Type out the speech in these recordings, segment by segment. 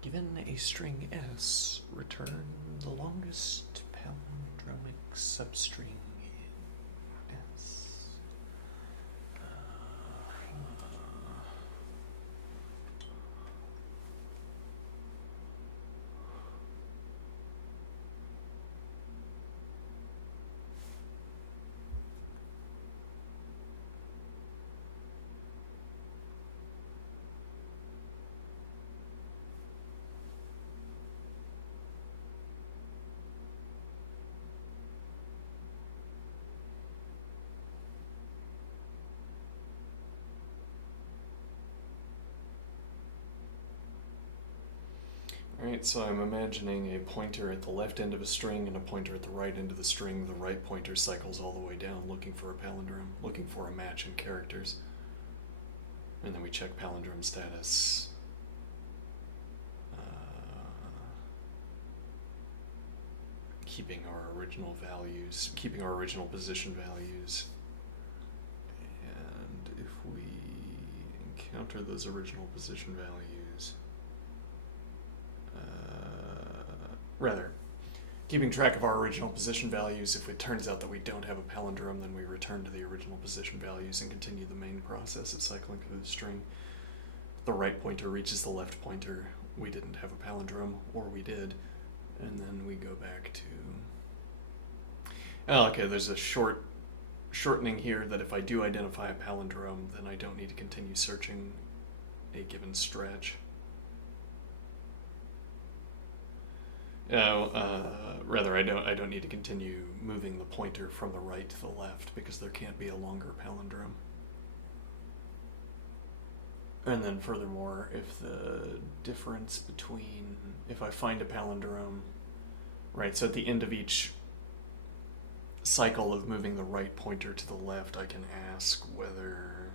Given a string S, return the longest palindromic substring in S. Alright, so I'm imagining a pointer at the left end of a string and a pointer at the right end of the string. The right pointer cycles all the way down looking for a palindrome, looking for a match in characters. And then we check palindrome status. Keeping our original values, keeping our original position values. And if we encounter those original position values, rather, keeping track of our original position values. If it turns out that we don't have a palindrome, then we return to the original position values and continue the main process of cycling through the string. The right pointer reaches the left pointer. We didn't have a palindrome, or we did, and then we go back to... Oh, okay, there's a shortening here that if I do identify a palindrome, then I don't need to continue searching a given stretch. Rather, I don't need to continue moving the pointer from the right to the left because there can't be a longer palindrome. And then furthermore, if the difference between, if I find a palindrome, right, so at the end of each cycle of moving the right pointer to the left, I can ask whether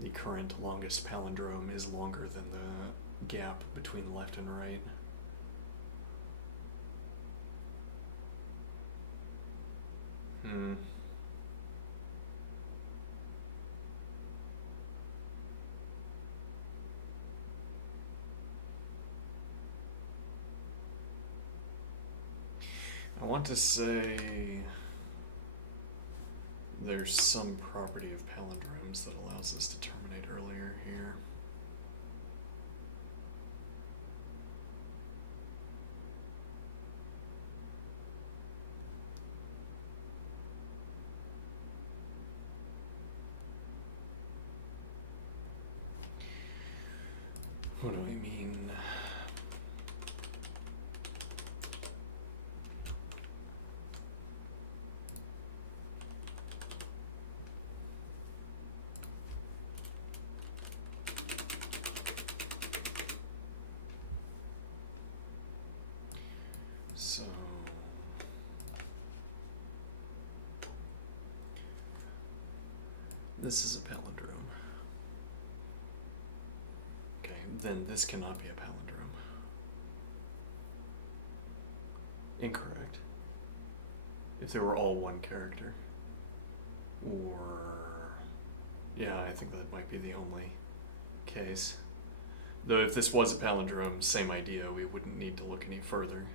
the current longest palindrome is longer than the gap between left and right. I want to say there's some property of palindromes that allows us to terminate earlier here. What do I mean? So this is a palindrome. Okay, then this cannot be a palindrome. Incorrect. If they were all one character. Or... yeah, I think that might be the only case. Though if this was a palindrome, same idea, we wouldn't need to look any further.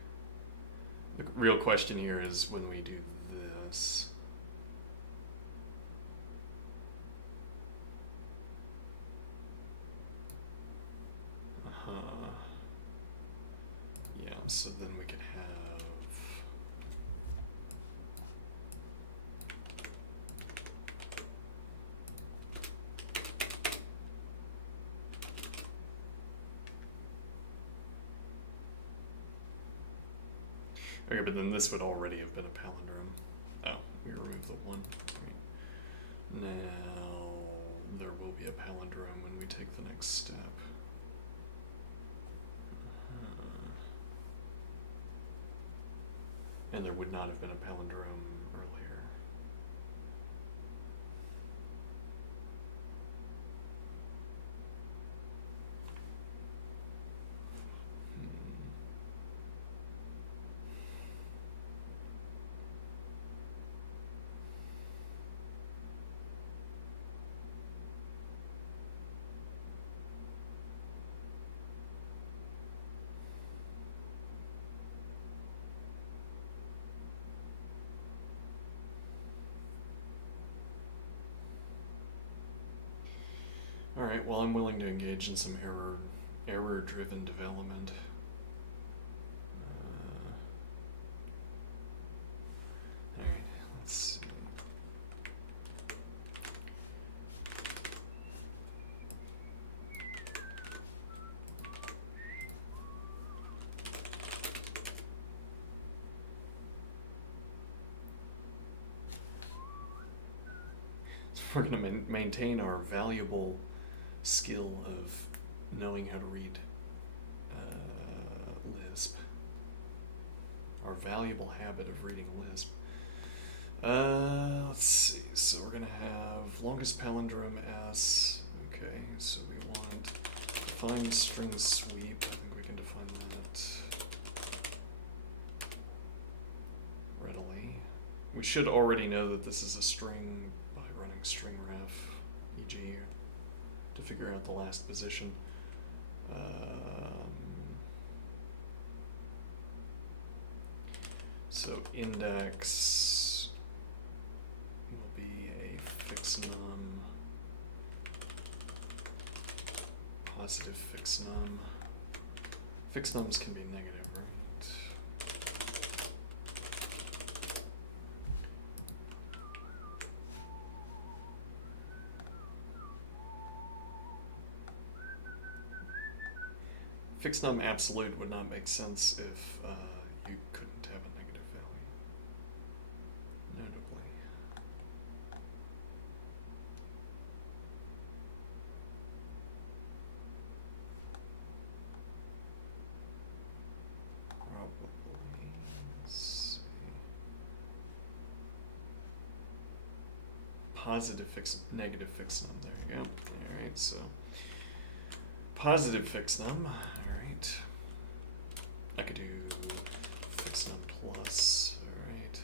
The real question here is when we do this. Yeah, so then we could have... Okay, but then this would already have been a palindrome. Oh, we remove the 1. Right. Now, there will be a palindrome when we take the next step. And there would not have been a palindrome earlier. All right. Well, I'm willing to engage in some error-driven development. All right. Let's see. We're going to maintain our valuable skill of knowing how to read Lisp. Our valuable habit of reading Lisp. Let's see. So we're going to have longest palindrome S. Okay, so we want define string sweep. I think we can define that readily. We should already know that this is a string by running string ref, e.g. to figure out the last position. So index will be a fixed num, positive fixed num. Fixed nums can be negative, right? Fixed num absolute would not make sense if you couldn't have a negative value, notably. Probably, let's see. Positive fixed, negative fixed num, there you go. All right, so positive fixed num. I could do fixed num plus, alright.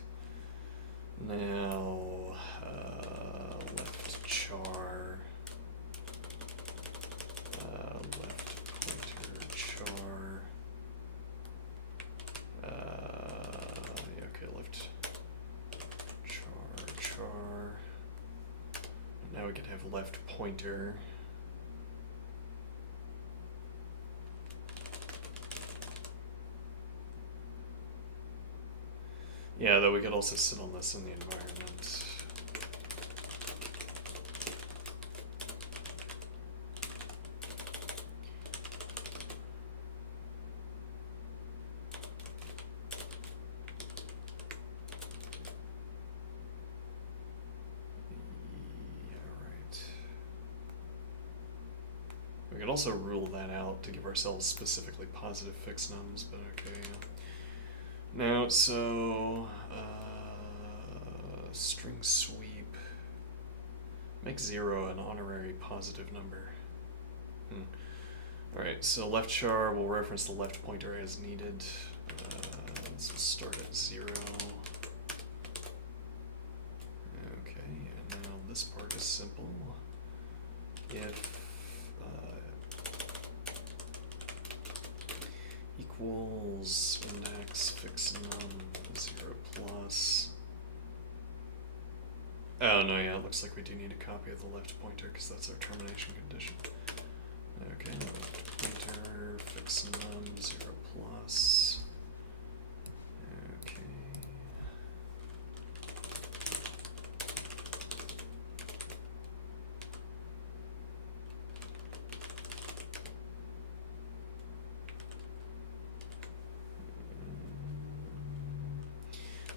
Now, left char, left pointer char, yeah, okay, left char. Now we could have left pointer. Yeah, though we could also sit on this in the environment. Yeah, right. We could also rule that out to give ourselves specifically positive fixed nums, but okay. Now, so, string sweep, make 0 an honorary positive number. Alright, so left char will reference the left pointer as needed. So start at 0. Okay, and now this part is simple. If equals index fixed num 0 plus. Oh no, yeah, it looks like we do need a copy of the left pointer because that's our termination condition. Okay, left pointer fixed num 0 plus. Okay.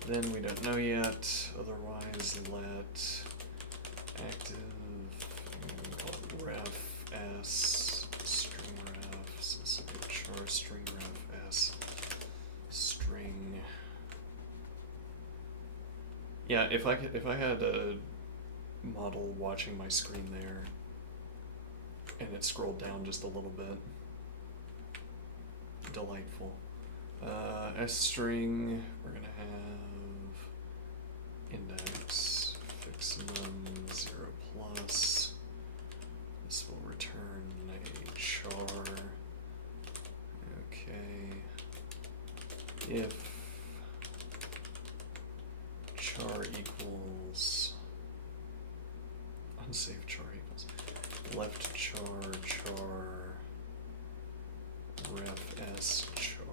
Then we don't know yet, otherwise let active, call it ref s, string ref, so this will be char string ref s, string. Yeah, if I had a model watching my screen there, and it scrolled down just a little bit, delightful. S string, we're gonna have index fixed num 0 plus. This will return a char. Okay. If char equals unsafe char equals left char char ref s char,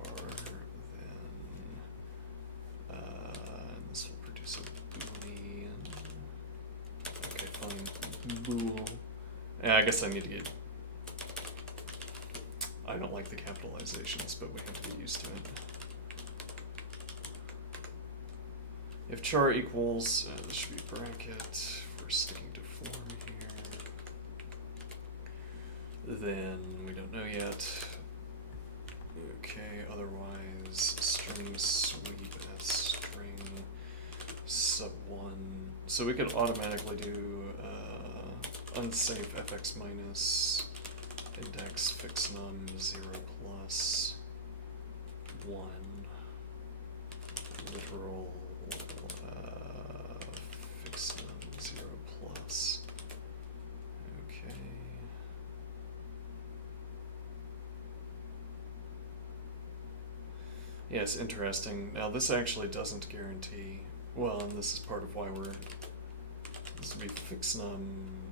then and this will produce a boolean. Okay, fine. Bool. Yeah, I guess I need to get. I don't like the capitalizations, but we have to get used to it. If char equals, this should be bracket, we're sticking to form here. Then we don't know yet. Okay, otherwise string sweep as string sub1. So we could automatically do unsafe fx minus index fix num 0 plus 1 literal fix num 0 plus. Okay. Yeah, it's interesting. Now this actually doesn't guarantee, well, and this is part of why we're, this would be fix num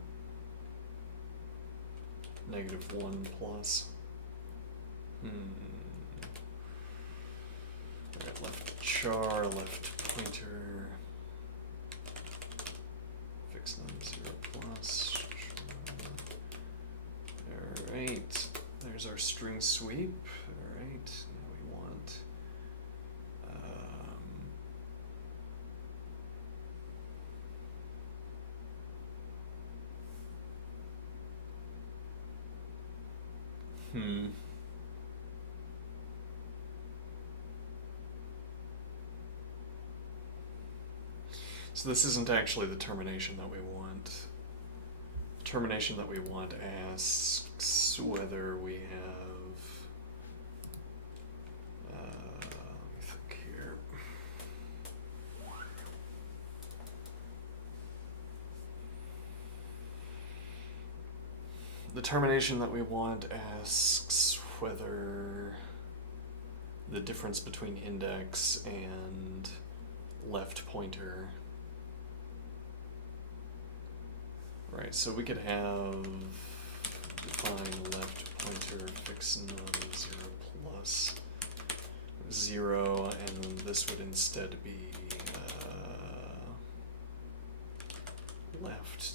-1 plus. Alright, left char, left pointer, fix num 0 plus. Alright, there's our string sweep. Alright, now we want So this isn't actually the termination that we want. The termination that we want asks whether we have, let me think here. The termination that we want asks whether the difference between index and left pointer. Right, so we could have define left pointer fix num 0 plus 0, and this would instead be left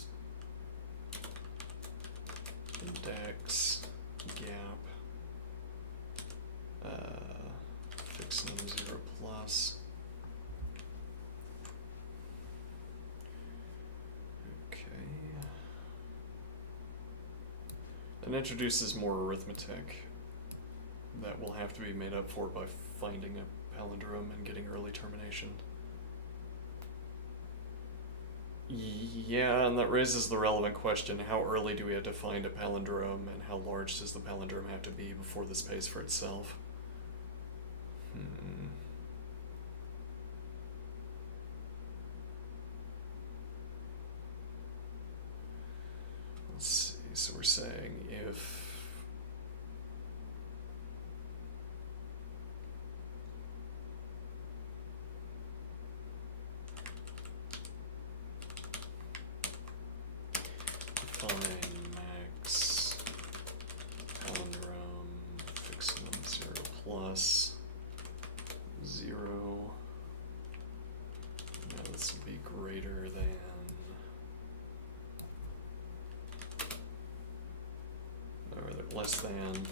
index gap fix num 0 plus. It introduces more arithmetic that will have to be made up for by finding a palindrome and getting early termination. Yeah, and that raises the relevant question, how early do we have to find a palindrome, and how large does the palindrome have to be before this pays for itself? Let's see, so we're saying if define max palindrome fix num 0 plus 0. Now this would be greater than or less than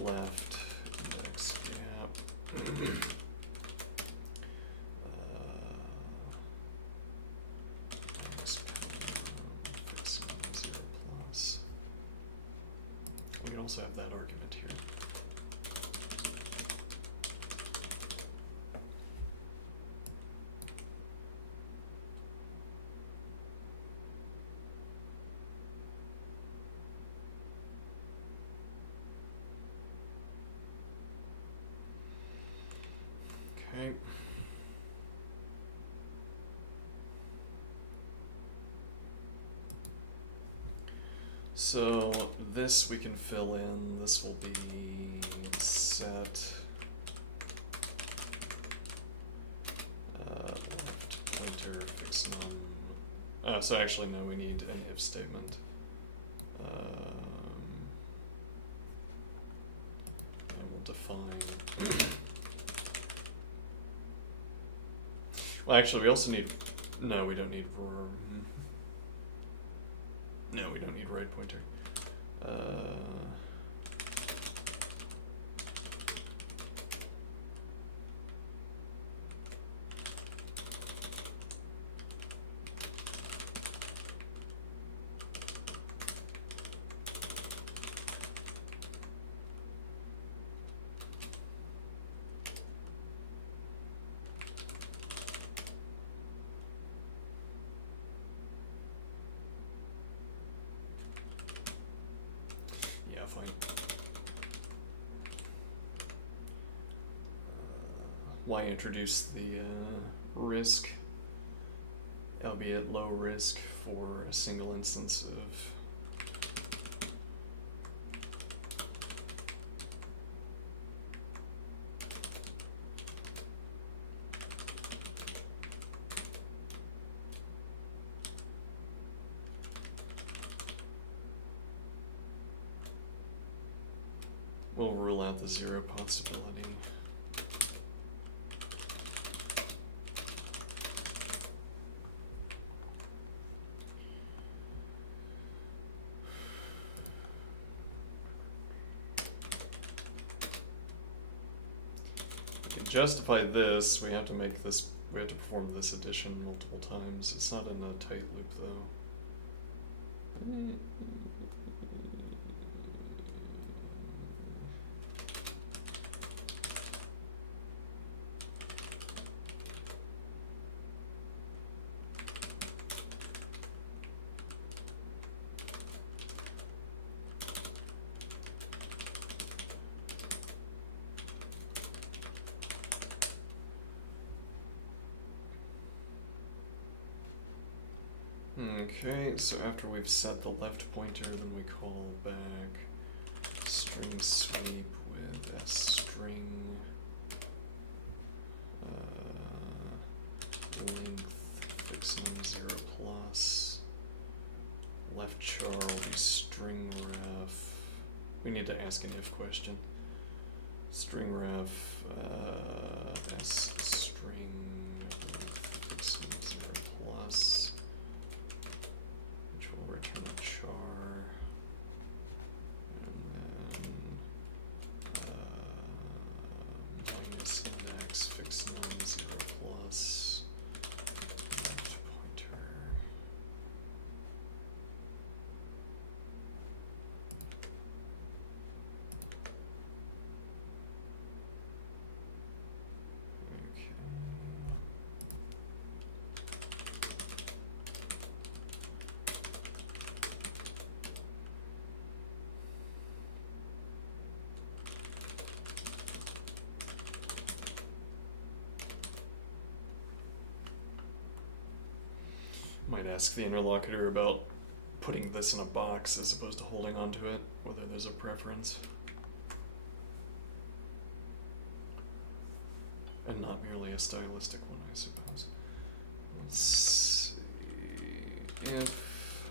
left index gap max palindrome fix num 0 plus. We can also have that argument here. Okay. So this we can fill in. This will be set left pointer fix num. So actually no, we need an if statement. define. Well, actually, we also need. No, we don't need. No, we don't need right pointer. Fine. Why introduce the risk, albeit low risk, for a single instance of we'll rule out the zero possibility. We can justify this, we have to perform this addition multiple times. It's not in a tight loop though. Okay, so after we've set the left pointer, then we call back string sweep with a string length fix num 0 plus. Left char will be string ref. We need to ask an if question. String ref s string length fix num 0 plus. Return a char, and then minus index fix num 0 plus left pointer. Okay. Might ask the interlocutor about putting this in a box as opposed to holding onto it, whether there's a preference. And not merely a stylistic one, I suppose. Let's see if...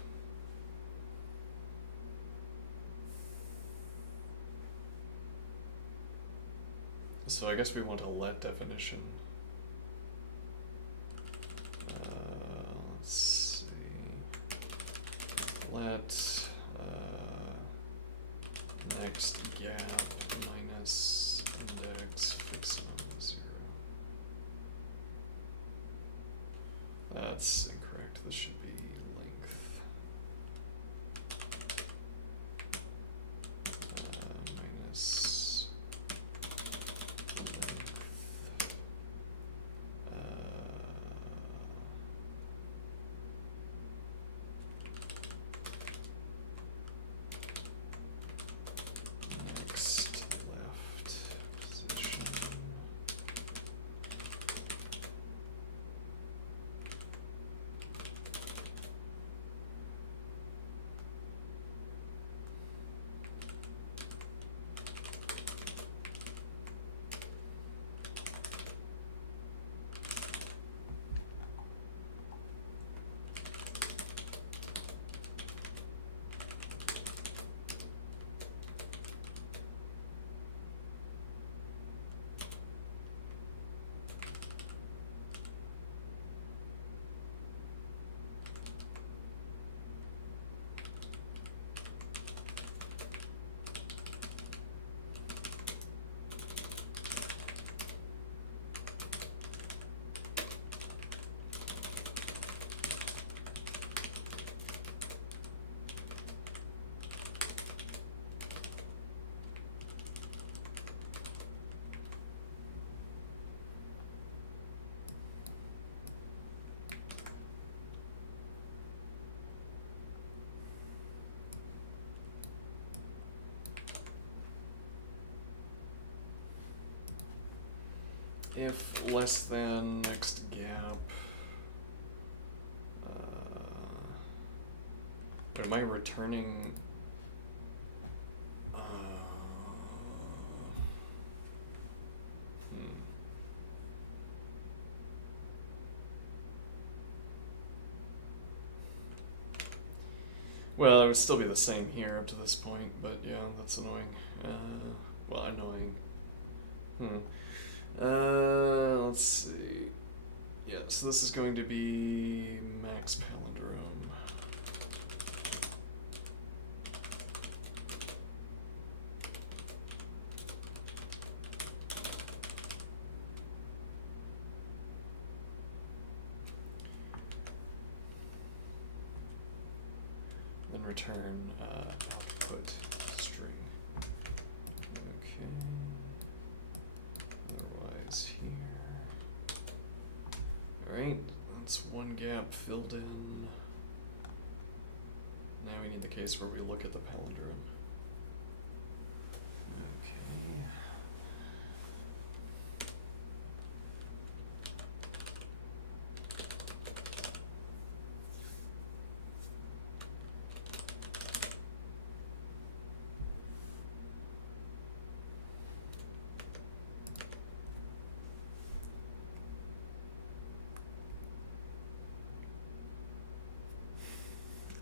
So I guess we want a let definition. Let's see. Let next gap minus index fix num 0. That's incorrect. This should be length. Minus length. Next left position. if less than next gap. Am I returning? Well, it would still be the same here up to this point, but yeah, that's annoying. Well, annoying. Let's see. Yeah, so this is going to be max palindrome. Then return output string. Okay. Otherwise here. Alright, that's one gap filled in. Now we need the case where we look at the palindrome. Okay.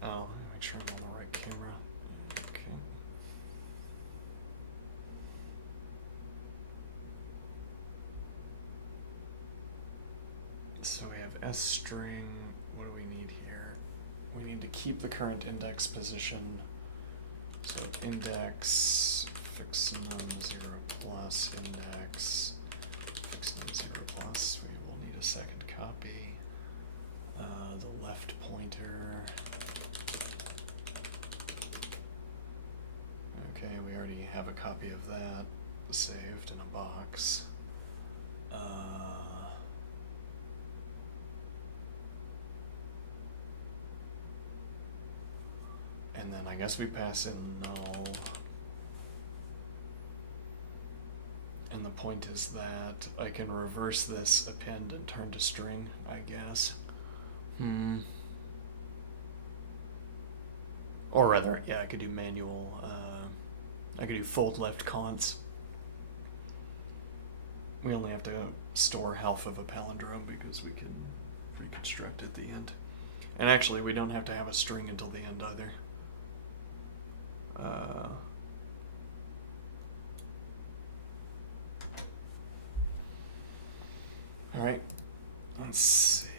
Oh, make sure I'm on the right camera. Okay. So we have S string. What do we need here? We need to keep the current index position. So index fix num 0 plus index fix num 0 plus. We will need a second copy. The left pointer. Okay, we already have a copy of that saved in a box. And then I guess we pass in null. And the point is that I can reverse this append and turn to string, I guess. Or rather, yeah, I could do manual, I could do fold left const. We only have to store half of a palindrome because we can reconstruct at the end. And actually, we don't have to have a string until the end either. Alright, let's see.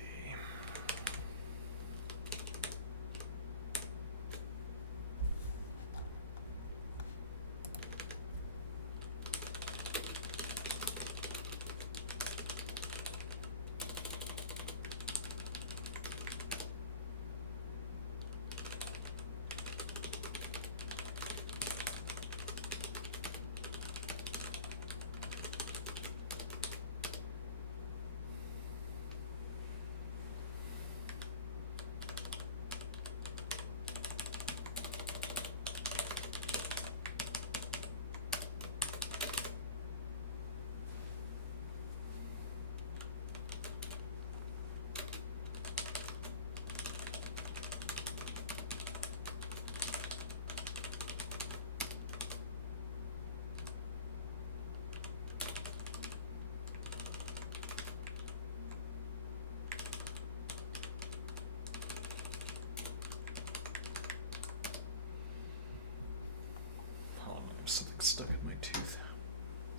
Something stuck in my tooth,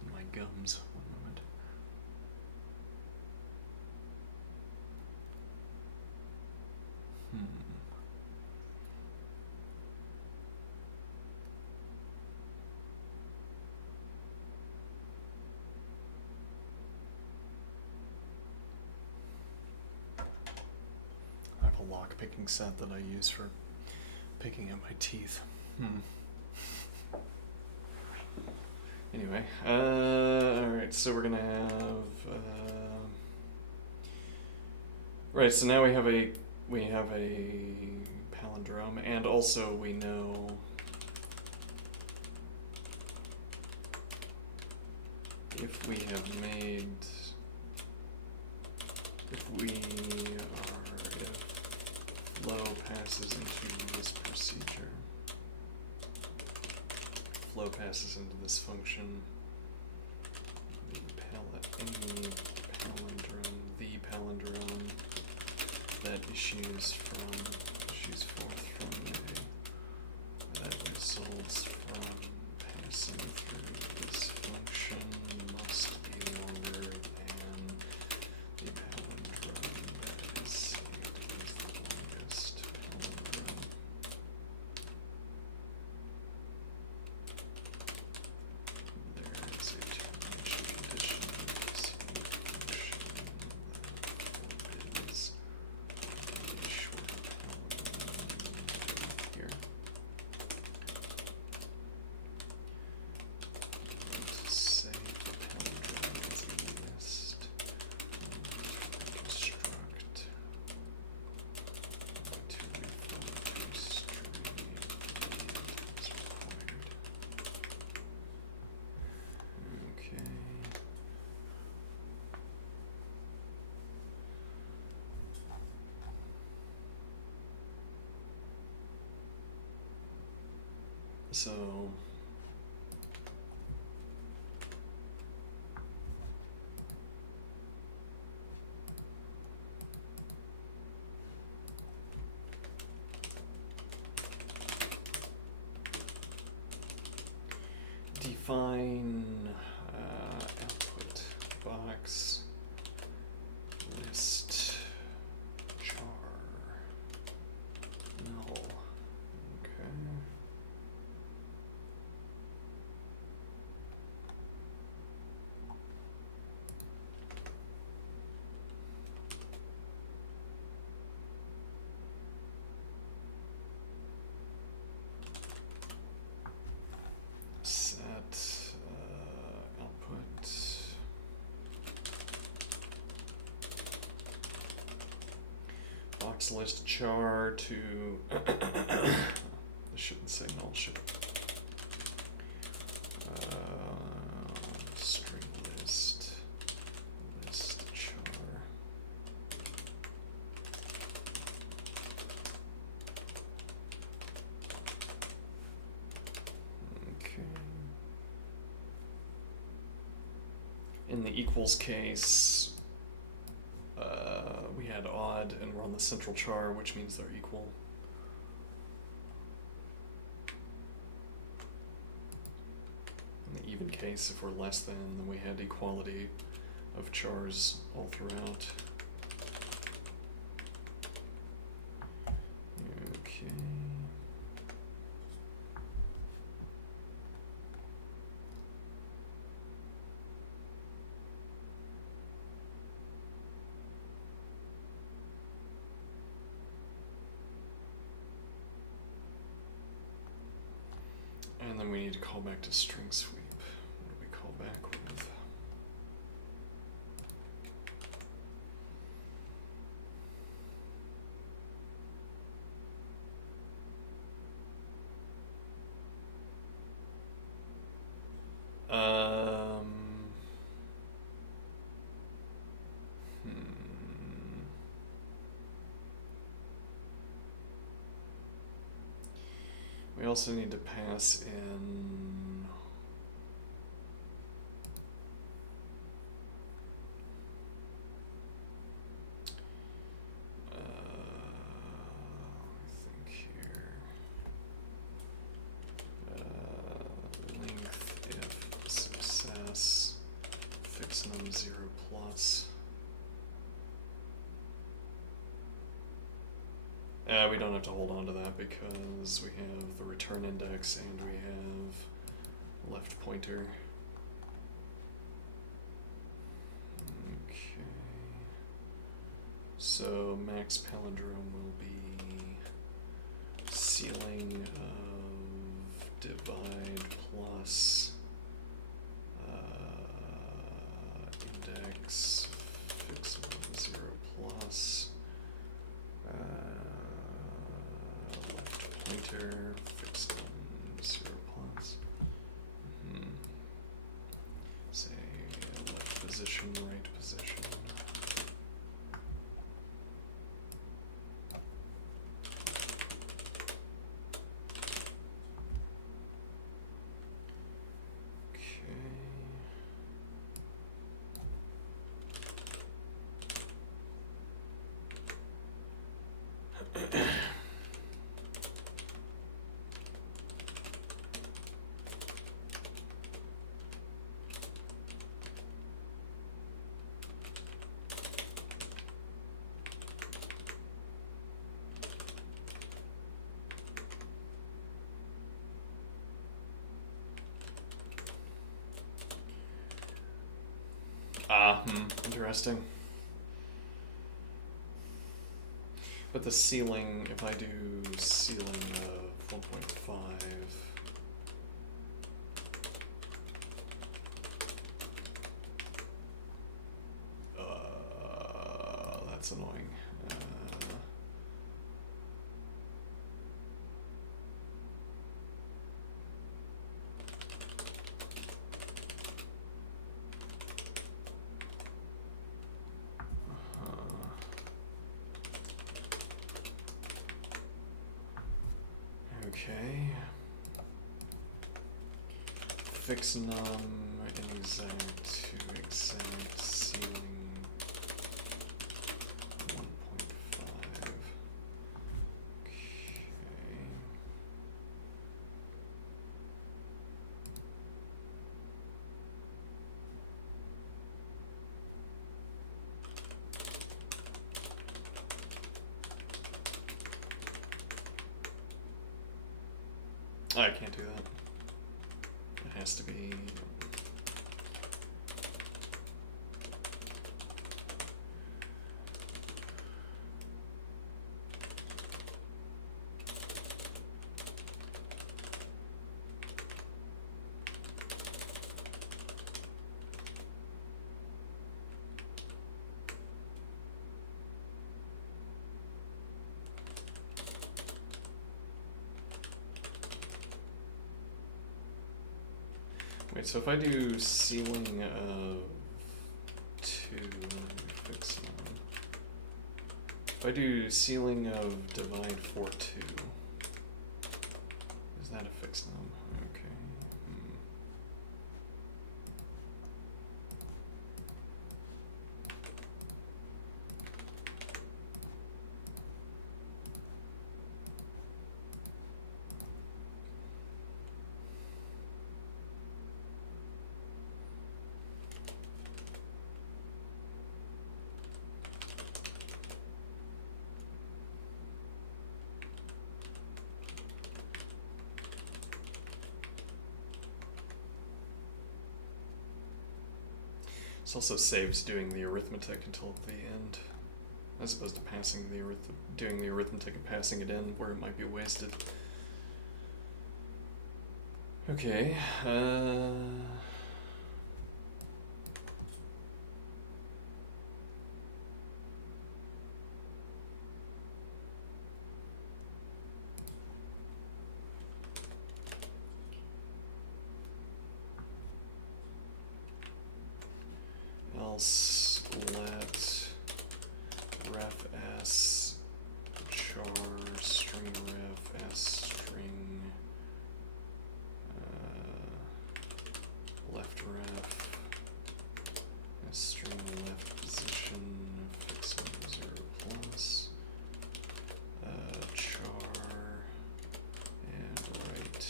in my gums. One moment. I have a lock picking set that I use for picking at my teeth. Anyway, alright, so we're gonna have, right, so now we have a palindrome, and also we know if we have made if flow passes into this procedure, flow passes into this function, any palindrome that issues forth from A, that results from passing through this function must be longer than the palindrome that is saved as the longest palindrome. There is a termination condition of the same function that forbids a shorter palindrome here. To save the palindrome as a list, construct to refer to string as required. Okay. So define output box list char null. Okay. Set output box list char to this shouldn't say null, should string list char. Okay. In the equals case, we had odd and we're on the central char, which means they're equal. In the even case, if we're less than, then we had equality of chars all throughout. Okay. And then we need to call back to string sweep. What do we call back with? We also need to pass in I think here length if success fix num 0 plus. We don't have to hold on to that because we have the return index and we have left pointer. Okay. So max palindrome will be ceiling of divide plus index fix 0 plus left pointer fix 0 plus. Say left position, right position. Interesting. But the ceiling, if I do ceiling of 1.5, that's annoying. Okay. Fix num inexact to exact ceiling 1.5. Okay. I can't do that. It has to be. Wait, so if I do ceiling of 2, let me fix them. If I do ceiling of divide 4, 2, is that a fixed num? Okay. This also saves doing the arithmetic until the end, as opposed to passing the doing the arithmetic and passing it in where it might be wasted. Okay. Else let ref s char string ref s string left ref s string left position fix num 0 plus char and right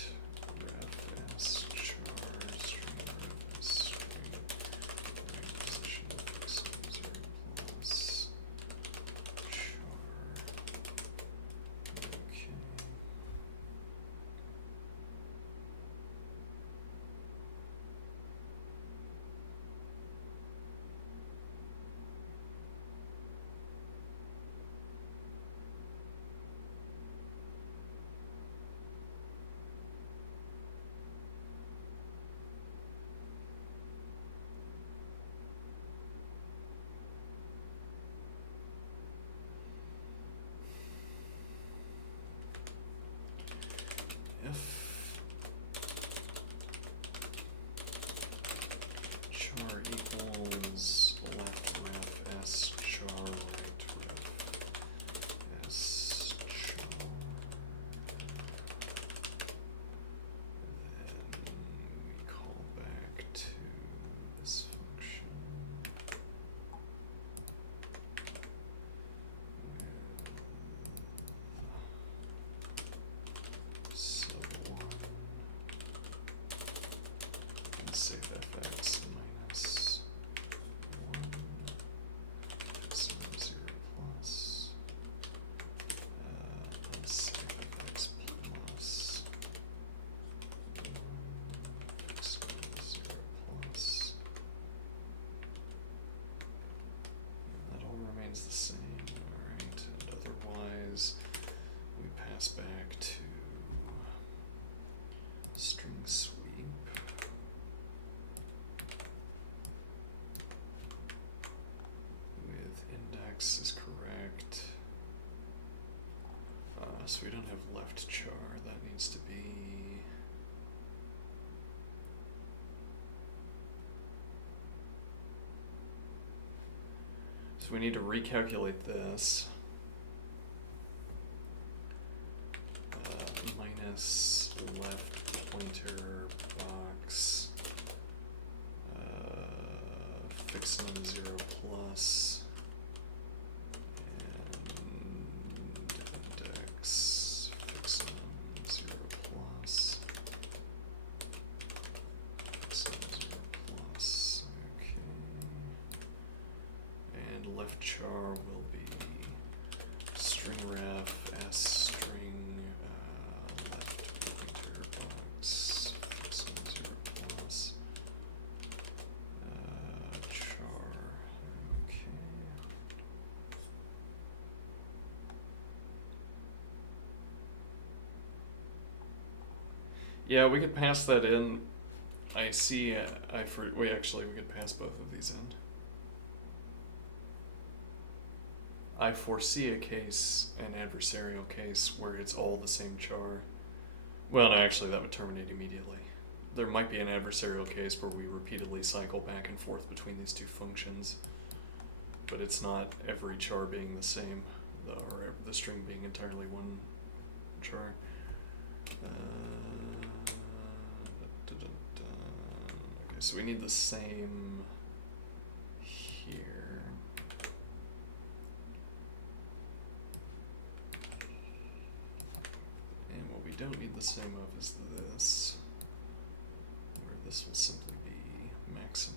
ref s char string ref s string right position we don't have left char. That needs to be... So we need to recalculate this. Minus left pointer box. Fix num 0 plus. And index fix num 0 plus. Fix num 0 plus. Okay. And left char will be string ref s string left pointer box fix num 0 plus char. Okay. Yeah, we could pass that in. I see. We could pass both of these in. I foresee a case, an adversarial case, where it's all the same char. Well, no, actually, that would terminate immediately. There might be an adversarial case where we repeatedly cycle back and forth between these two functions, but it's not every char being the same, or the string being entirely one char. Okay, so we need the same here. And what we don't need the same of is this, where this will simply be maximum.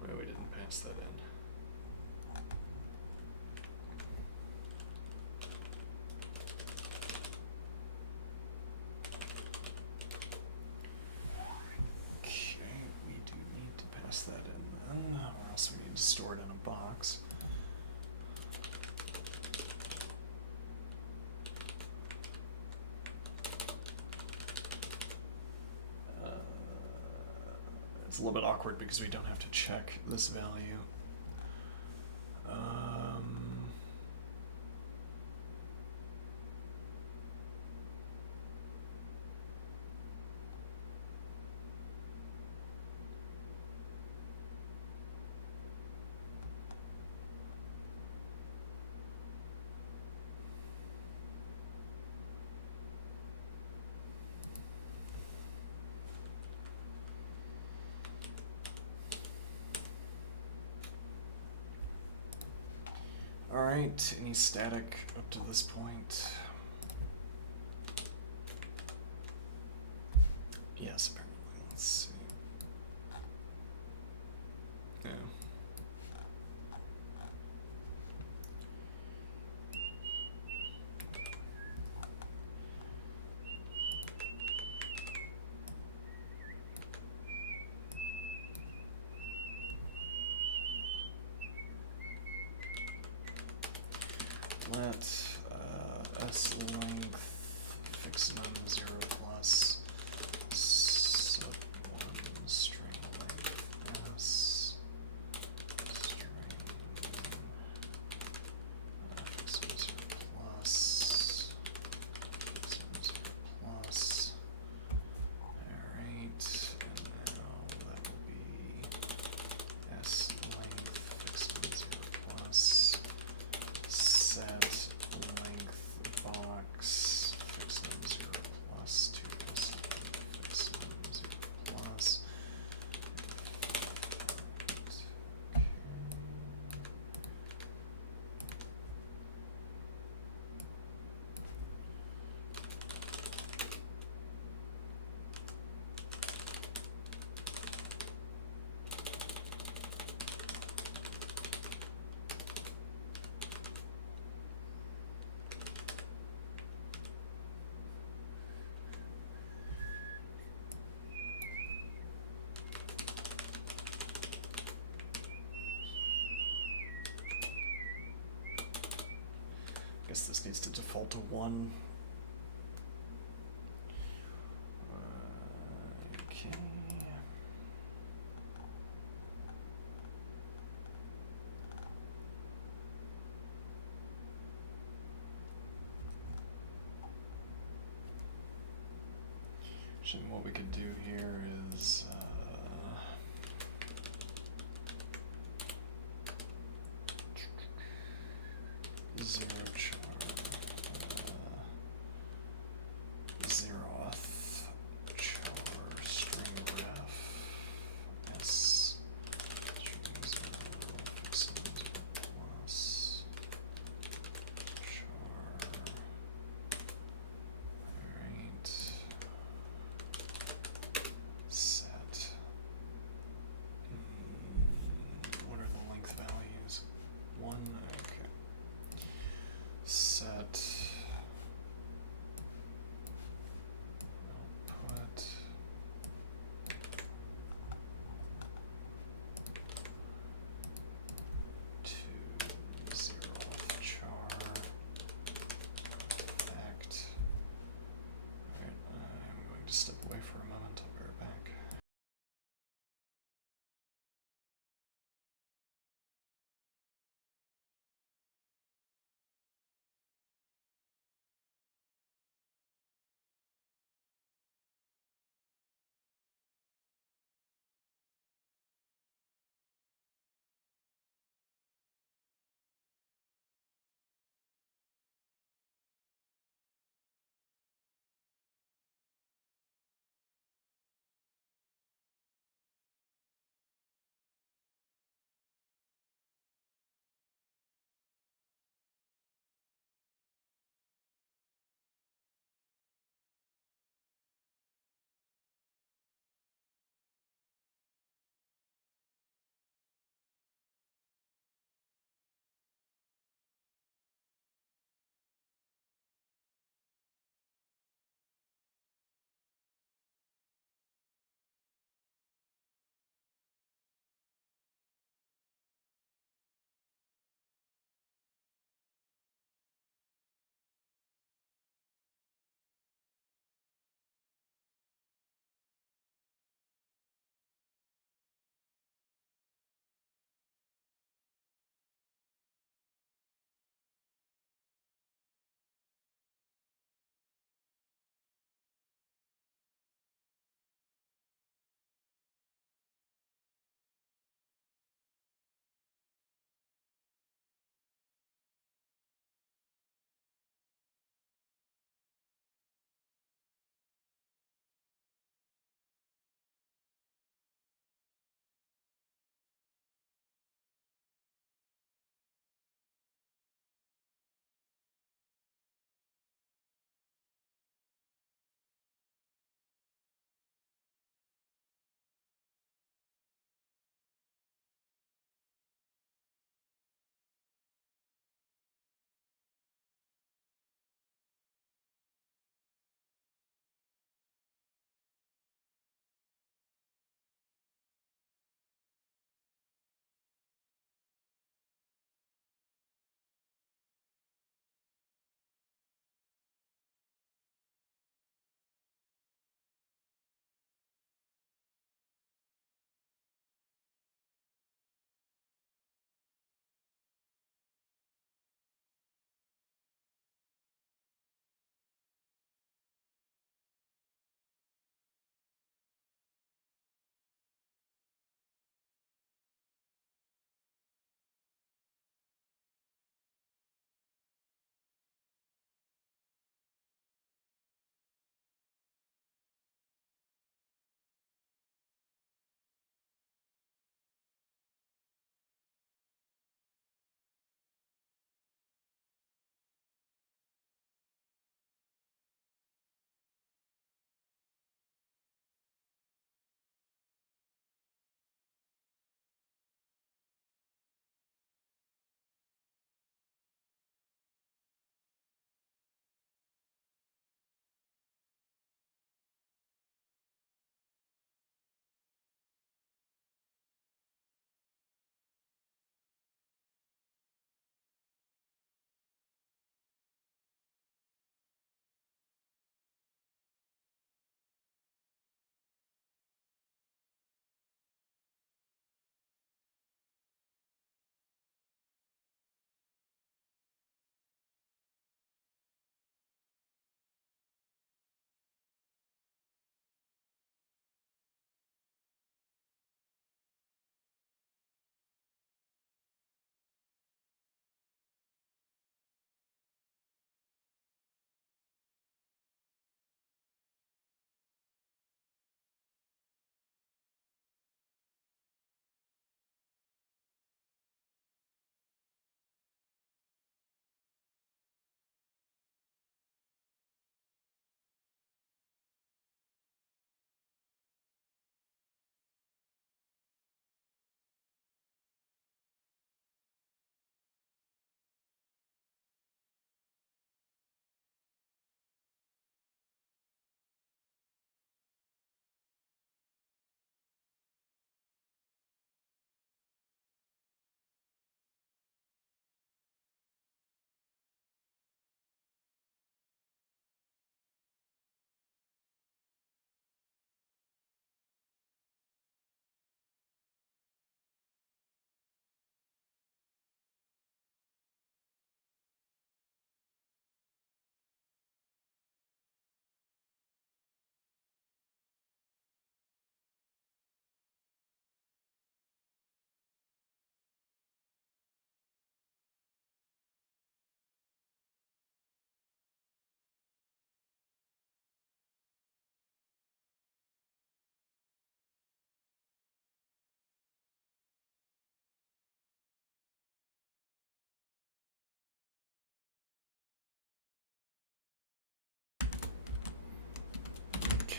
Well, we didn't pass that in. That in then, or else we need to store it in a box. It's a little bit awkward because we don't have to check this value. Alright, any static up to this point? Yes, apparently. Let's see. Yeah. Let s length fix num 0 plus sub1 string length s string fix num 0 plus fix num 0 plus. Alright, and now that will be s length fix num 0 plus set length box fix num 0 plus to s length fix num 0 plus. Okay. Guess this needs to default to 1. Okay. Actually, what we could do here is zero char, zeroth char string ref s string 0 fixing 0 plus char. Alright. Set. What are the length values? 1, okay. Set output to 0th char effect. Alright, I'm going to step away for a moment. I'll be right back.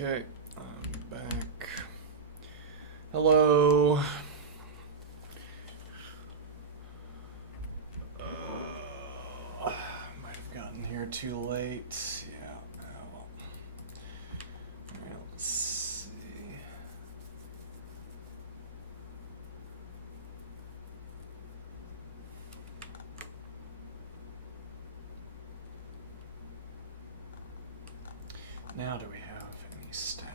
Okay, I'm back. Hello. Might have gotten here too late. Yeah. Well. All right, let's see. Now, do we have any static?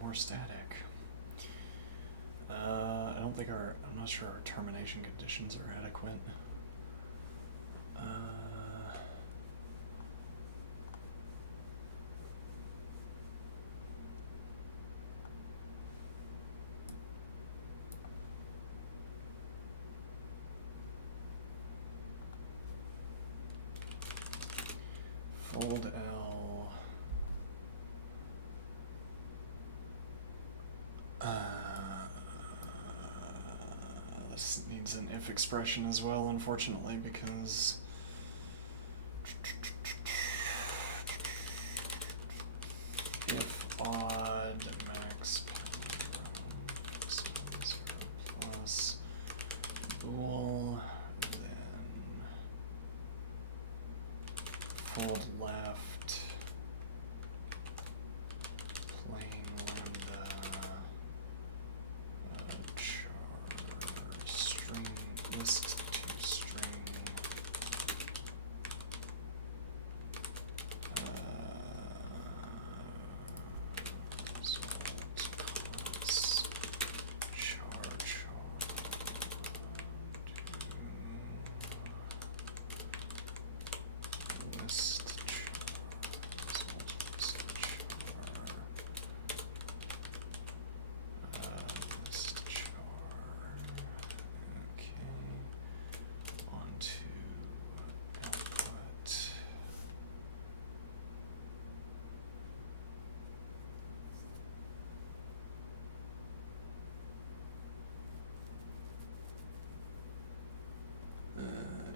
More static. I don't think I'm not sure our termination conditions are adequate. Fold L. This needs an if expression as well, unfortunately, because if odd max plus bool, then fold left plain lambda char string list to string result cons char to list list char. Okay. Onto output.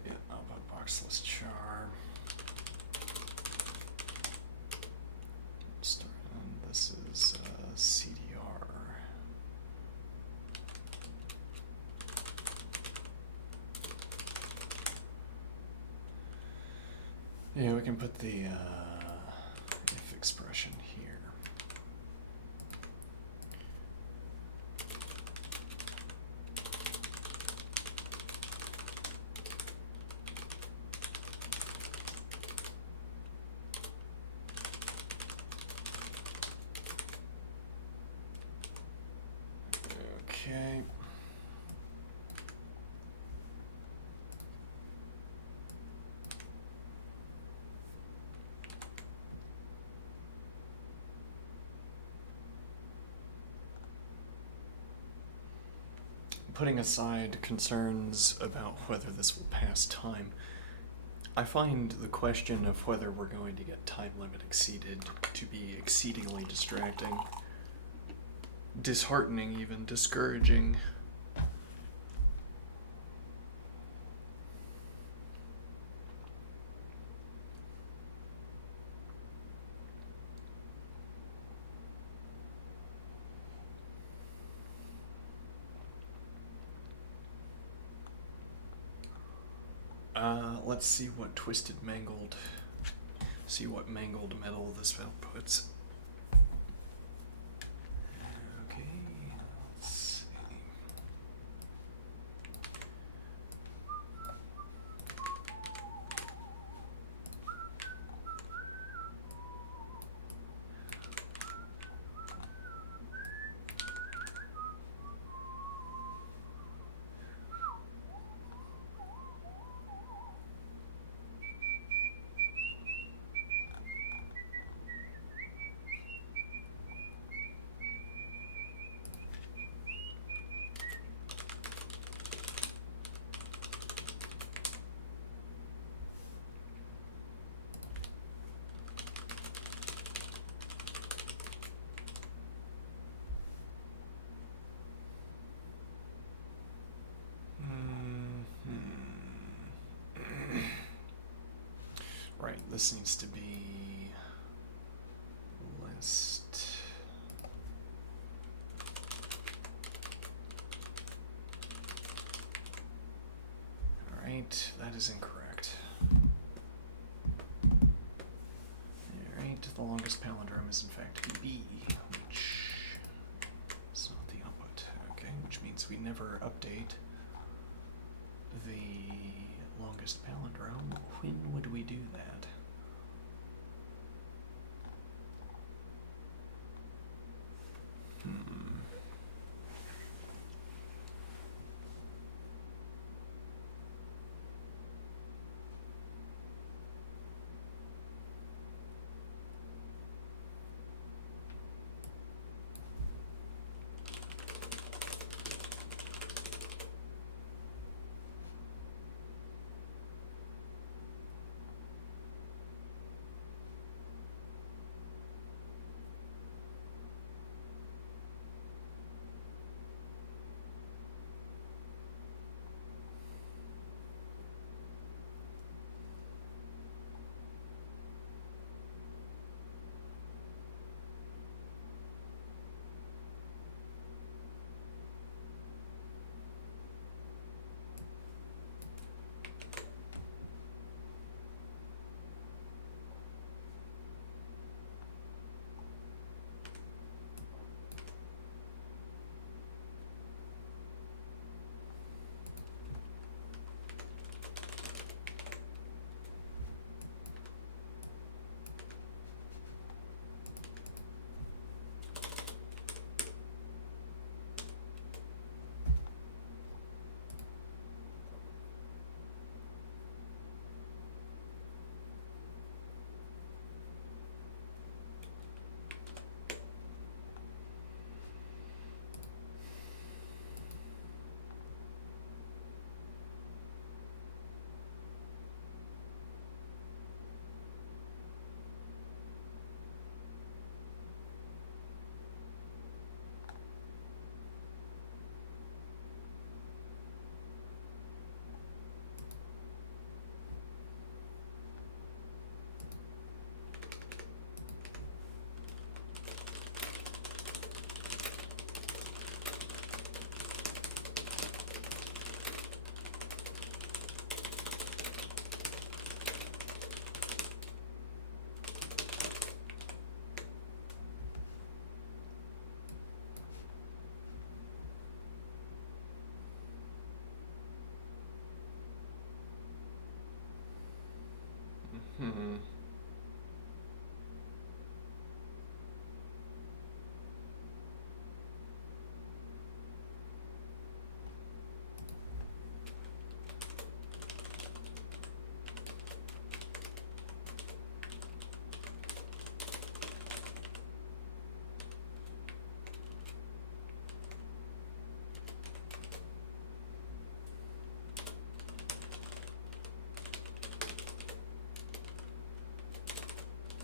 Yeah, output box list char. Start, and this is CDR. Yeah, we can put the if expression here. Okay. Putting aside concerns about whether this will pass time, I find the question of whether we're going to get time limit exceeded to be exceedingly distracting, disheartening, even discouraging. Let's see what twisted mangled. See what mangled metal this outputs. Okay, let's see. this needs to be list. All right, that is incorrect. All right, the longest palindrome is in fact B, which is not the output. Okay, which means we never update the longest palindrome. When would we do that?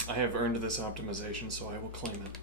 I have earned this optimization, so I will claim it.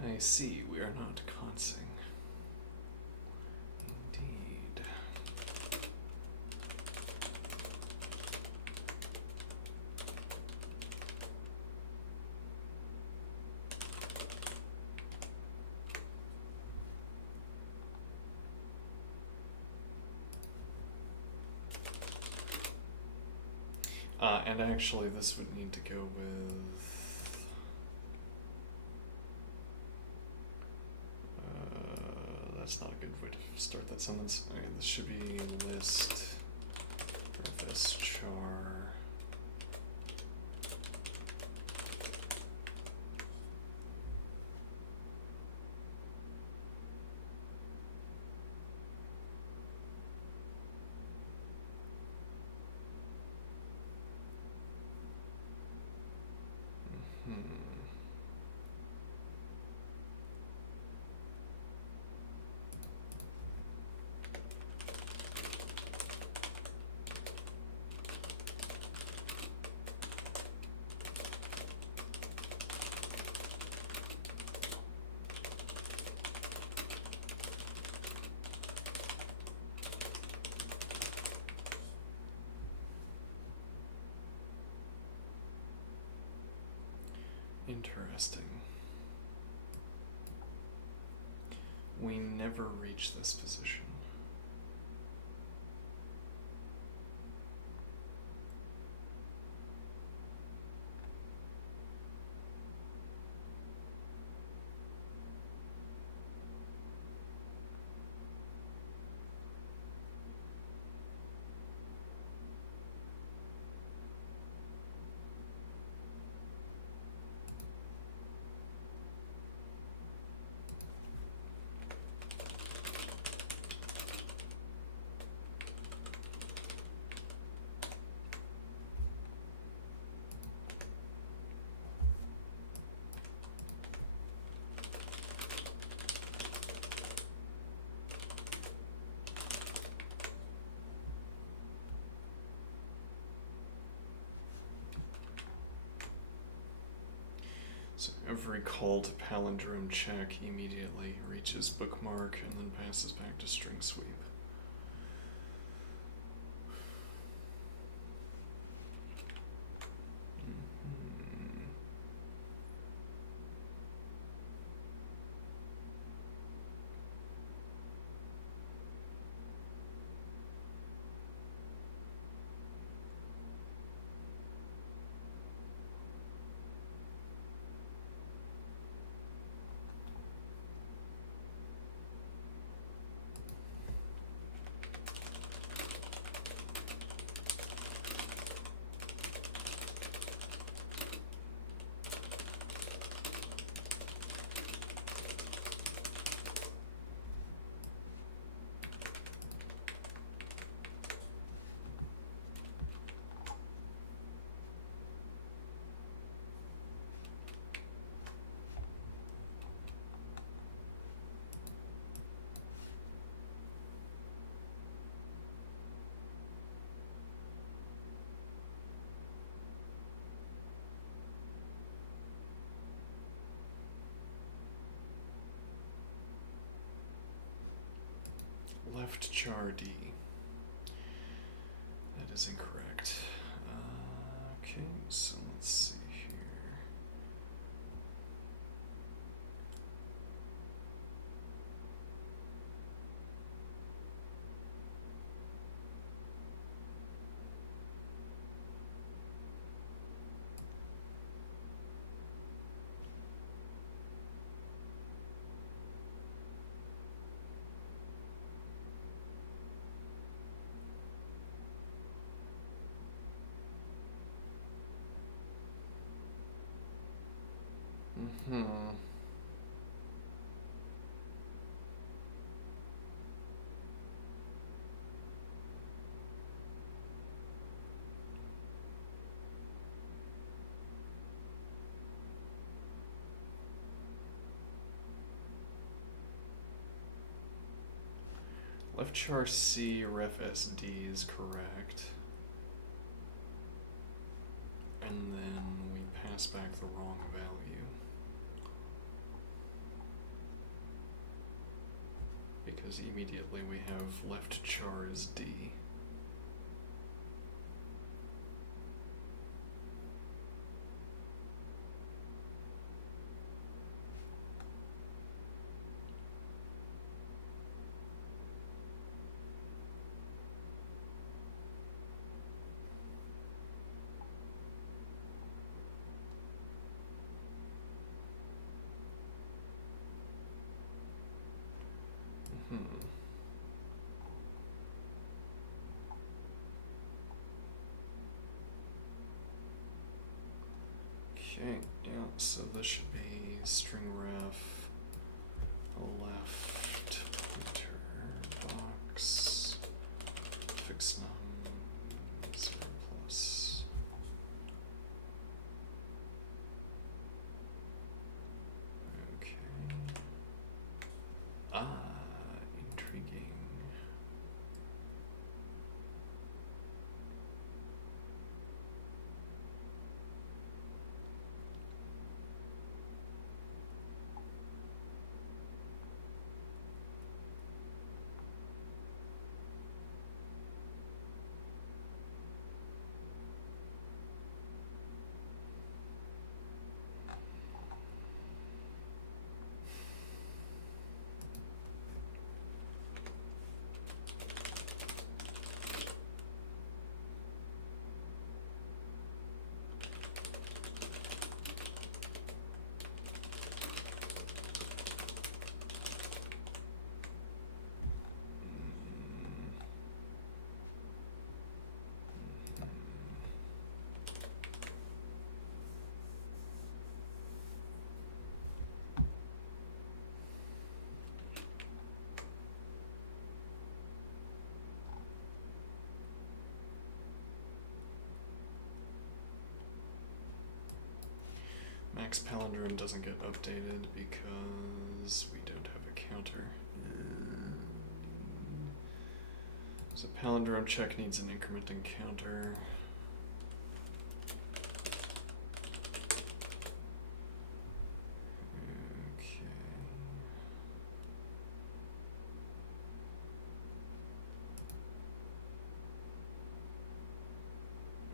I see, we are not consing. Indeed. And actually, this would need to go with. That's not a good way to start that sentence. Okay, this should be list this char. Interesting. We never reach this position. So every call to palindrome check immediately reaches bookmark and then passes back to string sweep. Left char D. That is incorrect. Okay, so let's see here. Left char C ref SD is correct. And then we pass back the wrong value. Because immediately we have left char is D. Okay, yeah, so this should be string ref, left pointer box, fix num 0 plus. Okay. Intriguing. Max palindrome doesn't get updated because we don't have a counter. So palindrome check needs an incrementing counter. Okay.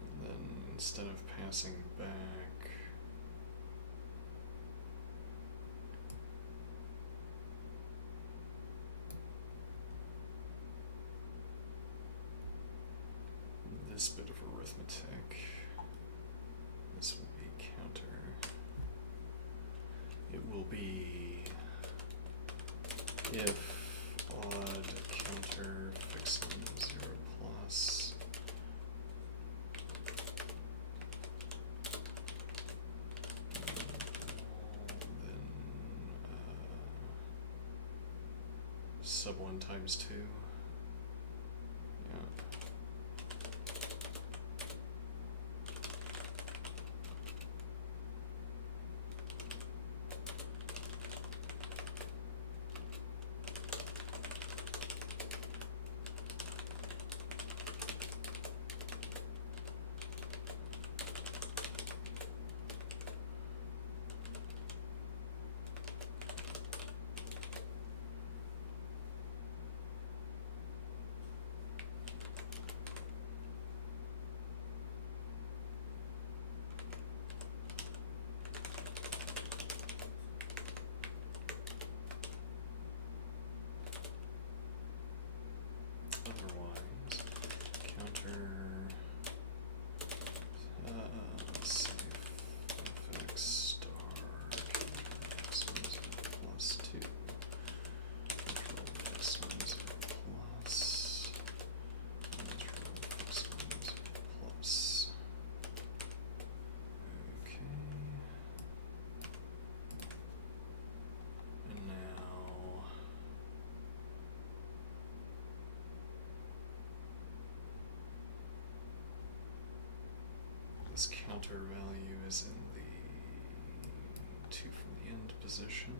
And then instead of passing back, this bit of arithmetic, this will be counter. It will be if odd counter fix num 0 plus. Then sub 1 times 2. Yeah. Otherwise, counter safe fx star counter x 1 plus 2 control x 1 plus control x 1 plus. Okay. And now this counter value is in the 2 from the end position.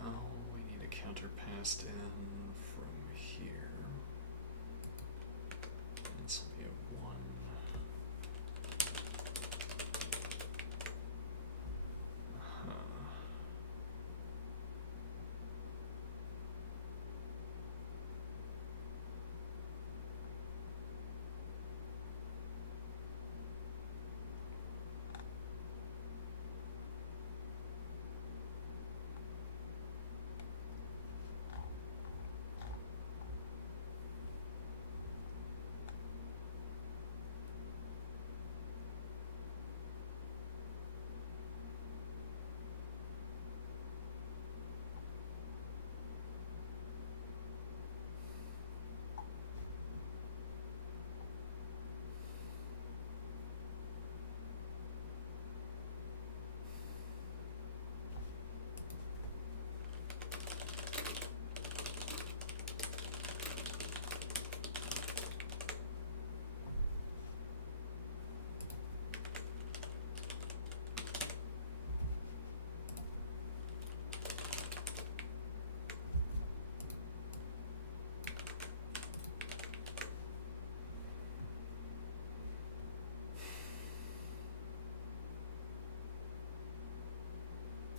Now we need a counter passed in from here. This will be a 1.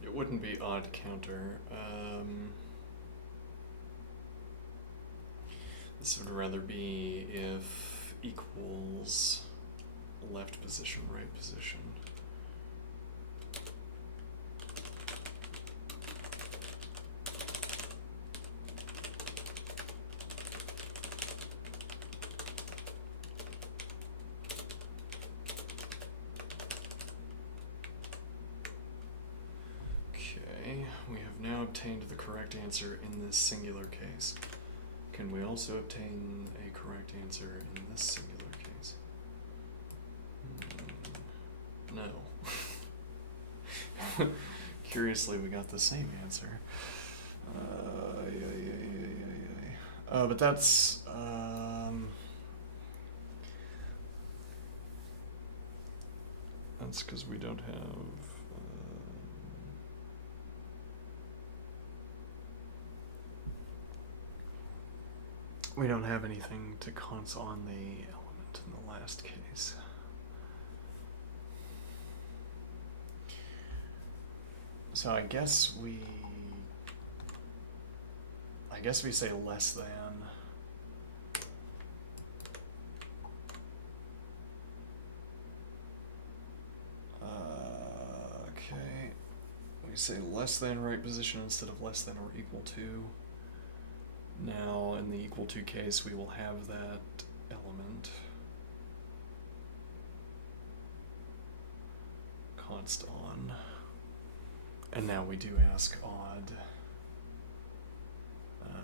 it wouldn't be odd counter. This would rather be if equals left position, right position. Okay, we have now obtained the correct answer in this singular case. Can we also obtain a correct answer in this singular case? No. Curiously, we got the same answer. But that's because we don't have. We don't have anything to const on the element in the last case. So I guess we say less than. Okay, we say less than right position instead of less than or equal to. Now, in the equal to case, we will have that element const on. And now we do ask odd. If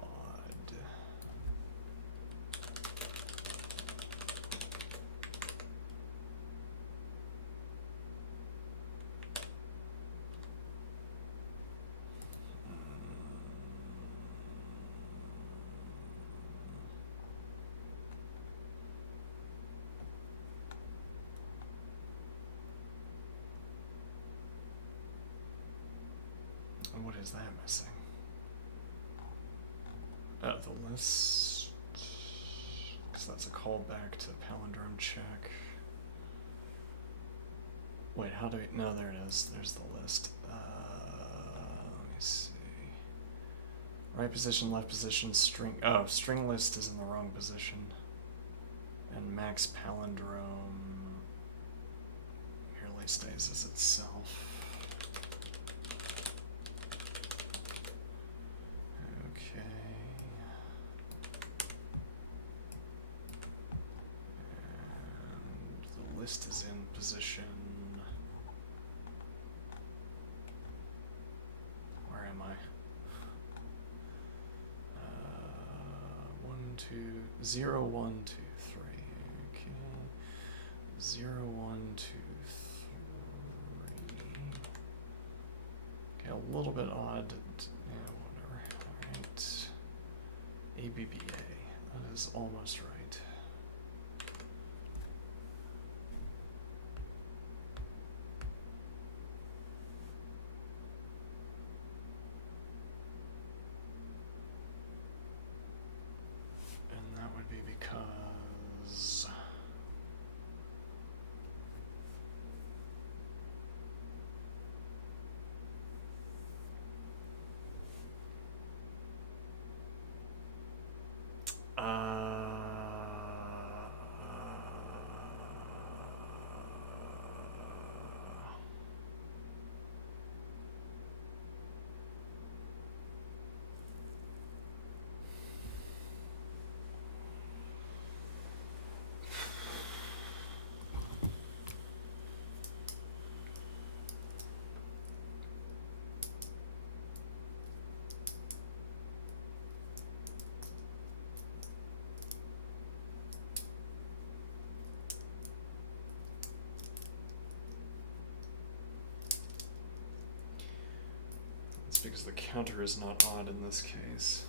odd. And what is that missing? The list, because that's a callback to palindrome check. Wait, how do we, no, there it is, there's the list. Let me see. Right position, left position, string, string list is in the wrong position. And max palindrome merely stays as itself. List is in position. Where am I? 0, 1, 2, 3. Okay. 0, 1, 2, 3. Okay, a little bit odd. Yeah, whatever. Alright. ABBA. That is almost right. Because it's because the counter is not odd in this case.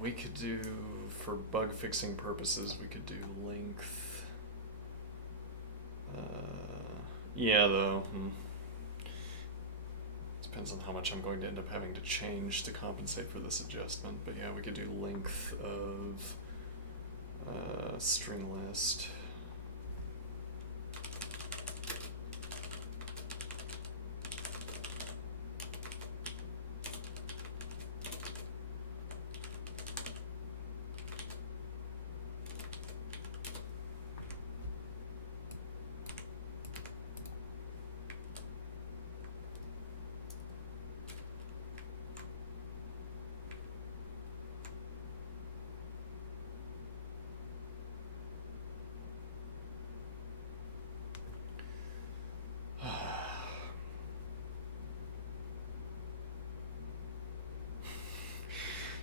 We could do, for bug fixing purposes, we could do length. Yeah, though. It's depends on how much I'm going to end up having to change to compensate for this adjustment. But yeah, we could do length of string list.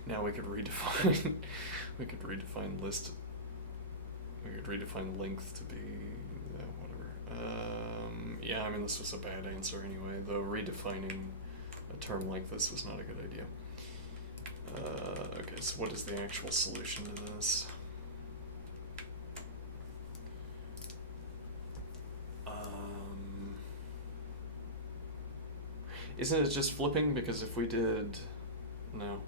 Now we could redefine we could redefine list. We could redefine length to be whatever. Yeah, I mean this was a bad answer anyway. Though redefining a term like this was not a good idea. Okay, so what is the actual solution to this? Isn't it just flipping? Because if we did, no.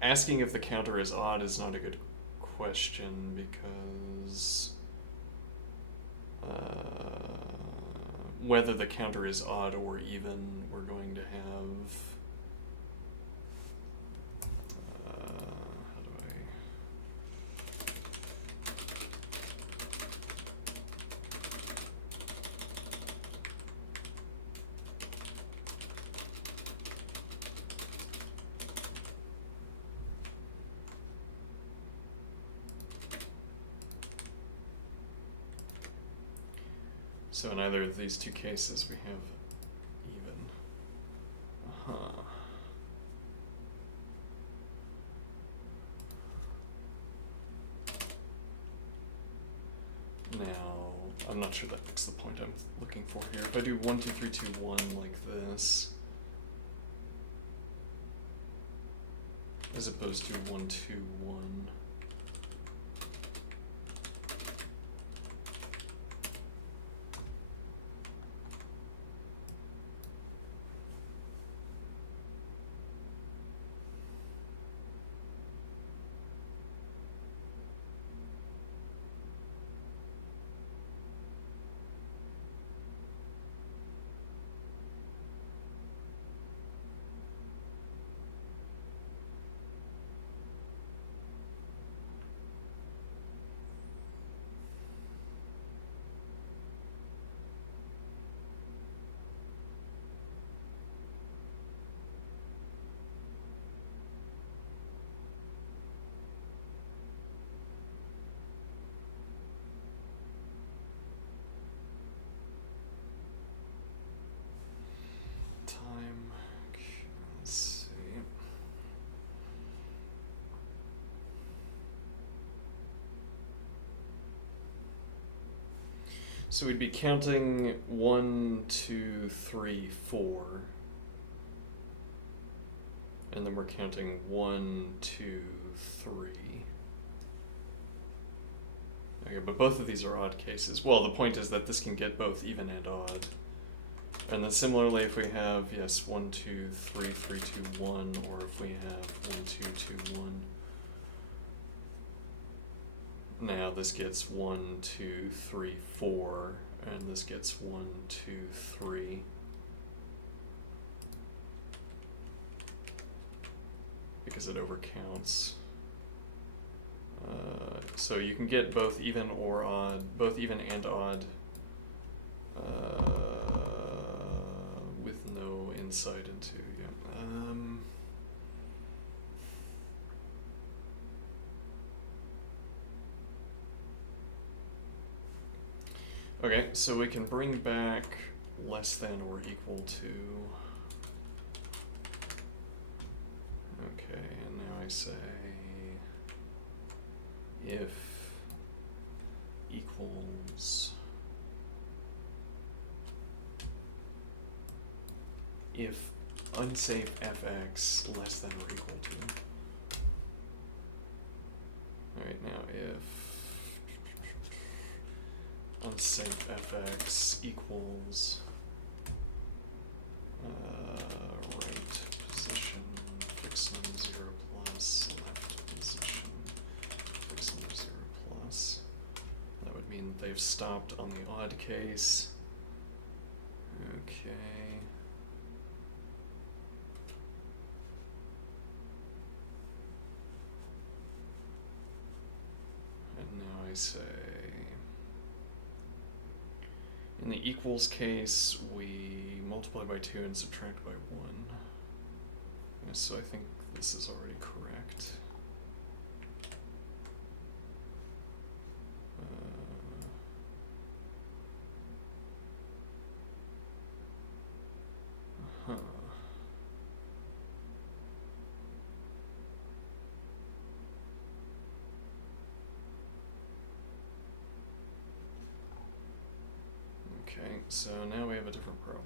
Asking if the counter is odd is not a good question because whether the counter is odd or even, we're going to have how do I? So in either of these two cases, we have even. Now, I'm not sure that makes the point I'm looking for here. If I do 1, 2, 3, 2, 1 like this, as opposed to 1, 2, 1. Let's see. So we'd be counting 1, 2, 3, 4. And then we're counting 1, 2, 3. Okay, but both of these are odd cases. Well, the point is that this can get both even and odd. And then similarly, if we have, yes, 1, 2, 3, 3, 2, 1, or if we have 1, 2, 2, 1. Now this gets 1, 2, 3, 4, and this gets 1, 2, 3. Because it overcounts. So you can get both even or odd, both even and odd, with no insight into, okay, so we can bring back less than or equal to. Okay, and now I say if equals, if unsafe fx less than or equal to. Alright, now if unsafe fx equals right position fix num 0 plus left position fix num 0 plus. That would mean they've stopped on the odd case. Okay. And now I say, in the equals case, we multiply by 2 and subtract by 1. So I think this is already correct. Huh. Okay, so now we have a different problem.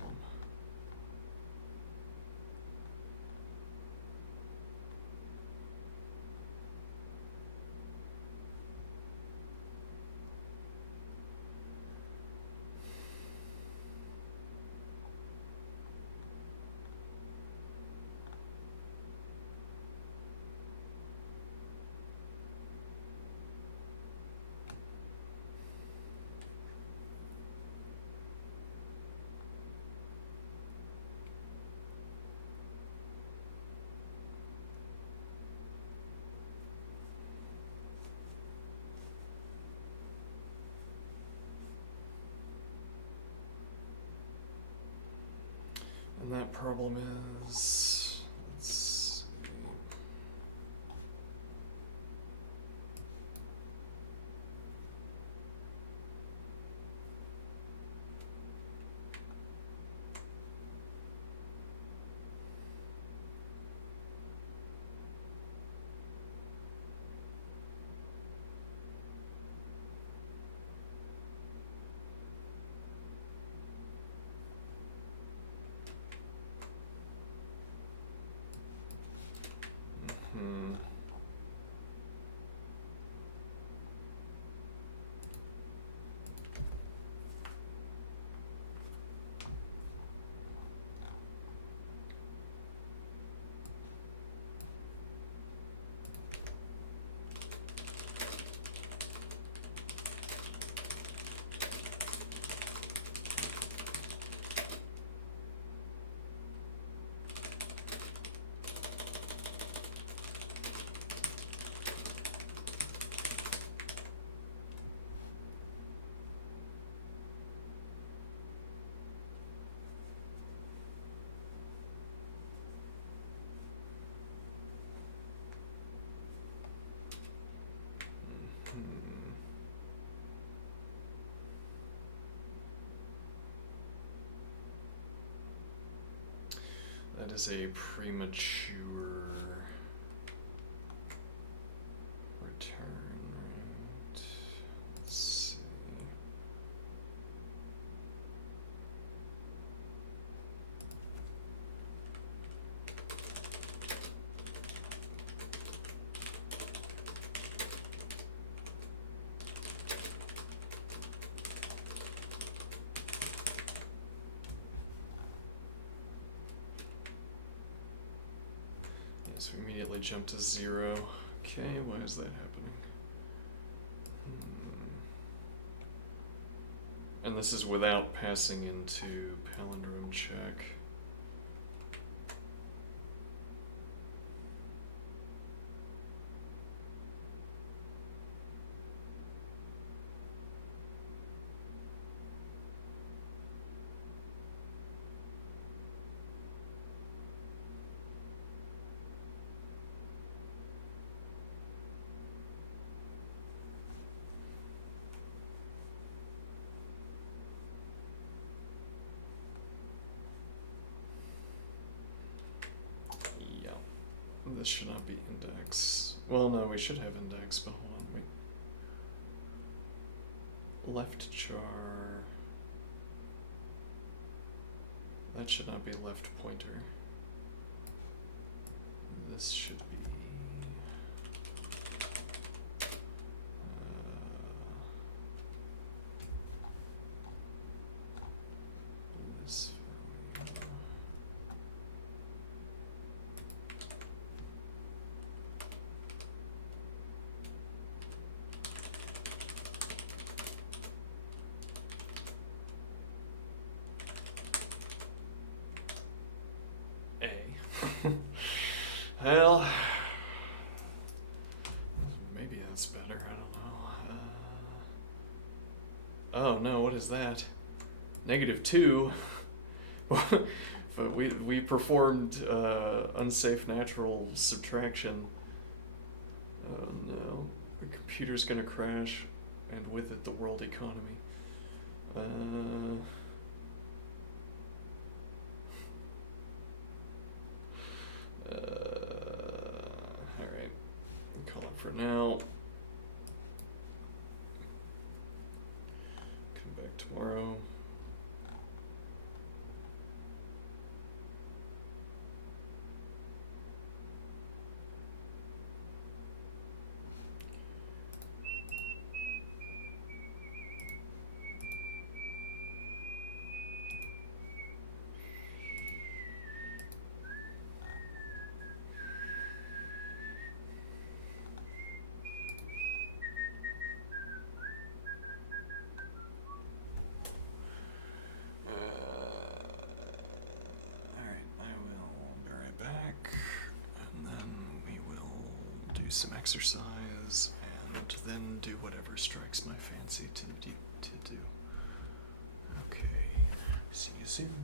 And that problem is, let's see. That is a premature return, right? Let's see. So we immediately jump to 0. Okay, why is that happening? And this is without passing into palindrome check. This should not be index. Well, no, we should have index, but hold on, wait. Left char. That should not be left pointer. This should be. Well, maybe that's better. I don't know. Oh no, what is that? -2. But we performed unsafe natural subtraction. Oh no, the computer's gonna crash, and with it the world economy. Alright, call it for now. Come back tomorrow. Some exercise, and then do whatever strikes my fancy to do. Okay, see you soon.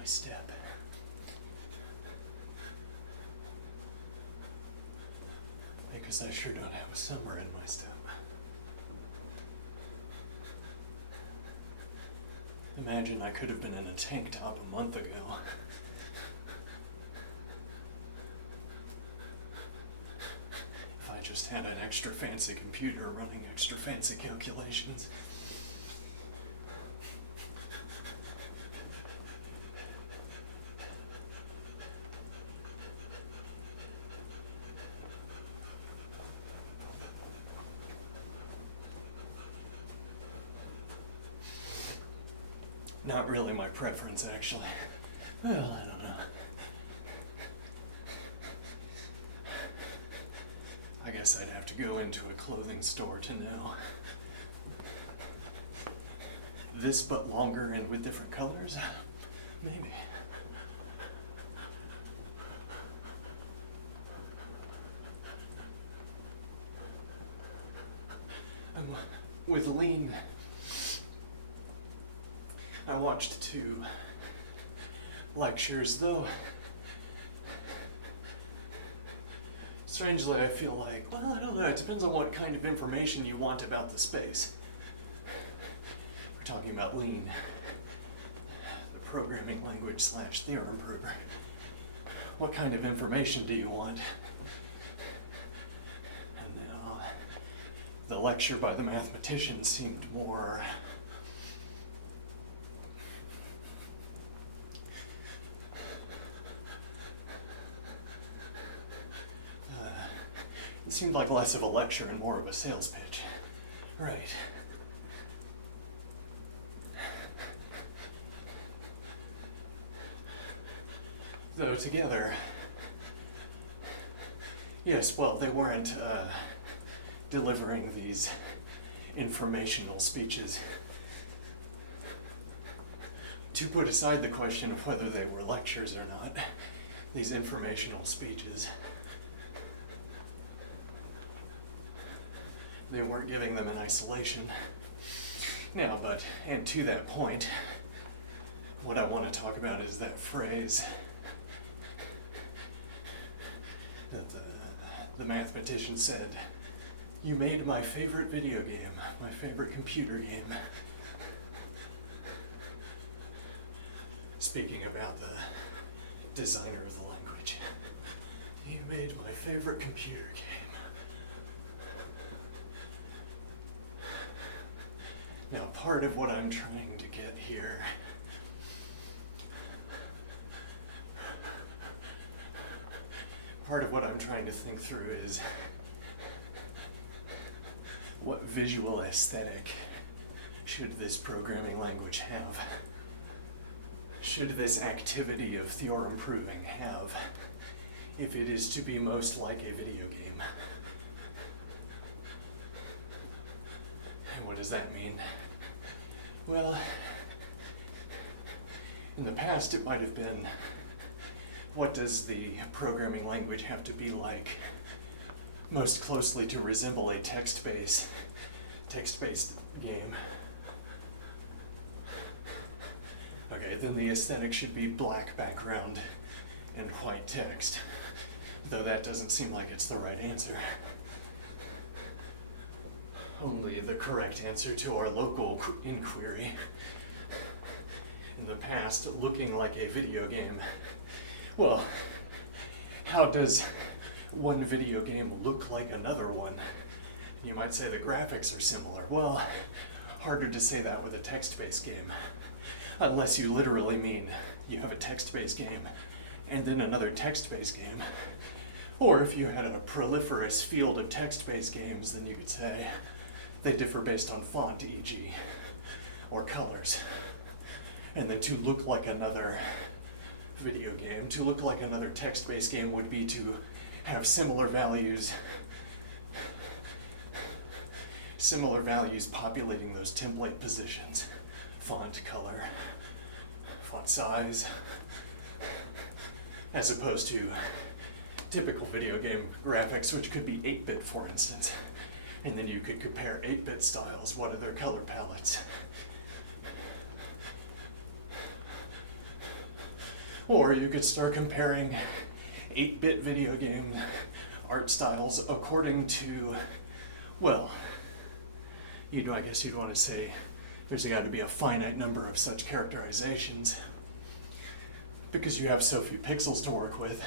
my step. Because I sure don't have a summer in my step. Imagine I could have been in a tank top a month ago. If I just had an extra fancy computer running extra fancy calculations. Not really my preference, actually. Well, I don't know. I guess I'd have to go into a clothing store to know. This but longer and with different colors? Maybe. With lean, I watched 2 lectures, though strangely I feel like, well, I don't know, it depends on what kind of information you want about the space. We're talking about lean, the programming language / theorem prover. What kind of information do you want? And now, the lecture by the mathematician seemed more it seemed like less of a lecture and more of a sales pitch. Right. Though together, yes, well, they weren't delivering these informational speeches. To put aside the question of whether they were lectures or not, these informational speeches, they weren't giving them in isolation. Now, and to that point, what I want to talk about is that phrase that the mathematician said, "You made my favorite video game, my favorite computer game." Speaking about the designer of the language. "You made my favorite computer game." Now, part of what I'm trying to get here part of what I'm trying to think through is what visual aesthetic should this programming language have? Should this activity of theorem proving have if it is to be most like a video game? And what does that mean? Well, in the past it might have been, what does the programming language have to be like most closely to resemble a text-based game? Okay, then the aesthetic should be black background and white text, though that doesn't seem like it's the right answer. Only the correct answer to our local inquiry. In the past, looking like a video game. Well, how does one video game look like another one? You might say the graphics are similar. Well, harder to say that with a text-based game. Unless you literally mean you have a text-based game and then another text-based game. Or if you had a proliferous field of text-based games, then you could say they differ based on font, e.g., or colors. And then to look like another video game, to look like another text-based game would be to have similar values populating those template positions. Font, color, font size, as opposed to typical video game graphics, which could be 8-bit, for instance. And then you could compare 8-bit styles. What are their color palettes? Or you could start comparing 8-bit video game art styles according to, well, I guess you'd want to say there's got to be a finite number of such characterizations because you have so few pixels to work with.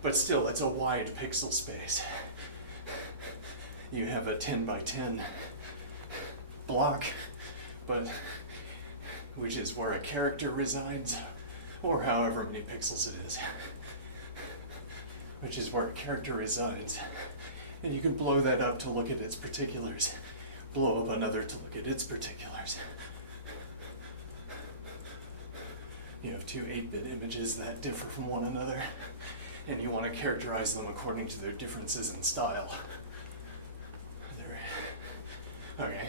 But still, it's a wide pixel space. You have a 10 by 10 block, but which is where a character resides, or however many pixels it is, which is where a character resides. And you can blow that up to look at its particulars, blow up another to look at its particulars. You have two 8-bit images that differ from one another, and you want to characterize them according to their differences in style. Okay.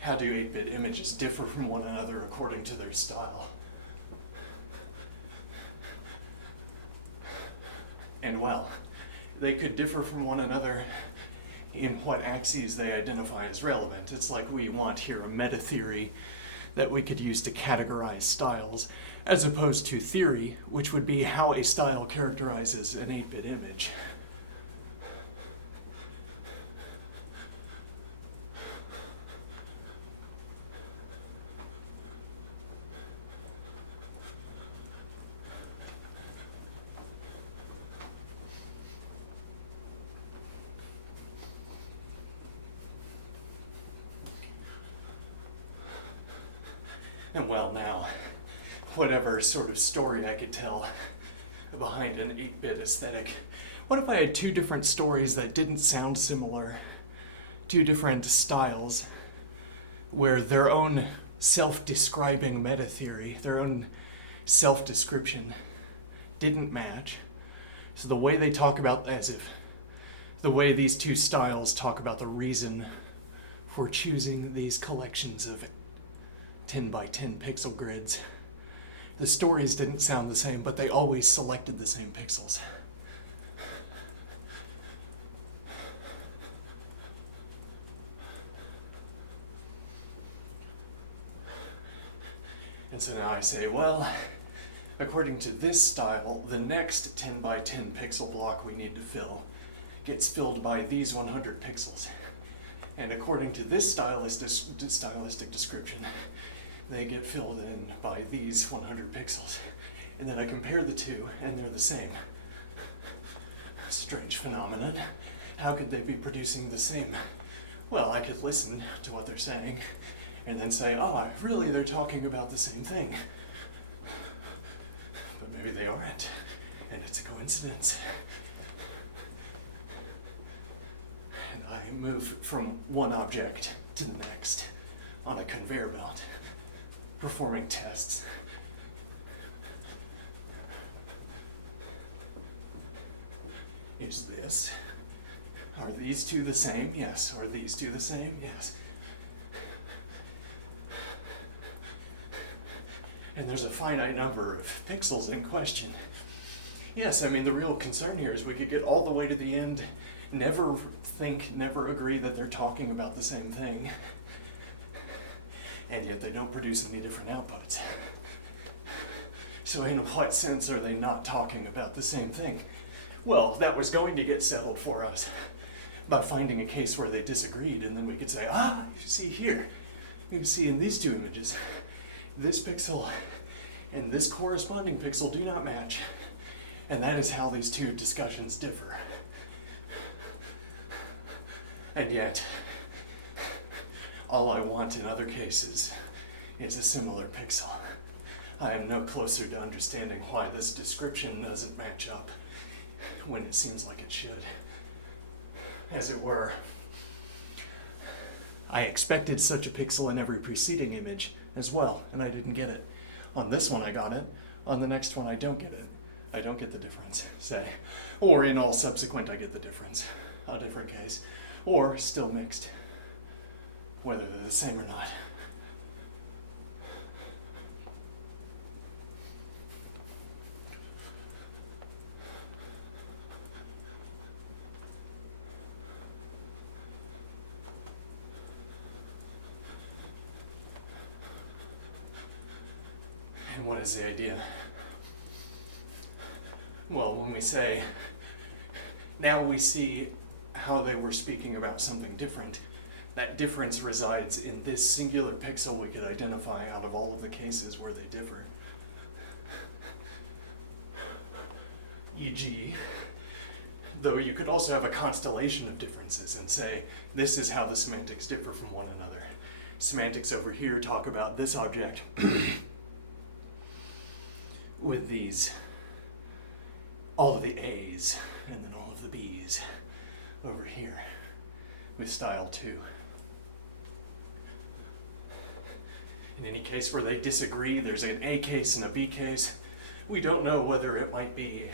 How do 8-bit images differ from one another according to their style? And well, they could differ from one another in what axes they identify as relevant. It's like we want here a meta theory that we could use to categorize styles, as opposed to theory, which would be how a style characterizes an 8-bit image. And well, now, whatever sort of story I could tell behind an 8-bit aesthetic, what if I had two different stories that didn't sound similar, two different styles, where their own self-describing meta-theory, their own self-description didn't match? So the way they talk about, the way these two styles talk about the reason for choosing these collections of 10 by 10 pixel grids. The stories didn't sound the same, but they always selected the same pixels. And so now I say, well, according to this style, the next 10 by 10 pixel block we need to fill gets filled by these 100 pixels. And according to this stylistic description, they get filled in by these 100 pixels. And then I compare the two, and they're the same. Strange phenomenon. How could they be producing the same? Well, I could listen to what they're saying, and then say, oh, really, they're talking about the same thing. But maybe they aren't, and it's a coincidence. And I move from one object to the next on a conveyor belt, performing tests. Is this? Are these two the same? Yes. Are these two the same? Yes. And there's a finite number of pixels in question. Yes, I mean, the real concern here is we could get all the way to the end, never agree that they're talking about the same thing, and yet they don't produce any different outputs. So in what sense are they not talking about the same thing? Well, that was going to get settled for us by finding a case where they disagreed, and then we could say, you see here, you can see in these two images, this pixel and this corresponding pixel do not match. And that is how these two discussions differ. And yet, all I want in other cases is a similar pixel. I am no closer to understanding why this description doesn't match up when it seems like it should. As it were, I expected such a pixel in every preceding image as well, and I didn't get it. On this one I got it, on the next one I don't get it. I don't get the difference, say. Or in all subsequent I get the difference, a different case. Or still mixed, whether they're the same or not. And what is the idea? Well, when we say, now we see how they were speaking about something different, that difference resides in this singular pixel we could identify out of all of the cases where they differ. E.g., though you could also have a constellation of differences and say, this is how the semantics differ from one another. Semantics over here talk about this object with these, all of the A's and then all of the B's over here with style 2. In any case where they disagree, there's an A case and a B case. We don't know whether it might be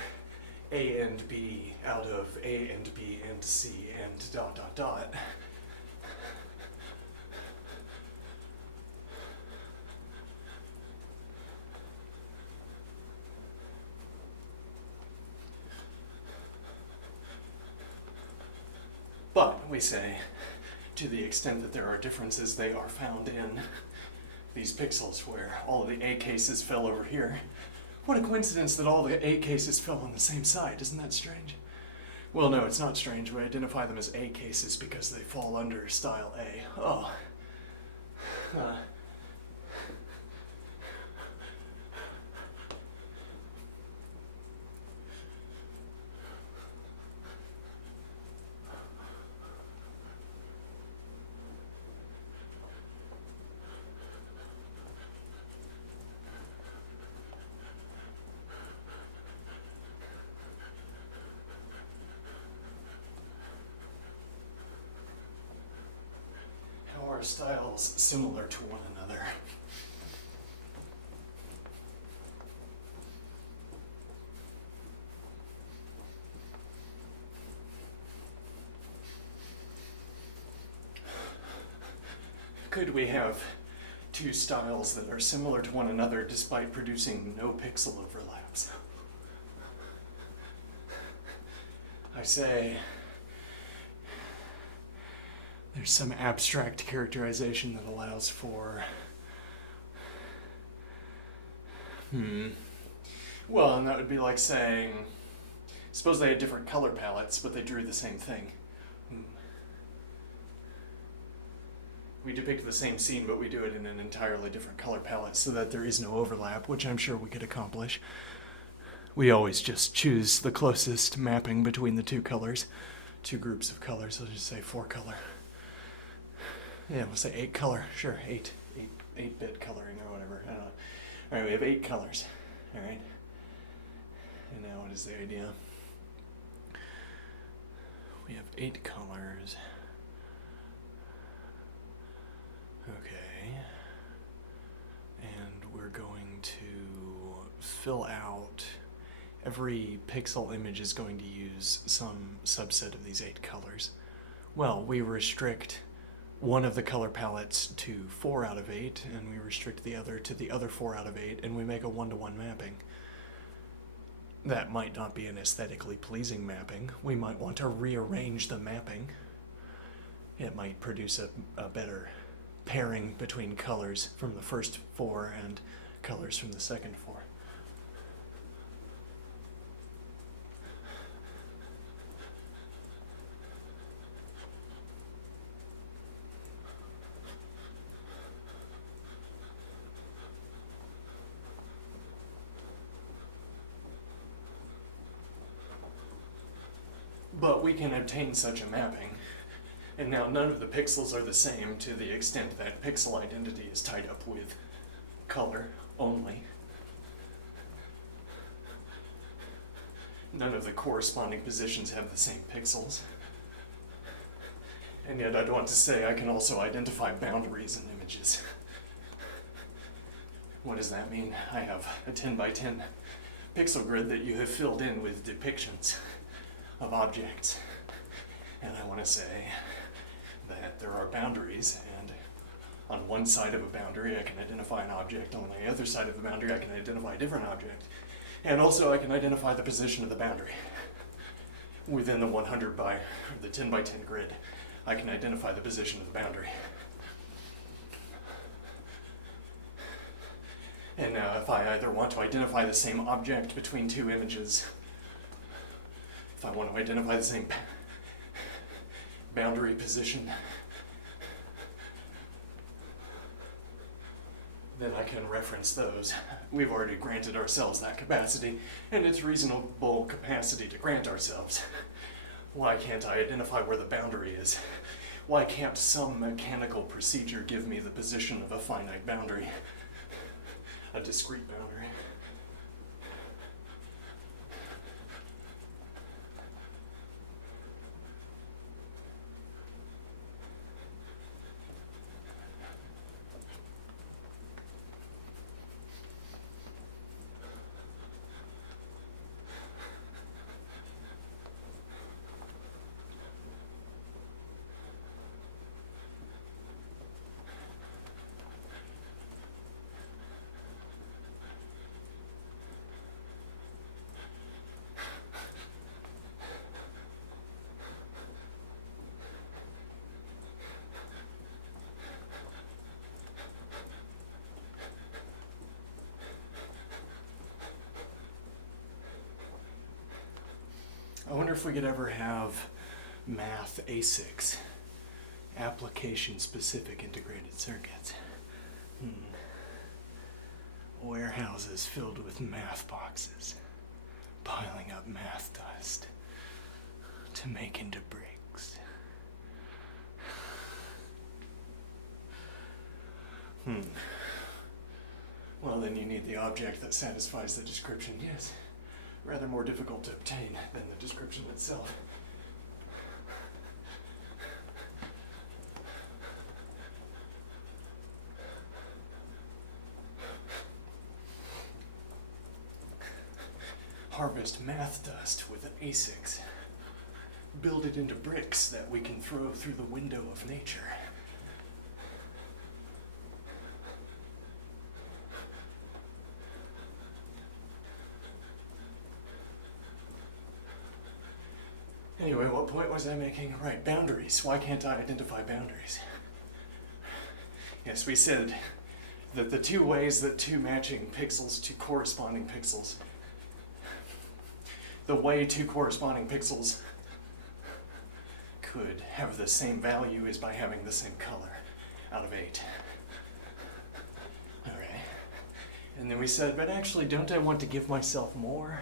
A and B out of A and B and C and dot dot dot. But we say, to the extent that there are differences, they are found in these pixels where all of the A cases fell over here. What a coincidence that all the A cases fell on the same side. Isn't that strange? Well, no, it's not strange. We identify them as A cases because they fall under style A. Oh. How are styles similar to one another? Could we have two styles that are similar to one another despite producing no pixel overlaps? I say, there's some abstract characterization that allows for, well, and that would be like saying, suppose they had different color palettes, but they drew the same thing. We depict the same scene, but we do it in an entirely different color palette so that there is no overlap, which I'm sure we could accomplish. We always just choose the closest mapping between the two colors, two groups of colors. I'll just say 4-color. Yeah, we'll say 8-color. Sure, 8-bit coloring or whatever. I don't know. All right, we have 8 colors. All right. And now what is the idea? We have 8 colors. Okay. And we're going to fill out, every pixel image is going to use some subset of these 8 colors. Well, we restrict one of the color palettes to 4 out of 8, and we restrict the other to the other 4 out of 8, and we make a 1-to-1 mapping. That might not be an aesthetically pleasing mapping. We might want to rearrange the mapping. It might produce a better pairing between colors from the first 4 and colors from the second 4. But we can obtain such a mapping. And now none of the pixels are the same to the extent that pixel identity is tied up with color only. None of the corresponding positions have the same pixels. And yet I'd want to say I can also identify boundaries in images. What does that mean? I have a 10 by 10 pixel grid that you have filled in with depictions of objects. And I want to say that there are boundaries, and on one side of a boundary I can identify an object, on the other side of the boundary I can identify a different object, and also I can identify the position of the boundary. Within the 100 by, or the 10 by 10 grid, I can identify the position of the boundary. And now if I either want to identify the same object between two images, if I want to identify the same boundary position, then I can reference those. We've already granted ourselves that capacity, and it's reasonable capacity to grant ourselves. Why can't I identify where the boundary is? Why can't some mechanical procedure give me the position of a finite boundary? A discrete boundary. I wonder if we could ever have math ASICs, application-specific integrated circuits. Warehouses filled with math boxes, piling up math dust to make into bricks. Well, then you need the object that satisfies the description, yes. Rather more difficult to obtain than the description itself. Harvest math dust with ASICs. Build it into bricks that we can throw through the window of nature. Anyway, what point was I making? Right, boundaries. Why can't I identify boundaries? Yes, we said that the two ways that two matching pixels to corresponding pixels, the way two corresponding pixels could have the same value is by having the same color out of 8. All right. And then we said, but actually, don't I want to give myself more?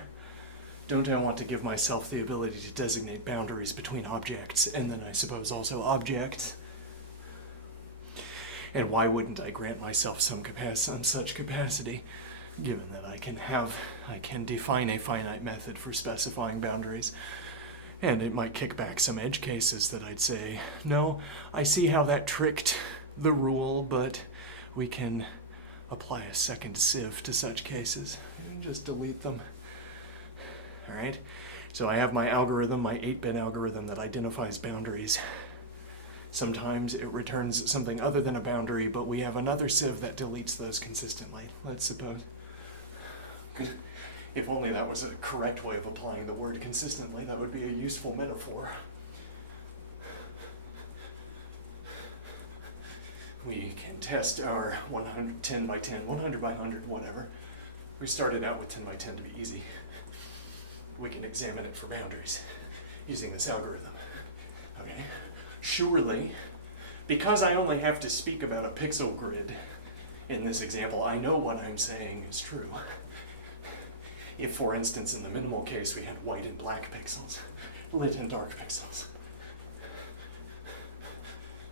Don't I want to give myself the ability to designate boundaries between objects, and then I suppose also objects? And why wouldn't I grant myself some such capacity, given that I can define a finite method for specifying boundaries? And it might kick back some edge cases that I'd say, no, I see how that tricked the rule, but we can apply a second sieve to such cases and just delete them. All right, so I have my algorithm, my 8-bit algorithm that identifies boundaries. Sometimes it returns something other than a boundary, but we have another sieve that deletes those consistently, let's suppose. If only that was a correct way of applying the word consistently, that would be a useful metaphor. We can test our 10 by 10, 100 by 100, whatever. We started out with 10 by 10 to be easy. We can examine it for boundaries using this algorithm. Okay. Surely, because I only have to speak about a pixel grid in this example, I know what I'm saying is true. If, for instance, in the minimal case, we had white and black pixels, lit and dark pixels.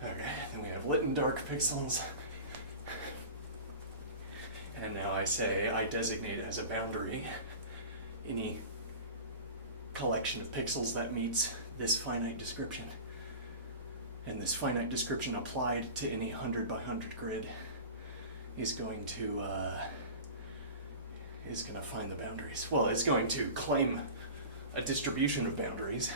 Okay, then we have lit and dark pixels. And now I say I designate as a boundary any collection of pixels that meets this finite description. And this finite description applied to any 100 by 100 grid is going to find the boundaries. Well, it's going to claim a distribution of boundaries.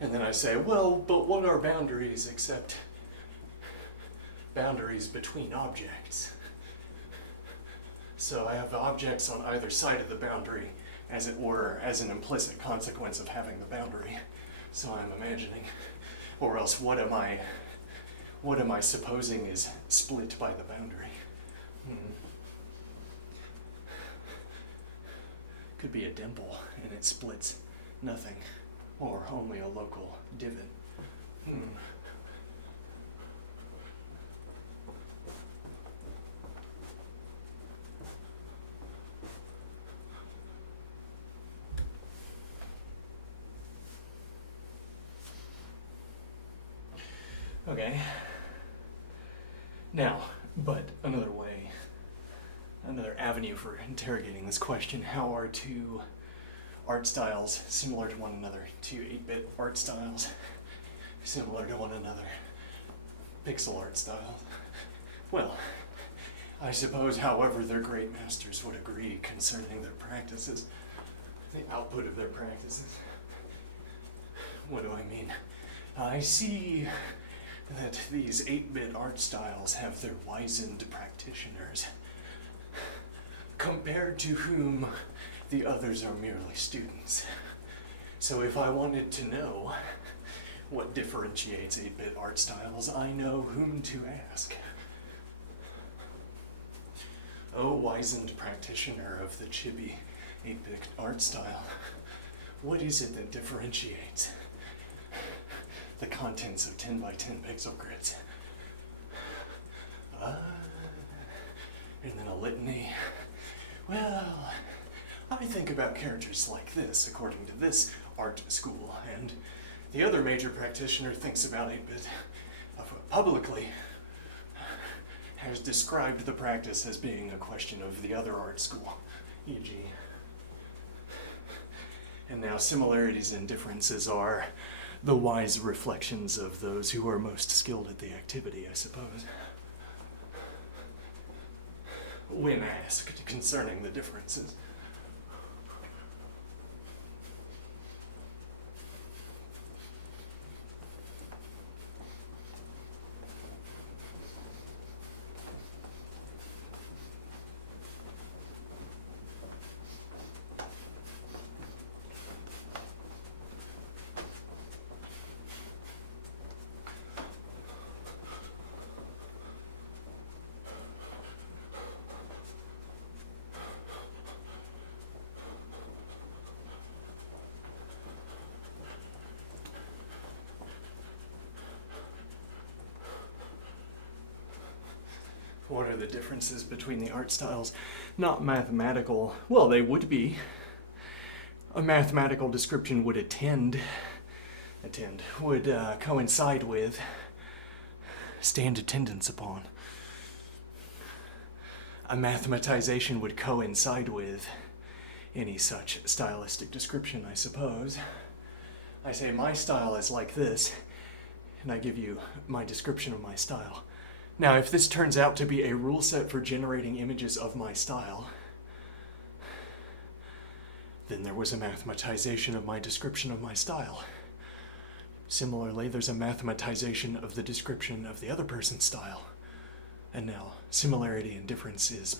And then I say, well, but what are boundaries except boundaries between objects? So I have objects on either side of the boundary, as it were, as an implicit consequence of having the boundary. So I'm imagining, or else what am What am I supposing is split by the boundary? Could be a dimple, and it splits nothing, or only a local divot. Okay. Now, but another way, another avenue for interrogating this question: how are two art styles similar to one another? Two 8-bit art styles similar to one another? Pixel art styles? Well, I suppose, however, their great masters would agree concerning their practices, the output of their practices. What do I mean? I see that these 8-bit art styles have their wizened practitioners, compared to whom the others are merely students. So if I wanted to know what differentiates 8-bit art styles, I know whom to ask. Oh, wizened practitioner of the chibi 8-bit art style, what is it that differentiates the contents of 10 by 10 pixel grids? And then a litany. Well, I think about characters like this, according to this art school, and the other major practitioner thinks about 8-bit publicly, has described the practice as being a question of the other art school, e.g. And now similarities and differences are the wise reflections of those who are most skilled at the activity, I suppose. When asked concerning the differences. What are the differences between the art styles? Not mathematical. Well, they would be. A mathematical description would would coincide with, stand attendance upon. A mathematization would coincide with any such stylistic description, I suppose. I say my style is like this, and I give you my description of my style. Now, if this turns out to be a rule set for generating images of my style, then there was a mathematization of my description of my style. Similarly, there's a mathematization of the description of the other person's style. And now, similarity and difference is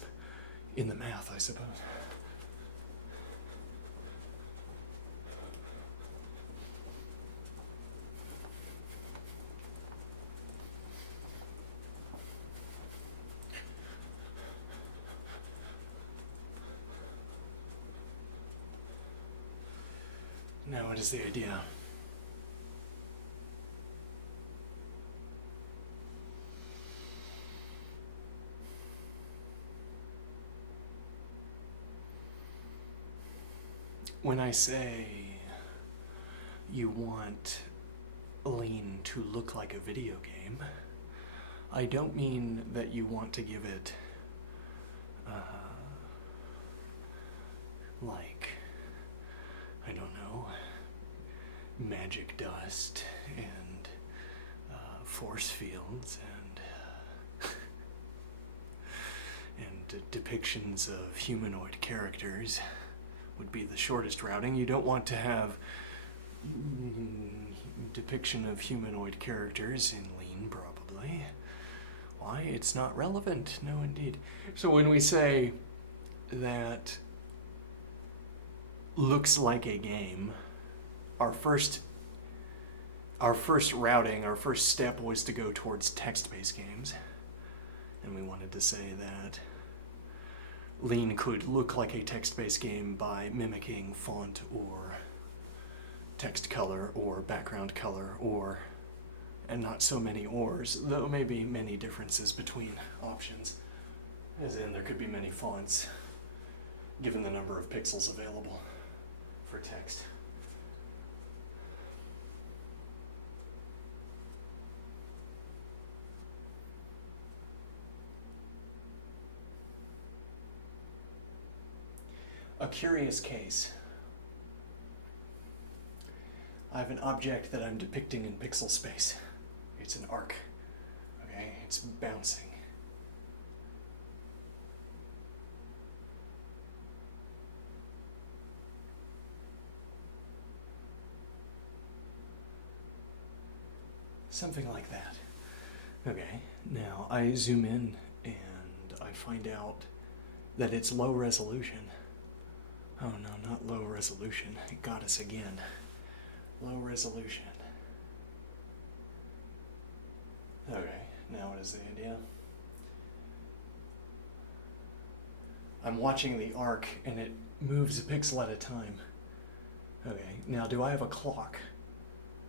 in the math, I suppose. Now, what is the idea? When I say you want Lean to look like a video game, I don't mean that you want to give it, like, I don't know, magic dust and force fields and depictions of humanoid characters would be the shortest routing. You don't want to have depiction of humanoid characters in Lean, probably. Why? It's not relevant. No, indeed. So when we say that looks like a game, our first our first routing, our first step was to go towards text-based games. And we wanted to say that Lean could look like a text-based game by mimicking font or text color or background color or, and not so many ors, though maybe many differences between options, as in there could be many fonts given the number of pixels available for text. A curious case. I have an object that I'm depicting in pixel space. It's an arc. Okay, it's bouncing. Something like that. Okay, now I zoom in and I find out that it's low resolution. Oh no, not low resolution. It got us again. Low resolution. Okay, now what is the idea? I'm watching the arc and it moves a pixel at a time. Okay, now do I have a clock?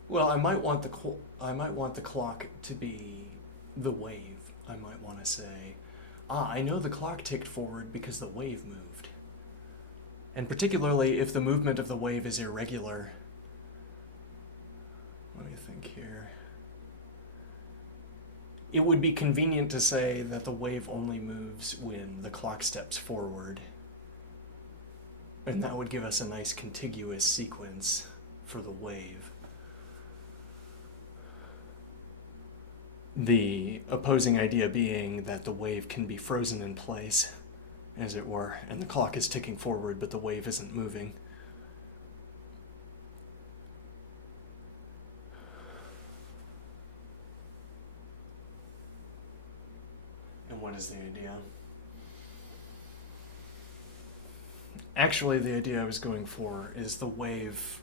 Well, I might want the clock to be the wave. I might want to say, I know the clock ticked forward because the wave moved. And particularly if the movement of the wave is irregular. Let me think here. It would be convenient to say that the wave only moves when the clock steps forward. And that would give us a nice contiguous sequence for the wave. The opposing idea being that the wave can be frozen in place, as it were, and the clock is ticking forward, but the wave isn't moving. And what is the idea? Actually, the idea I was going for is the wave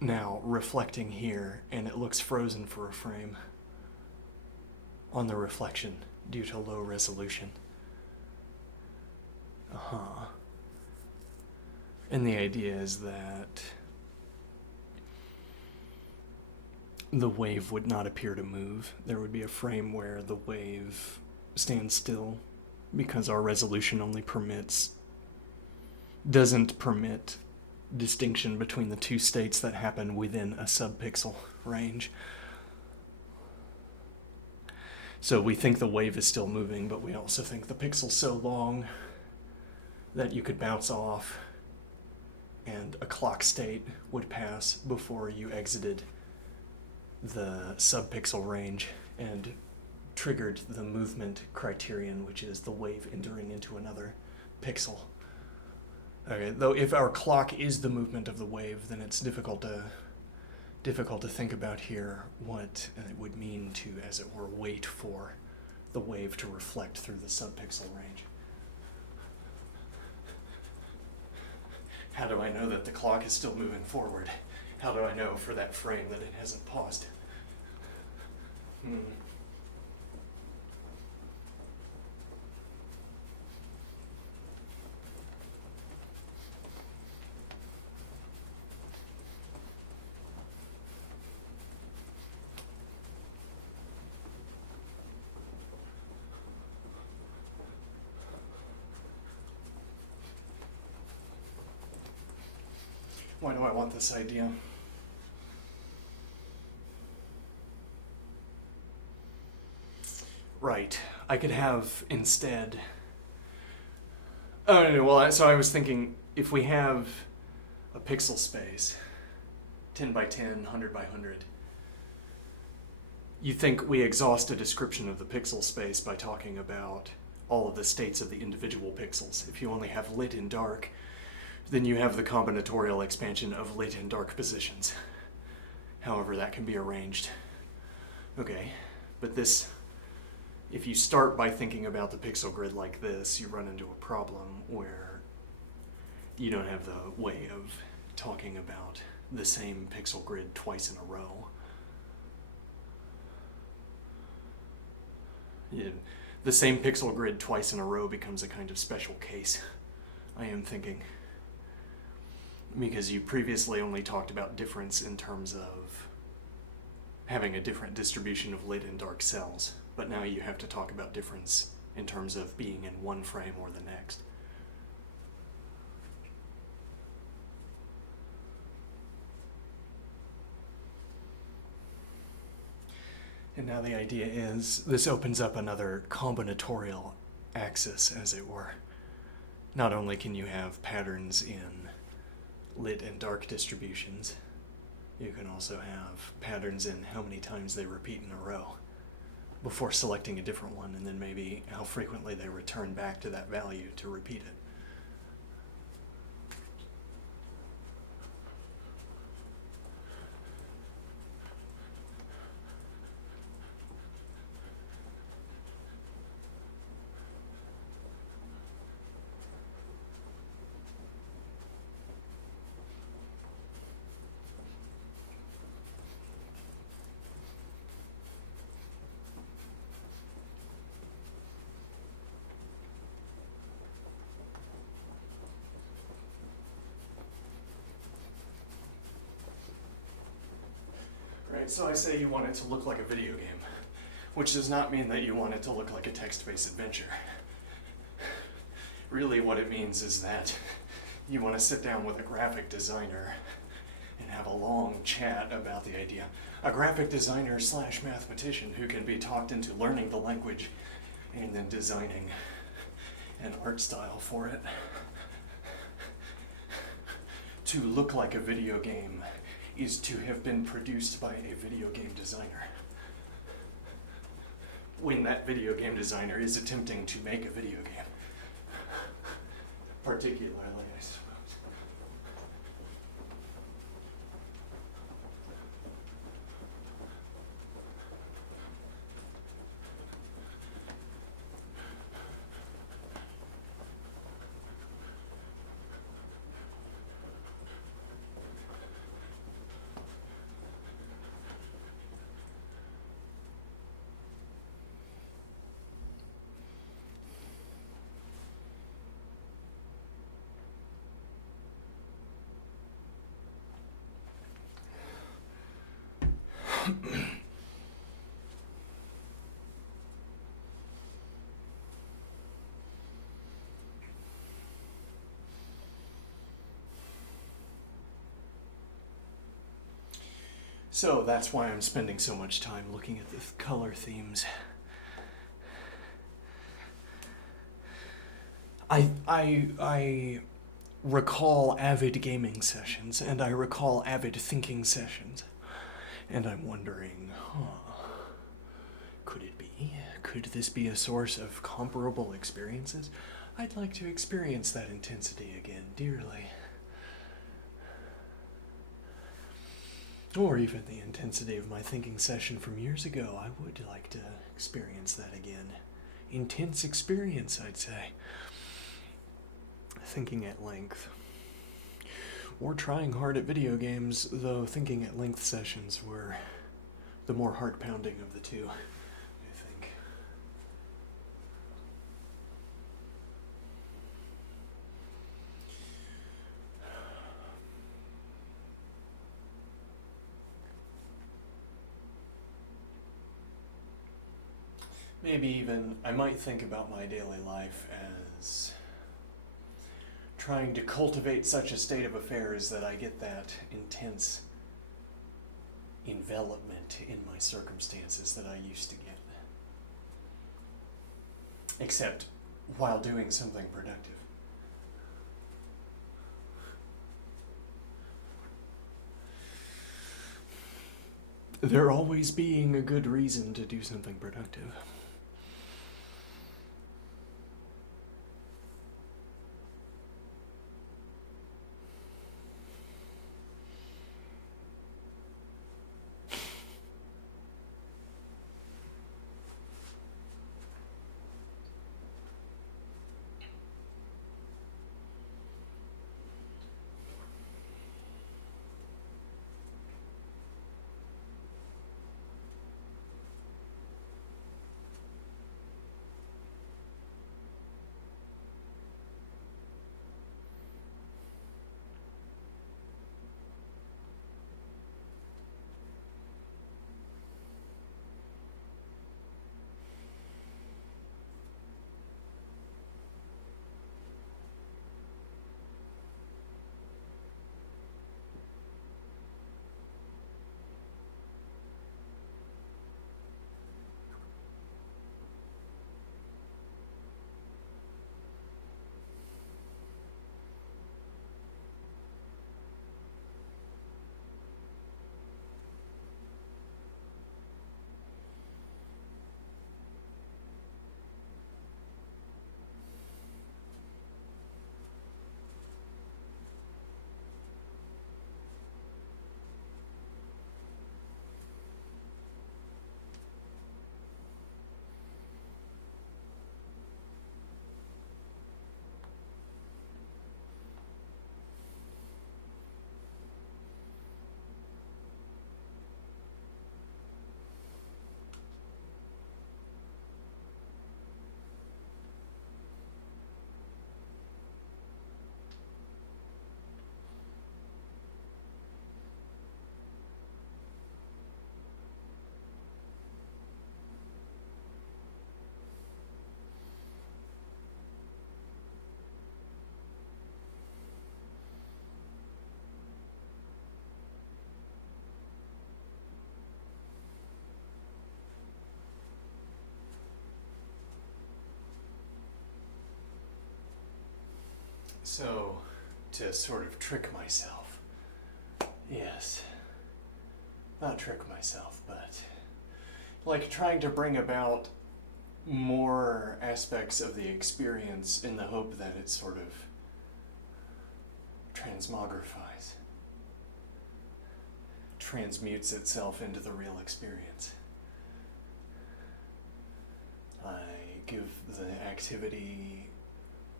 now reflecting here, and it looks frozen for a frame on the reflection due to low resolution. And the idea is that the wave would not appear to move. There would be a frame where the wave stands still because our resolution only doesn't permit distinction between the two states that happen within a subpixel range. So we think the wave is still moving, but we also think the pixel's so long that you could bounce off and a clock state would pass before you exited the subpixel range and triggered the movement criterion, which is the wave entering into another pixel. Okay, though if our clock is the movement of the wave, then it's difficult to think about here what it would mean to, as it were, wait for the wave to reflect through the subpixel range. How do I know that the clock is still moving forward? How do I know for that frame that it hasn't paused? Why do I want this idea? Right. I could have instead... Oh, no, well, so I was thinking, if we have a pixel space, 10 by 10, 100 by 100, you think we exhaust a description of the pixel space by talking about all of the states of the individual pixels. If you only have lit and dark, then you have the combinatorial expansion of lit and dark positions. However that can be arranged. Okay, but this, if you start by thinking about the pixel grid like this, you run into a problem where you don't have the way of talking about the same pixel grid twice in a row. The same pixel grid twice in a row becomes a kind of special case, I am thinking. Because you previously only talked about difference in terms of having a different distribution of lit and dark cells, but now you have to talk about difference in terms of being in one frame or the next. And now the idea is, this opens up another combinatorial axis, as it were. Not only can you have patterns in lit and dark distributions, you can also have patterns in how many times they repeat in a row before selecting a different one, and then maybe how frequently they return back to that value to repeat it. Right, so I say you want it to look like a video game, which does not mean that you want it to look like a text-based adventure. Really what it means is that you want to sit down with a graphic designer and have a long chat about the idea. A graphic designer / mathematician who can be talked into learning the language and then designing an art style for it to look like a video game is to have been produced by a video game designer. When that video game designer is attempting to make a video game. Particularly, I suppose. So that's why I'm spending so much time looking at the color themes. I recall avid gaming sessions, and I recall avid thinking sessions, and I'm wondering, could it be? Could this be a source of comparable experiences? I'd like to experience that intensity again, dearly. Or even the intensity of my thinking session from years ago. I would like to experience that again. Intense experience, I'd say. Thinking at length. Or trying hard at video games, though thinking at length sessions were the more heart-pounding of the two, I think. Maybe even, I might think about my daily life as trying to cultivate such a state of affairs that I get that intense envelopment in my circumstances that I used to get. Except while doing something productive. There always being a good reason to do something productive. So, to sort of trick myself, yes, not trick myself, but like trying to bring about more aspects of the experience in the hope that it sort of transmogrifies, transmutes itself into the real experience. I give the activity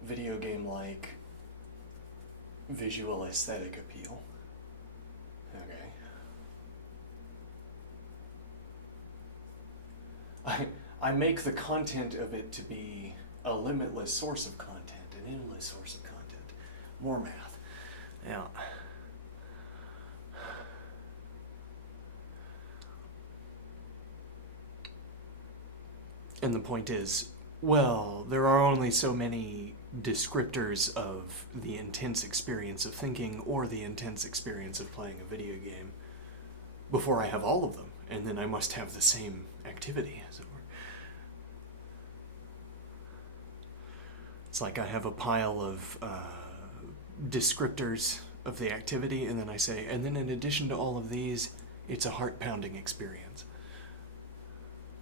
video game-like visual aesthetic appeal. Okay. I make the content of it to be a limitless source of content, an endless source of content. More math. Yeah. And the point is, well, there are only so many descriptors of the intense experience of thinking or the intense experience of playing a video game before I have all of them, and then I must have the same activity, as it were. It's like I have a pile of descriptors of the activity, and then I say, and then in addition to all of these, it's a heart-pounding experience.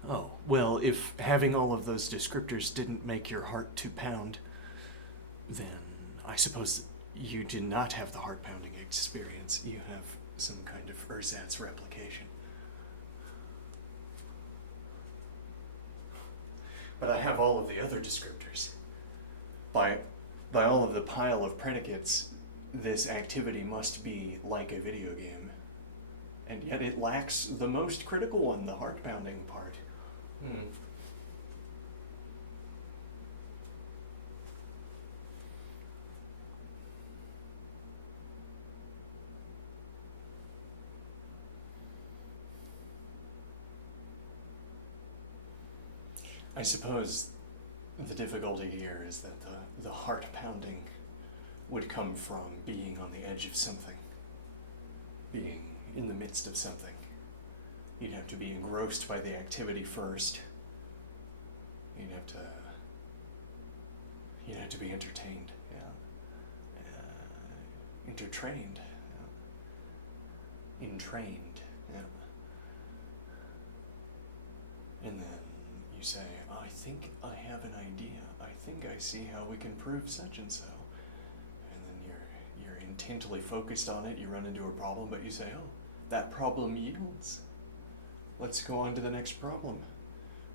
Oh, well, if having all of those descriptors didn't make your heart to pound, then I suppose you do not have the heart-pounding experience. You have some kind of ersatz replication. But I have all of the other descriptors. By all of the pile of predicates, this activity must be like a video game. And yet it lacks the most critical one, the heart-pounding part. I suppose the difficulty here is that the heart pounding would come from being on the edge of something, being in the midst of something. You'd have to be engrossed by the activity first. You'd have to be entertained, entertrained, entrained, and then you say, I think I have an idea. I think I see how we can prove such and so. And then you're intently focused on it. You run into a problem, but you say, oh, that problem yields. Let's go on to the next problem.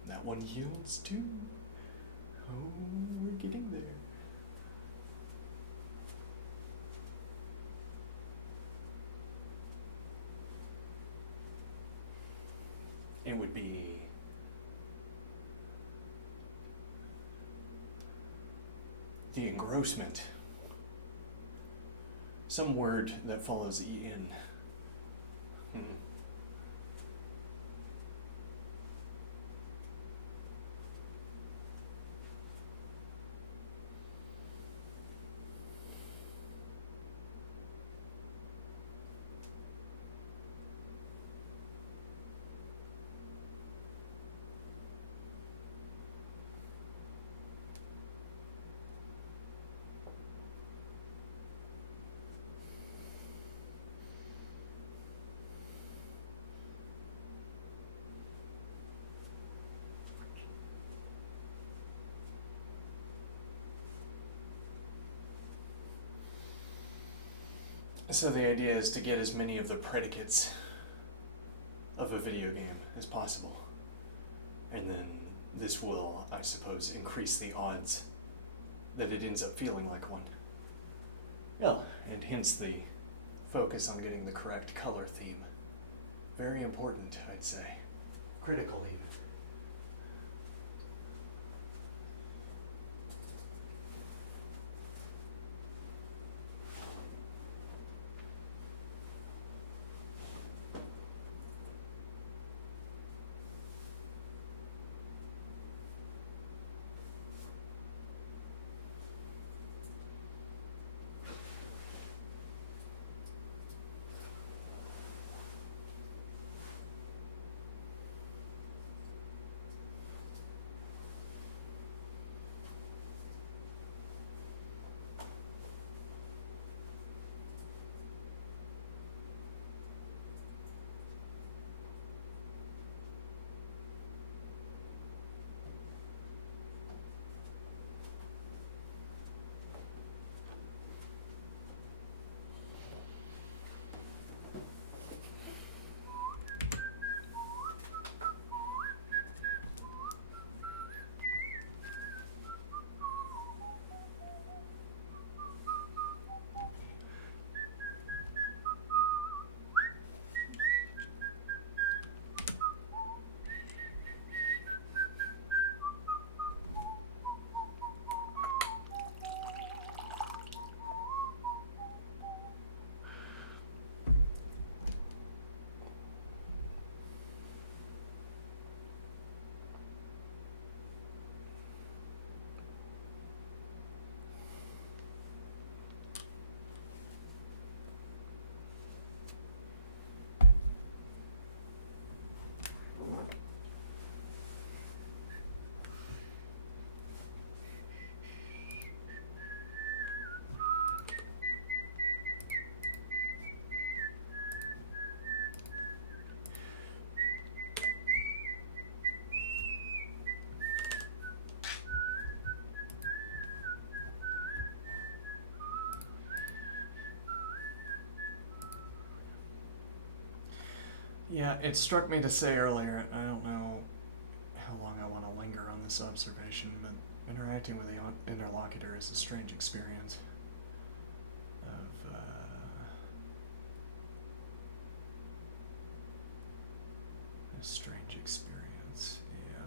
That one yields too. Oh, we're getting there. It would be the engrossment. Some word that follows en. So the idea is to get as many of the predicates of a video game as possible. And then this will, I suppose, increase the odds that it ends up feeling like one. Well, and hence the focus on getting the correct color theme. Very important, I'd say. Critical even. Yeah, it struck me to say earlier, I don't know how long I want to linger on this observation, but interacting with the interlocutor is a strange experience of a strange experience, yeah.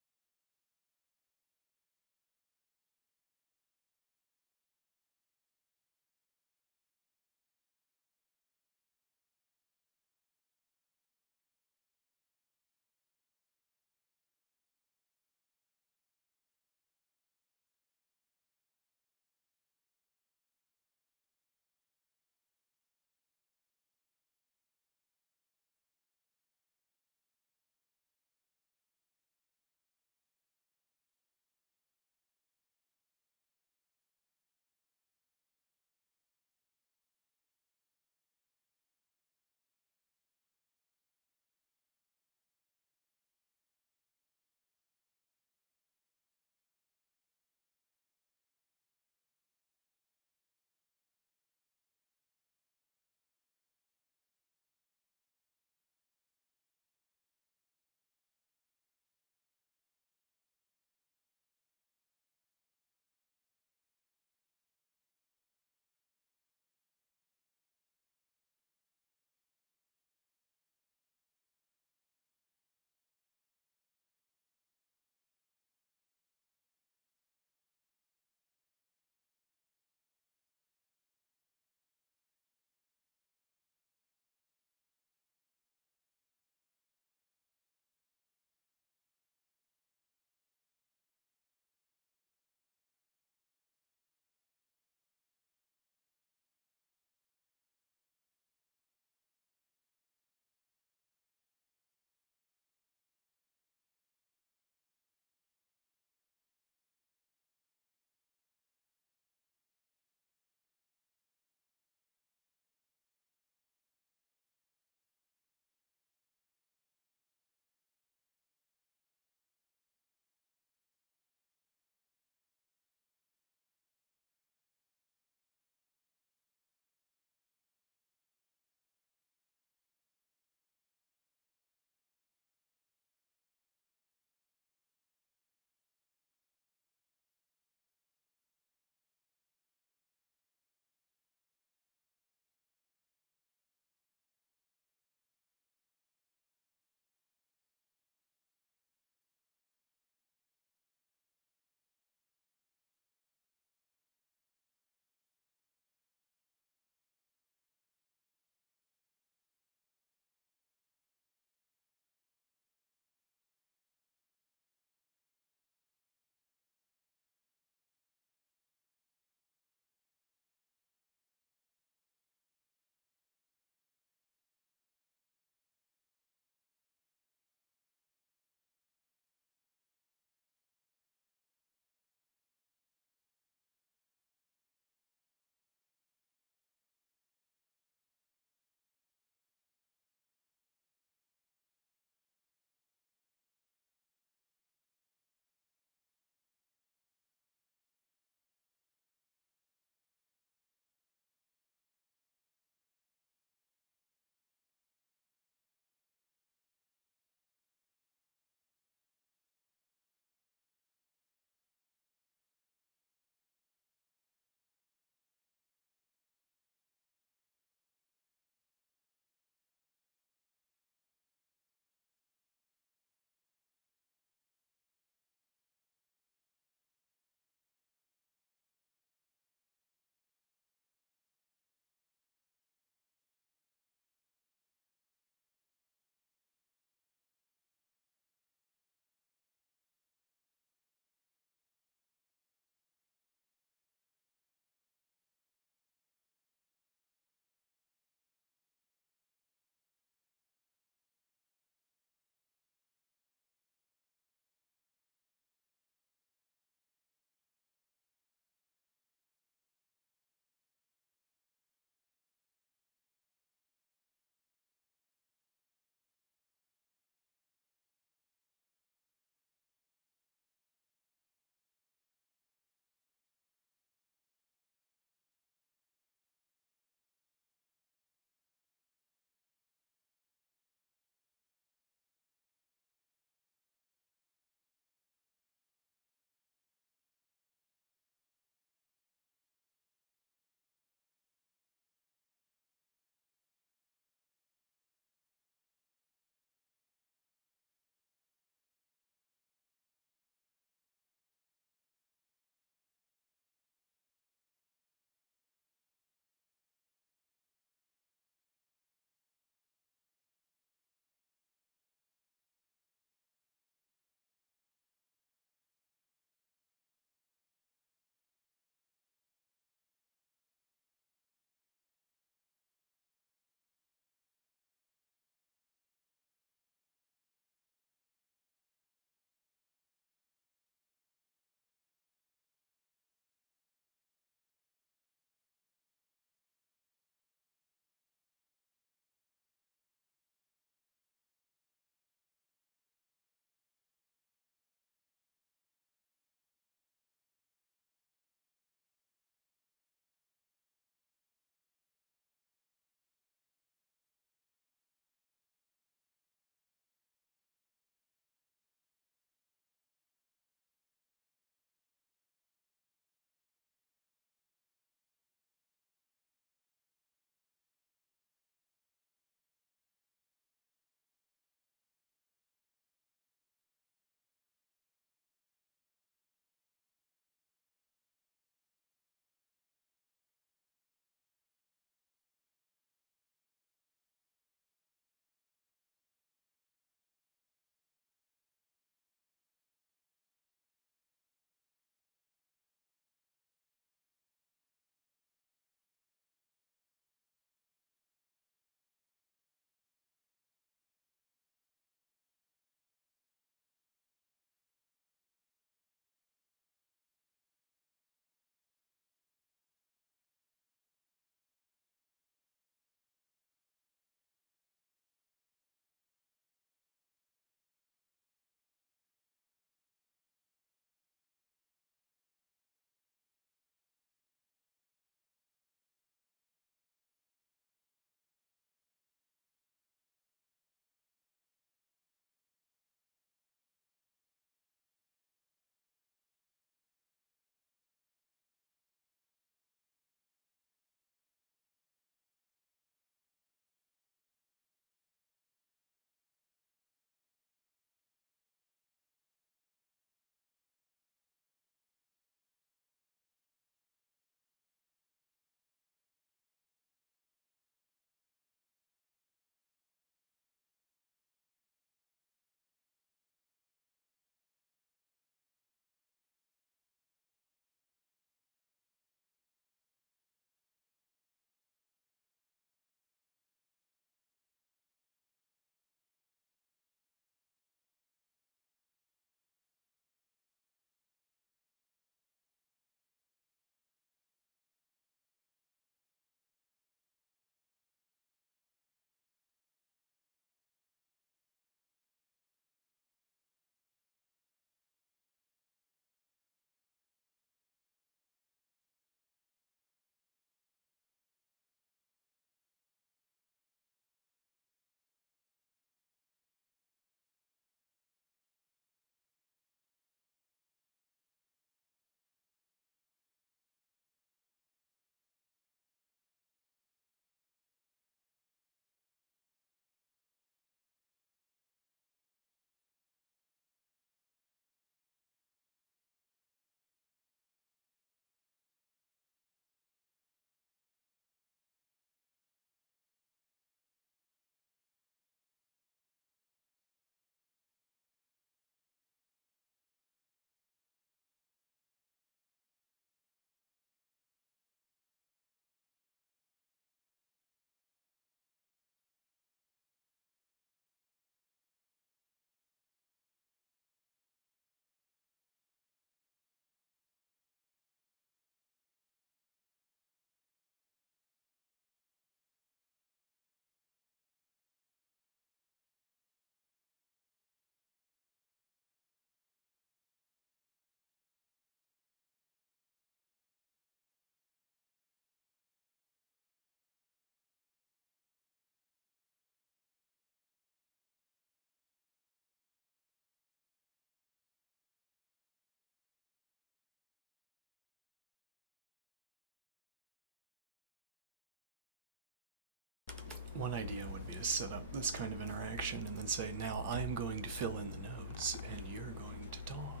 One idea would be to set up this kind of interaction and then say, now I am going to fill in the notes and you're going to talk.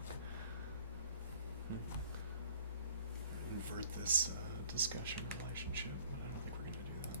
Invert this discussion relationship, but I don't think we're going to do that.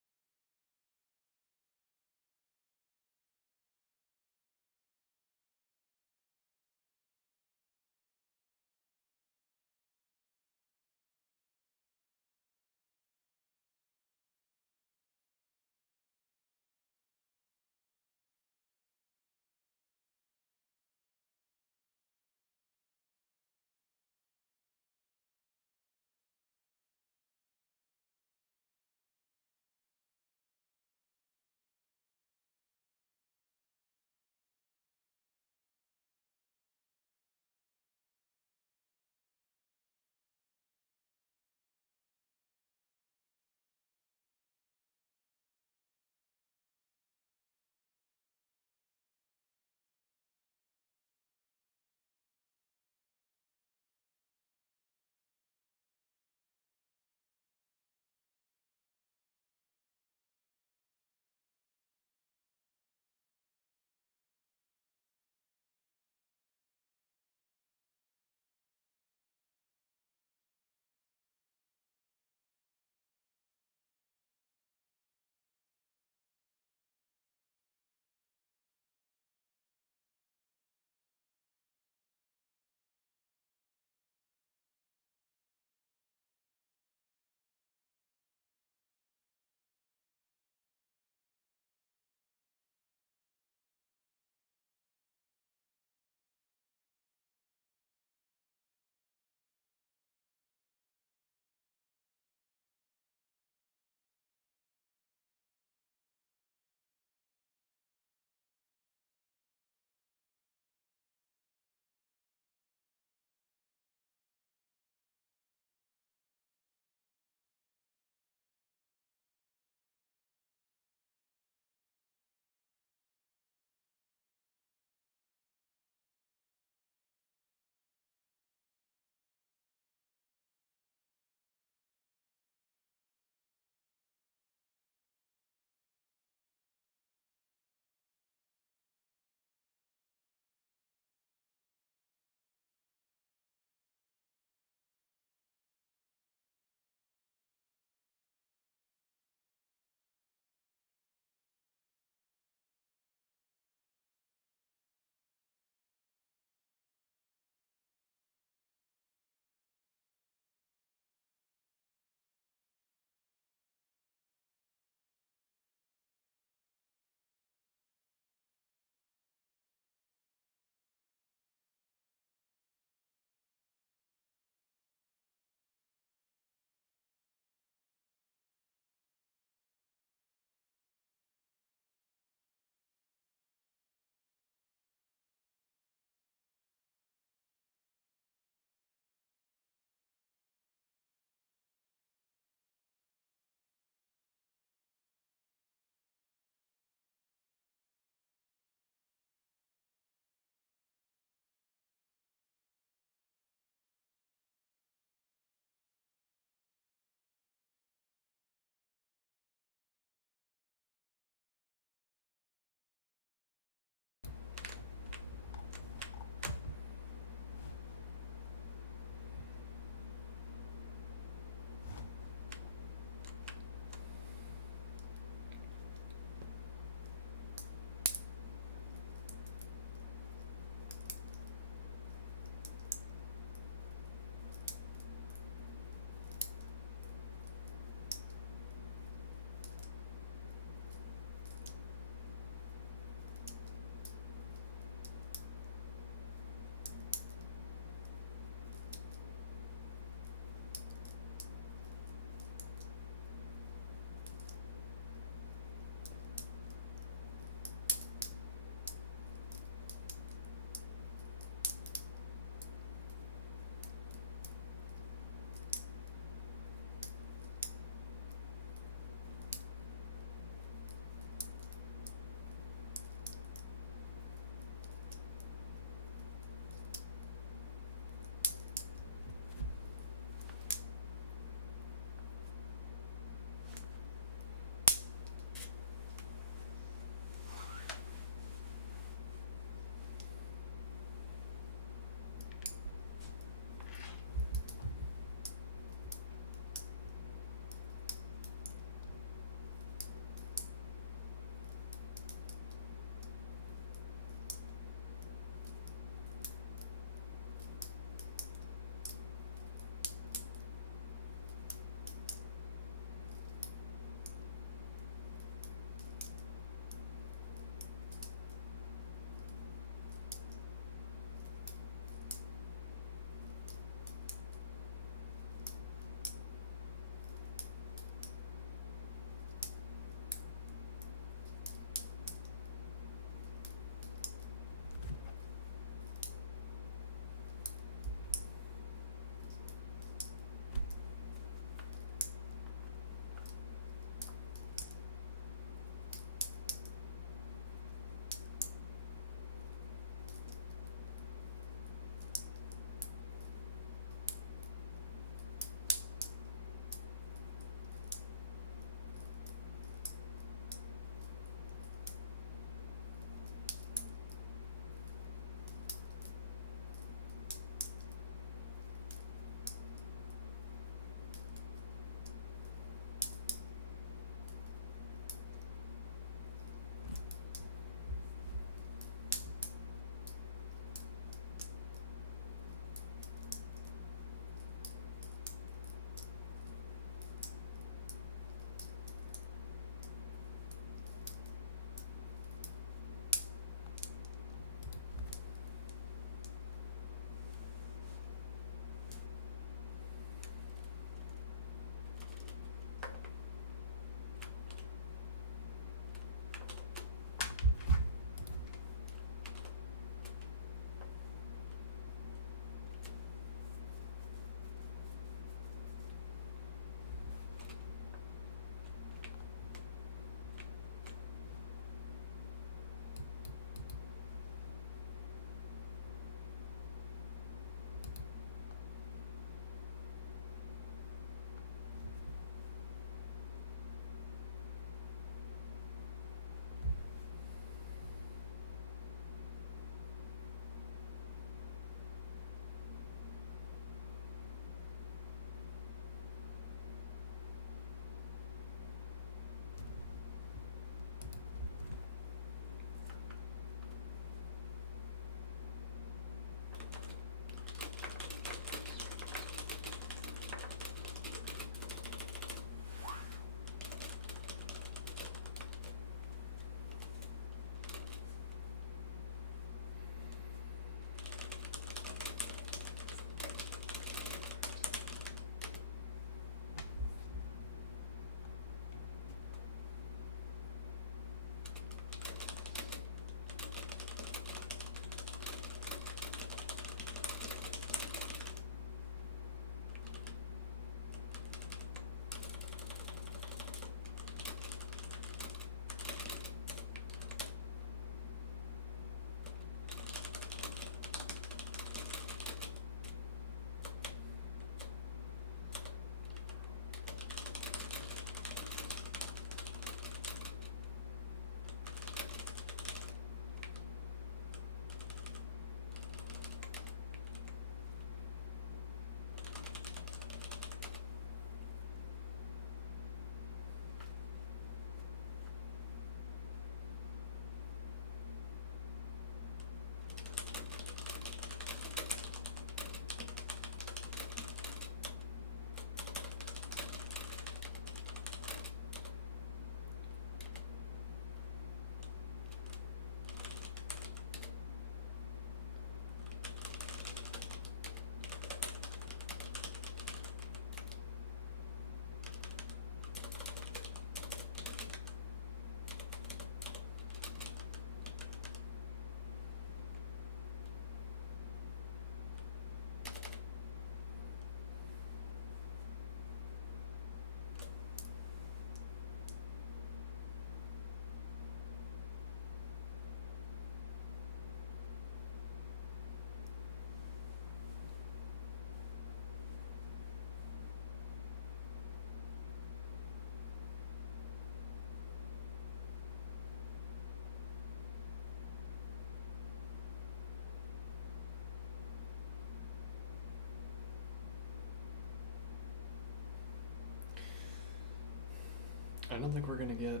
I don't think we're going to get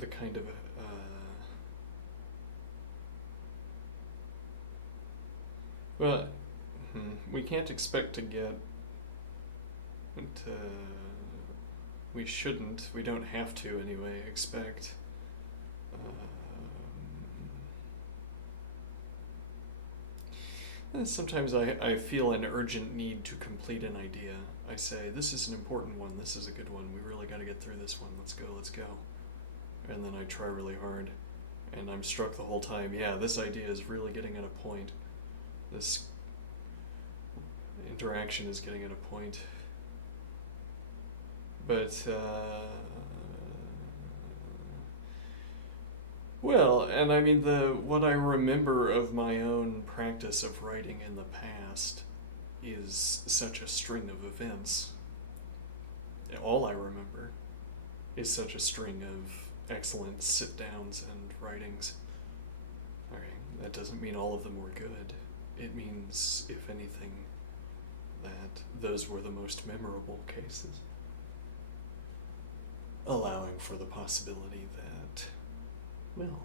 the kind of well, we can't expect to get to, we shouldn't, we don't have to anyway, expect sometimes I feel an urgent need to complete an idea. I say, this is an important one, this is a good one, we really got to get through this one, let's go. And then I try really hard, and I'm struck the whole time, yeah, this idea is really getting at a point. This interaction is getting at a point. But, well, and I mean, what I remember of my own practice of writing in the past is such a string of events. All I remember is such a string of excellent sit-downs and writings. All right, that doesn't mean all of them were good. It means, if anything, that those were the most memorable cases, allowing for the possibility that, well,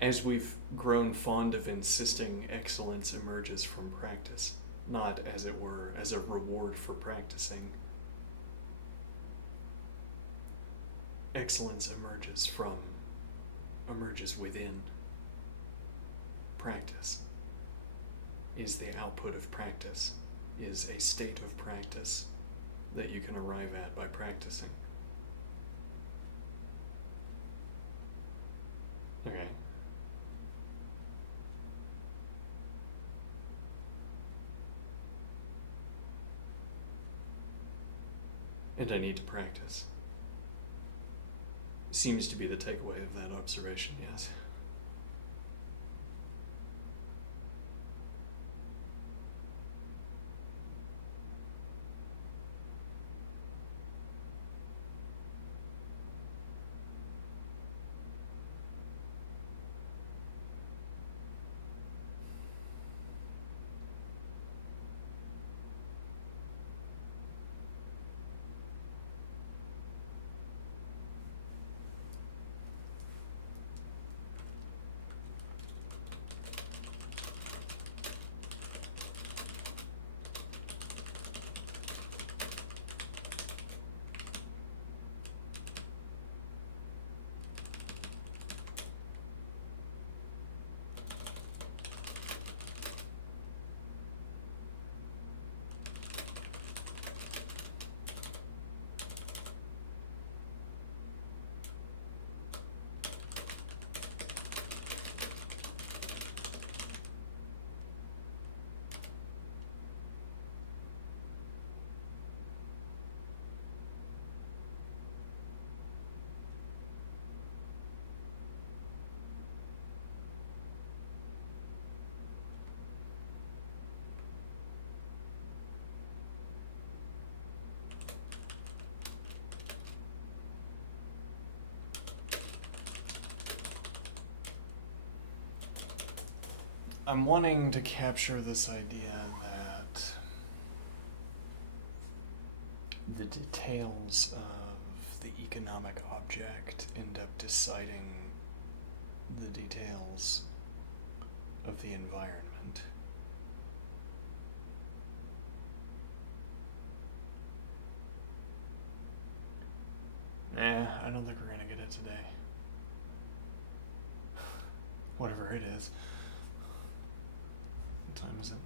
as we've grown fond of insisting excellence emerges from practice, not, as it were, as a reward for practicing, excellence emerges within. Practice is the output of practice, is a state of practice that you can arrive at by practicing. Okay. And I need to practice. Seems to be the takeaway of that observation, yes. I'm wanting to capture this idea that the details of the economic object end up deciding the details of the environment. I don't think we're gonna get it today. Whatever it is. What time is it?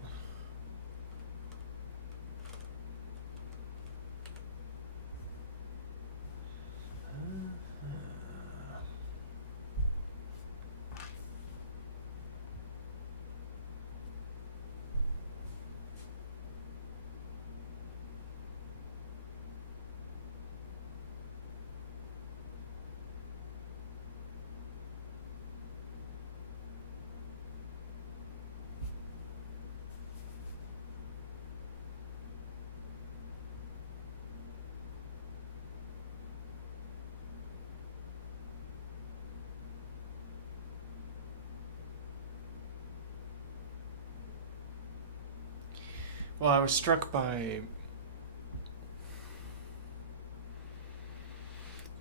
Well, I was struck by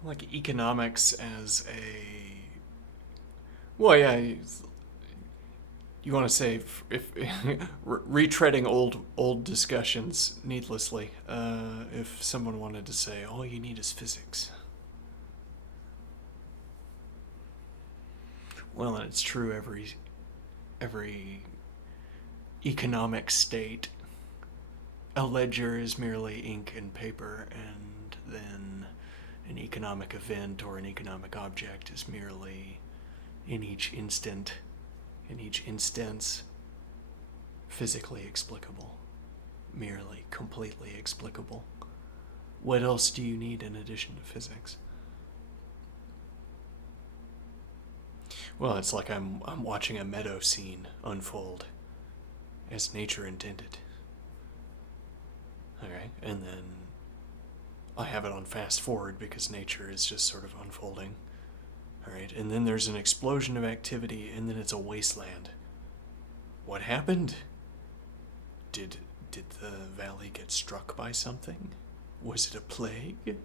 like economics as a, well, yeah, you want to say if retreading old discussions needlessly. If someone wanted to say all you need is physics, well, and it's true every economic state. A ledger is merely ink and paper, and then an economic event or an economic object is merely, in each instance, physically explicable, merely completely explicable. What else do you need in addition to physics? Well, it's like I'm watching a meadow scene unfold as nature intended. Alright, and then I have it on fast forward because nature is just sort of unfolding. Alright, and then there's an explosion of activity, and then it's a wasteland. What happened? Did the valley get struck by something? Was it a plague?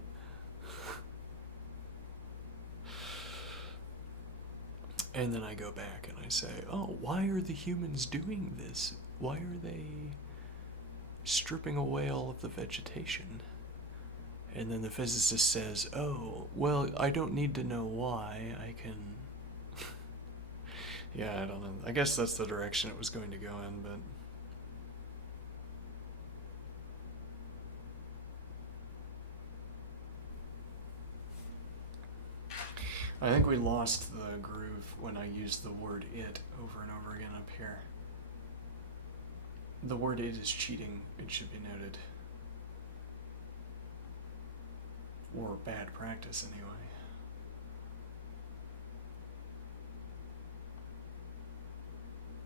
And then I go back and I say, oh, why are the humans doing this? Why are they stripping away all of the vegetation? And then the physicist says, oh, well, I don't need to know why. I can... Yeah, I don't know. I guess that's the direction it was going to go in, but... I think we lost the groove when I used the word it over and over again up here. The word it is cheating, it should be noted. Or bad practice, anyway.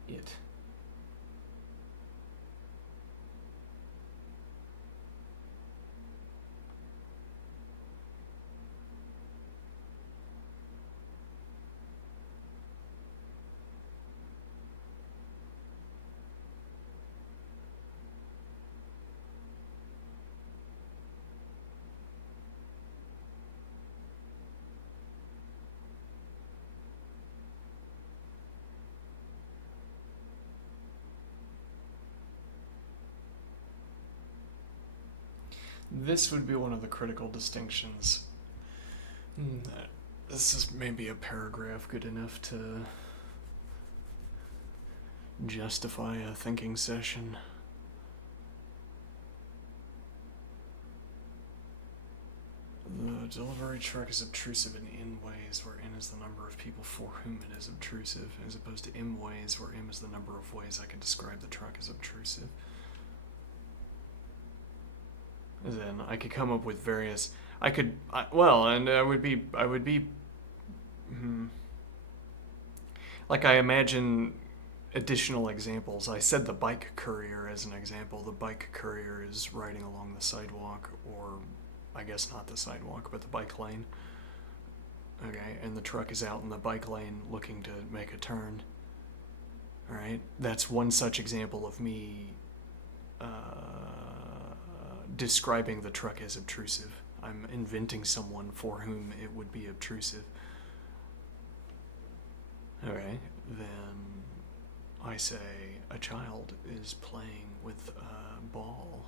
It. This would be one of the critical distinctions. This is maybe a paragraph good enough to justify a thinking session. The delivery truck is obtrusive in N ways, where N is the number of people for whom it is obtrusive, as opposed to M ways, where M is the number of ways I can describe the truck as obtrusive. Then I could come up with various. I would be. Like, I imagine additional examples. I said the bike courier as an example. The bike courier is riding along the sidewalk, or I guess not the sidewalk, but the bike lane. Okay, and the truck is out in the bike lane looking to make a turn. Alright, that's one such example of me describing the truck as obtrusive. I'm inventing someone for whom it would be obtrusive. Alright, then I say a child is playing with a ball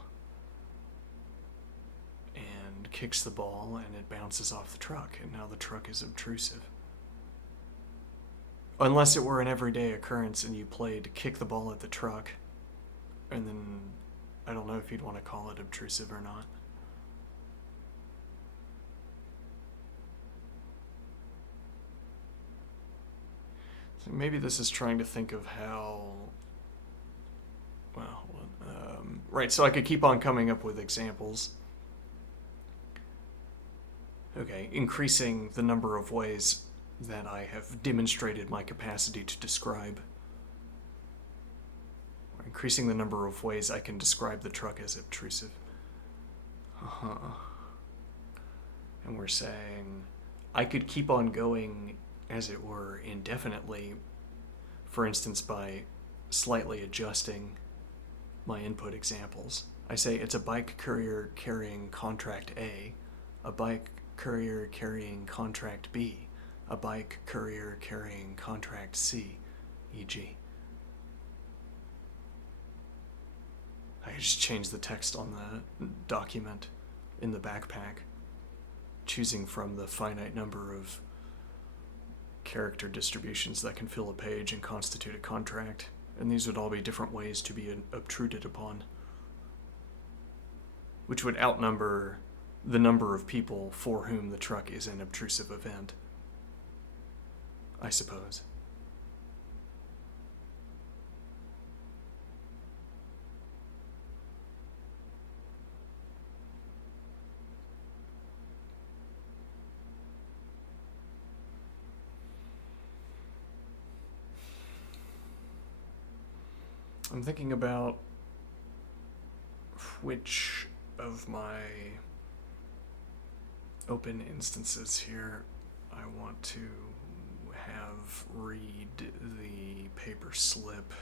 and kicks the ball and it bounces off the truck, and now the truck is obtrusive. Unless it were an everyday occurrence and you played kick the ball at the truck, and then I don't know if you'd want to call it obtrusive or not. So maybe this is trying to think of how... right, so I could keep on coming up with examples. Okay, increasing the number of ways that I have demonstrated my capacity to describe. Or increasing the number of ways I can describe the truck as obtrusive. And we're saying I could keep on going, as it were, indefinitely, for instance, by slightly adjusting my input examples. I say it's a bike courier carrying contract A. A bike courier carrying contract B, a bike courier carrying contract C, e.g. I just change the text on the document in the backpack, choosing from the finite number of character distributions that can fill a page and constitute a contract. And these would all be different ways to be obtruded upon, which would outnumber the number of people for whom the truck is an obtrusive event, I suppose. I'm thinking about which of my open instances here I want to have read the paper slip.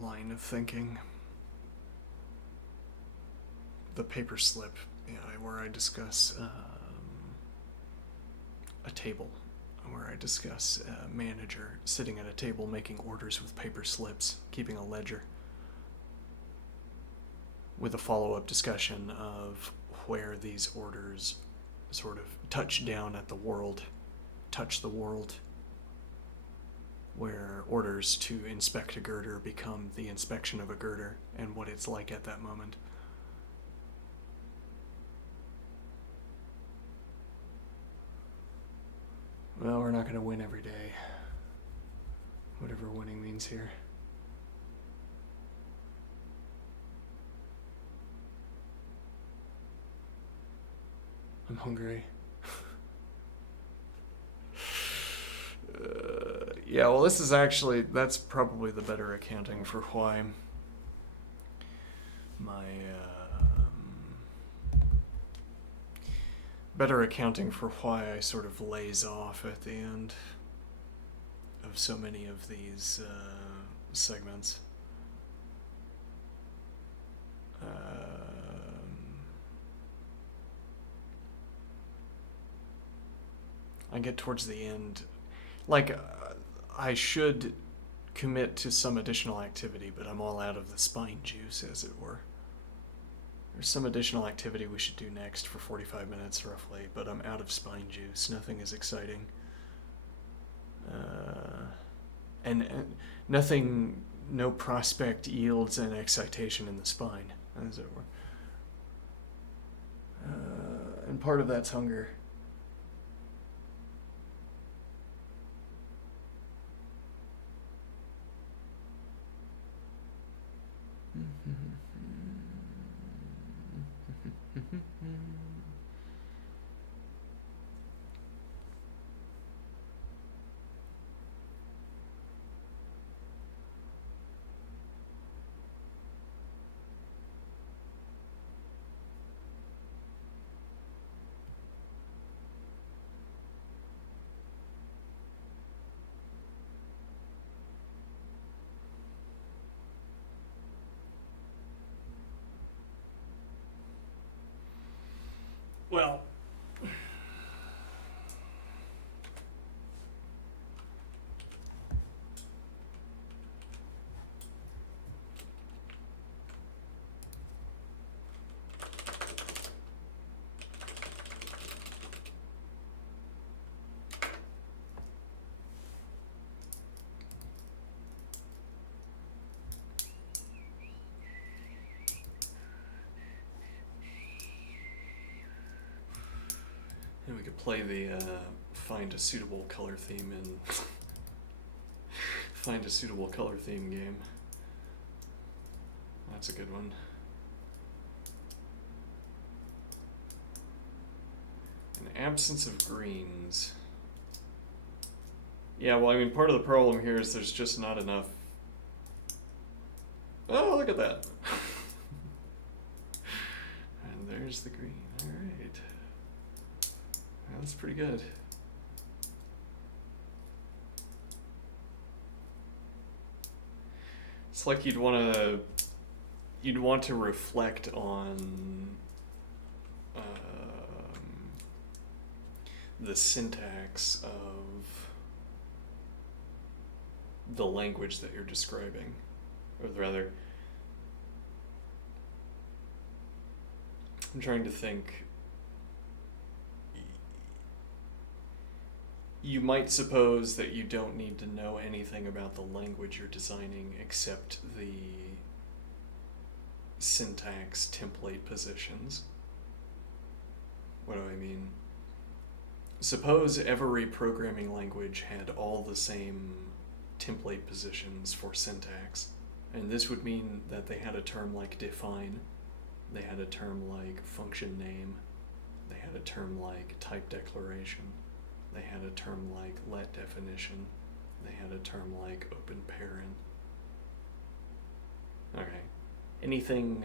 Line of thinking. The paper slip, where I discuss a table, where I discuss a manager sitting at a table making orders with paper slips, keeping a ledger, with a follow-up discussion of where these orders sort of touch down at the world, touch the world, where orders to inspect a girder become the inspection of a girder, and what it's like at that moment. Well, we're not going to win every day, whatever winning means here. I'm hungry. Yeah, well, that's probably the better accounting for why I sort of laze off at the end of so many of these segments. I get towards the end, I should commit to some additional activity, but I'm all out of the spine juice, as it were. There's some additional activity we should do next for 45 minutes roughly, but I'm out of spine juice. Nothing is exciting. And nothing, no prospect yields an excitation in the spine, as it were. And part of that's hunger. Well, and we could play the find a suitable color theme and find a suitable color theme game. That's a good one. An absence of greens. Yeah, well, I mean, part of the problem here is there's just not enough. Oh, look at that. And there's the green. All right. That's pretty good. It's like you'd want you'd want to reflect on the syntax of the language that you're describing, or rather, I'm trying to think. You might suppose that you don't need to know anything about the language you're designing except the syntax template positions. What do I mean? Suppose every programming language had all the same template positions for syntax, and this would mean that they had a term like define, they had a term like function name, they had a term like type declaration, they had a term like let definition, they had a term like open parent. Okay. Anything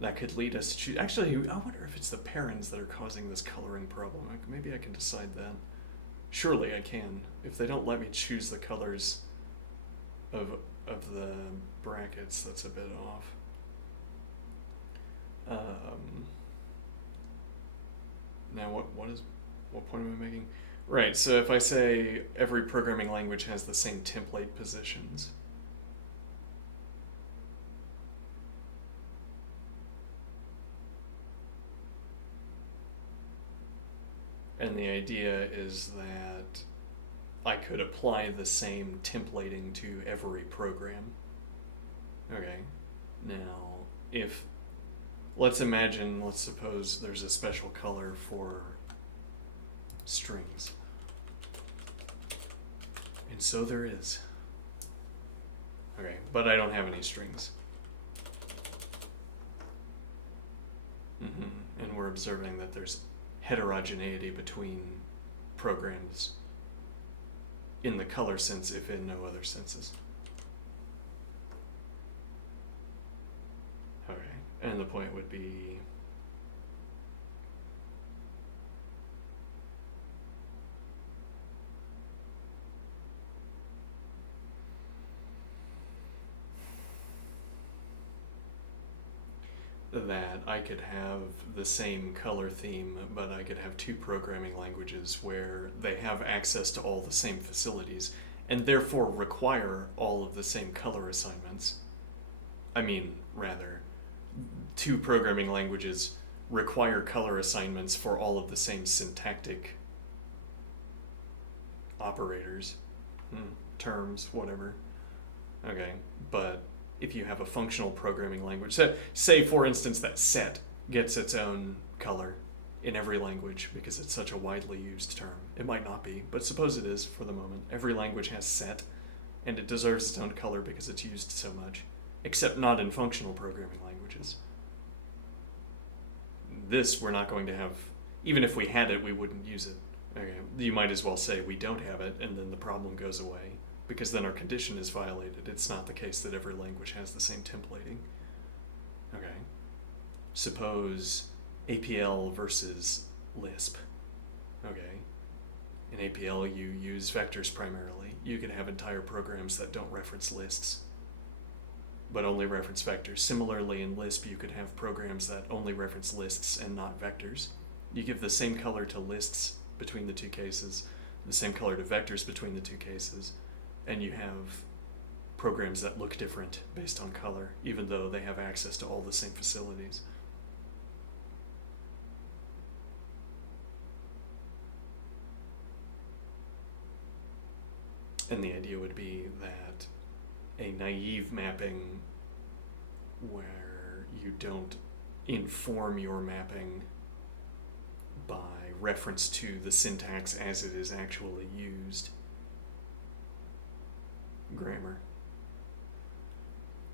that could lead us to choose. Actually, I wonder if it's the parents that are causing this coloring problem. Maybe I can decide that. Surely I can. If they don't let me choose the colors of the brackets, that's a bit off. Now what point am I making? Right, so if I say every programming language has the same template positions, and the idea is that I could apply the same templating to every program. Okay, now let's suppose there's a special color for strings. And so there is. Okay, but I don't have any strings. And we're observing that there's heterogeneity between programs in the color sense, if in no other senses. Okay, and the point would be that I could have the same color theme, but I could have two programming languages where they have access to all the same facilities and therefore require all of the same color assignments. I mean, rather, two programming languages require color assignments for all of the same syntactic operators, terms, whatever. Okay, but if you have a functional programming language, so say for instance that set gets its own color in every language because it's such a widely used term. It might not be, but suppose it is for the moment. Every language has set, and it deserves its own color because it's used so much, except not in functional programming languages. This we're not going to have. Even if we had it, we wouldn't use it. Okay, you might as well say we don't have it, and then the problem goes away, because then our condition is violated. It's not the case that every language has the same templating. Okay. Suppose APL versus Lisp. Okay. In APL, you use vectors primarily. You could have entire programs that don't reference lists, but only reference vectors. Similarly, in Lisp, you could have programs that only reference lists and not vectors. You give the same color to lists between the two cases, the same color to vectors between the two cases, and you have programs that look different based on color, even though they have access to all the same facilities. And the idea would be that a naive mapping where you don't inform your mapping by reference to the syntax as it is actually used, grammar.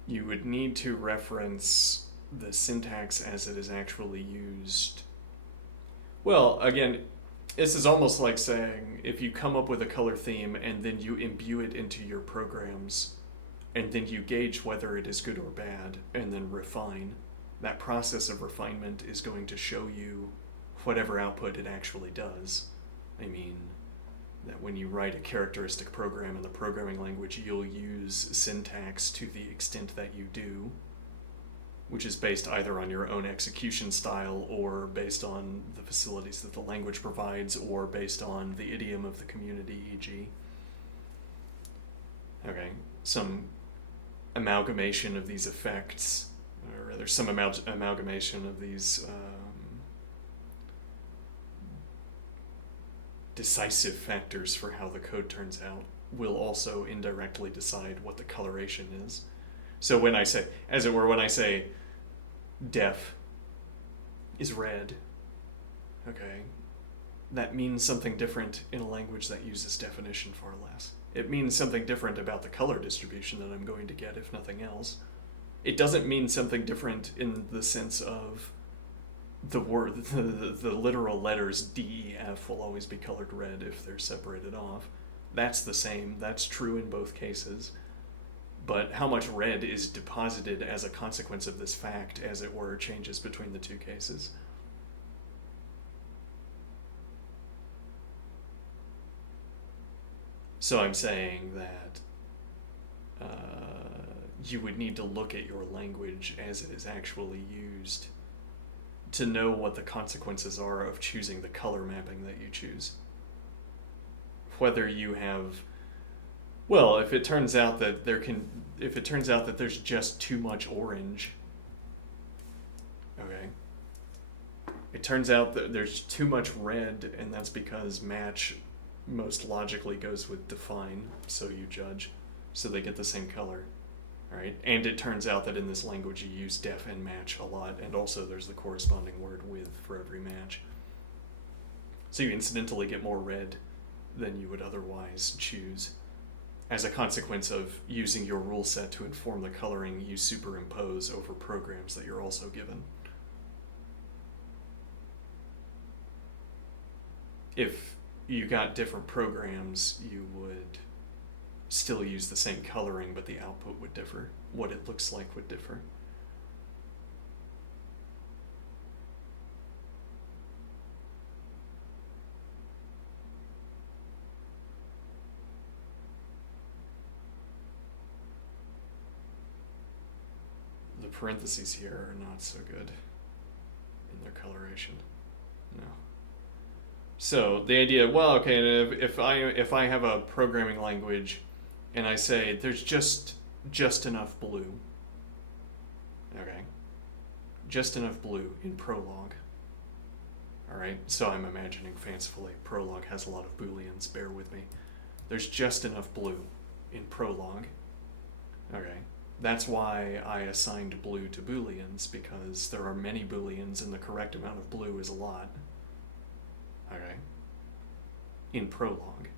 You would need to reference the syntax as it is actually used. Well, again, this is almost like saying if you come up with a color theme and then you imbue it into your programs and then you gauge whether it is good or bad and then refine, that process of refinement is going to show you whatever output it actually does. I mean, that when you write a characteristic program in the programming language, you'll use syntax to the extent that you do. which is based either on your own execution style or based on the facilities that the language provides or based on the idiom of the community, e.g. Okay, some amalgamation of these effects, or rather some amalgamation of these decisive factors for how the code turns out will also indirectly decide what the coloration is. So when I say, as it were, when I say def is red, okay, that means something different in a language that uses definition far less. It means something different about the color distribution that I'm going to get, if nothing else. It doesn't mean something different in the sense of the word, the literal letters D, E, F will always be colored red if they're separated off. That's the same. That's true in both cases. But how much red is deposited as a consequence of this fact, as it were, changes between the two cases. So I'm saying that you would need to look at your language as it is actually used to know what the consequences are of choosing the color mapping that you choose. Whether you have, well, if it turns out that there's just too much orange, okay, it turns out that there's too much red, and that's because match most logically goes with define, so you judge, so they get the same color. Right? And it turns out that in this language you use def and match a lot, and also there's the corresponding word with for every match. So you incidentally get more red than you would otherwise choose. As a consequence of using your rule set to inform the coloring you superimpose over programs that you're also given. If you got different programs, you would still use the same coloring, but the output would differ. What it looks like would differ. The parentheses here are not so good in their coloration. No. So the idea, well, okay, if I have a programming language and I say there's just enough blue, okay, just enough blue in Prolog, all right, so I'm imagining fancifully, Prolog has a lot of Booleans, bear with me. There's just enough blue in Prolog, okay, that's why I assigned blue to Booleans, because there are many Booleans and the correct amount of blue is a lot, okay, in Prolog.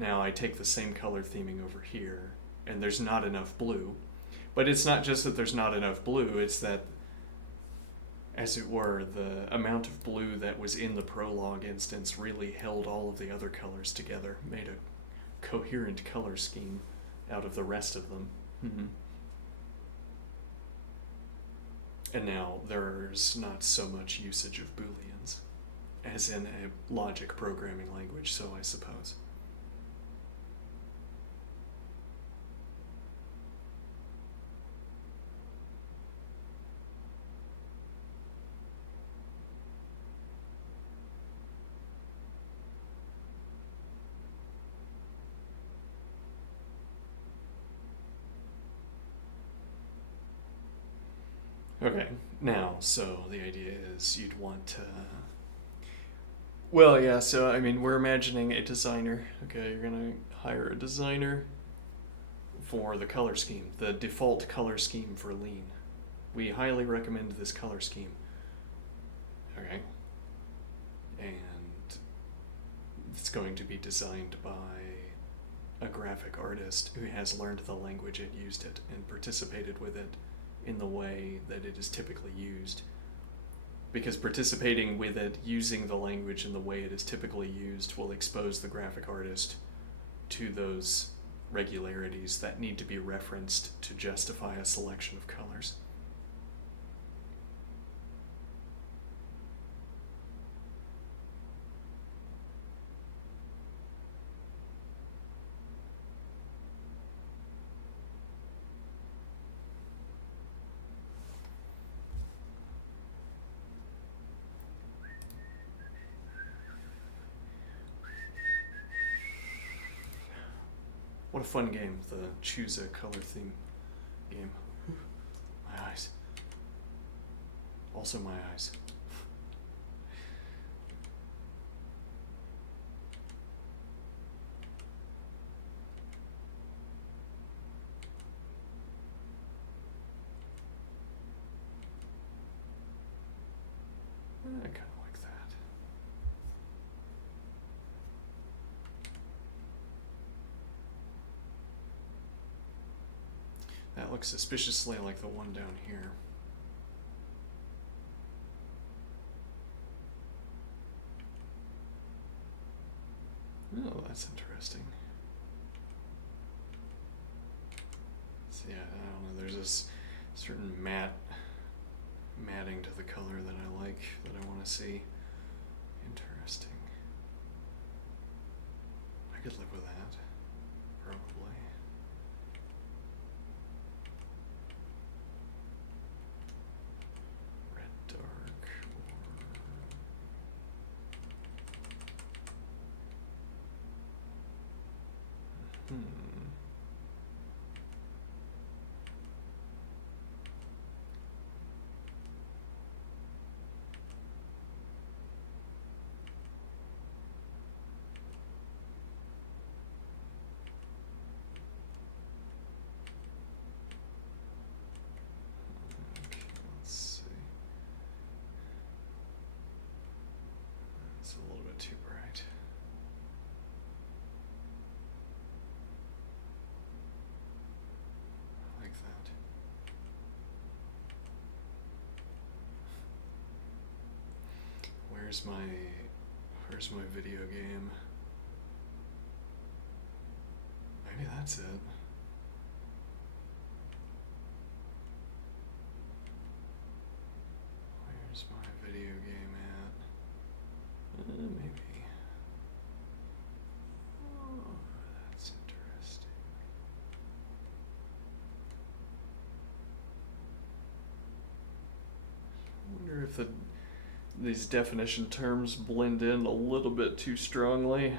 Now I take the same color theming over here, and there's not enough blue. But it's not just that there's not enough blue, it's that, as it were, the amount of blue that was in the Prolog instance really held all of the other colors together, made a coherent color scheme out of the rest of them. Mm-hmm. And now there's not so much usage of Booleans as in a logic programming language, so I suppose. Okay, now, so the idea is you'd want to... Well, yeah, so, I mean, we're imagining a designer. Okay, you're going to hire a designer for the color scheme, the default color scheme for Lean. We highly recommend this color scheme. Okay? And it's going to be designed by a graphic artist who has learned the language and used it and participated with it in the way that it is typically used. Because participating with it, using the language in the way it is typically used, will expose the graphic artist to those regularities that need to be referenced to justify a selection of colors. What a fun game, the choose a color theme game. My eyes. Also my eyes. I kind of like that. That looks suspiciously like the one down here. Oh, that's interesting. So yeah, I don't know, there's this certain matting to the color that I like, that I want to see. Interesting. I could live with that, probably. Red dark, or... Okay, let's see. It's a little bit too bright. I like that. Where's my video game? Maybe that's it. Where's my video game at? Maybe. Oh, that's interesting. I wonder if these definition terms blend in a little bit too strongly.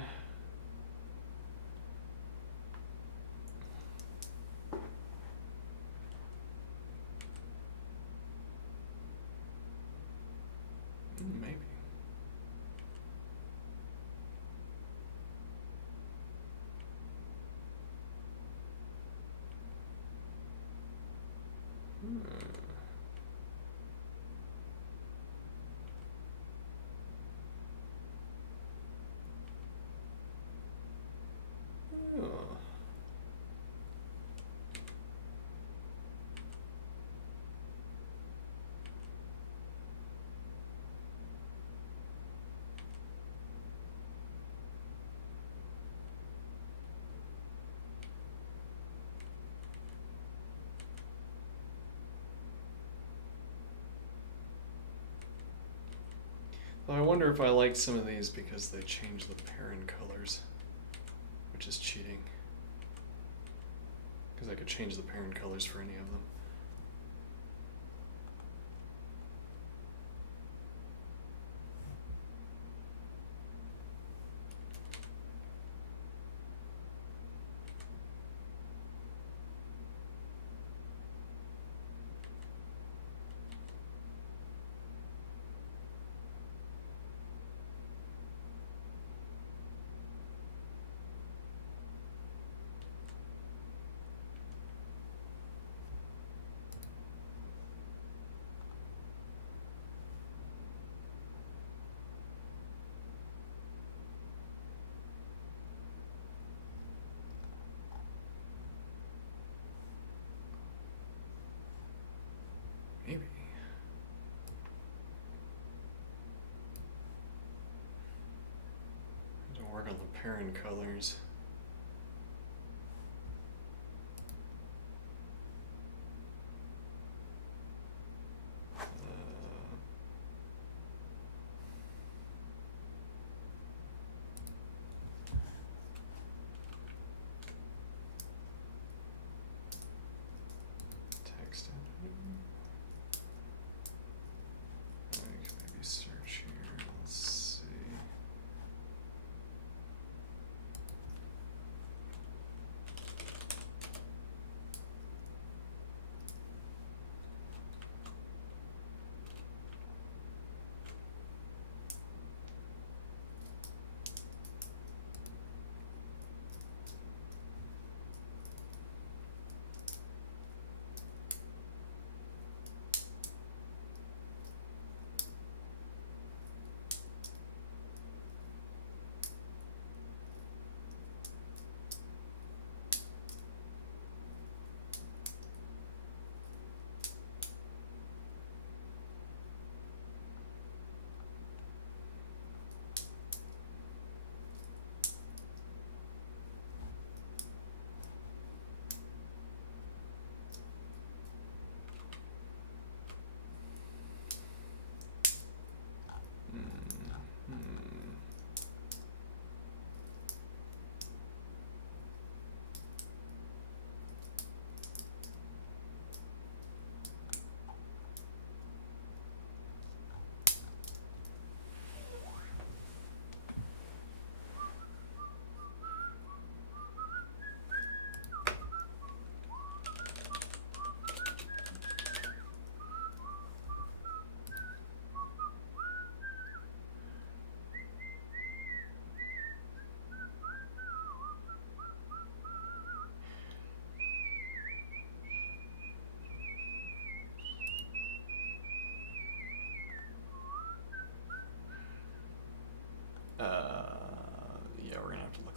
Maybe. Oh. Well, I wonder if I like some of these because they change the parent colors, which is cheating. Because I could change the parent colors for any of them. Maybe. I don't work on the parent colors. Text editor. I can maybe search here. Let's see.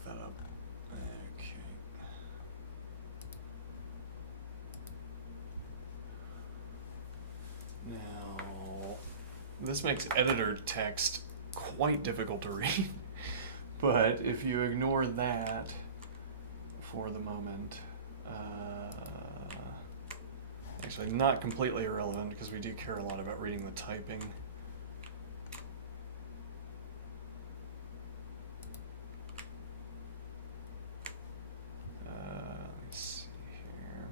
look that up. Okay. Now, this makes editor text quite difficult to read, but if you ignore that for the moment, actually not completely irrelevant because we do care a lot about reading the typing. Let's see here.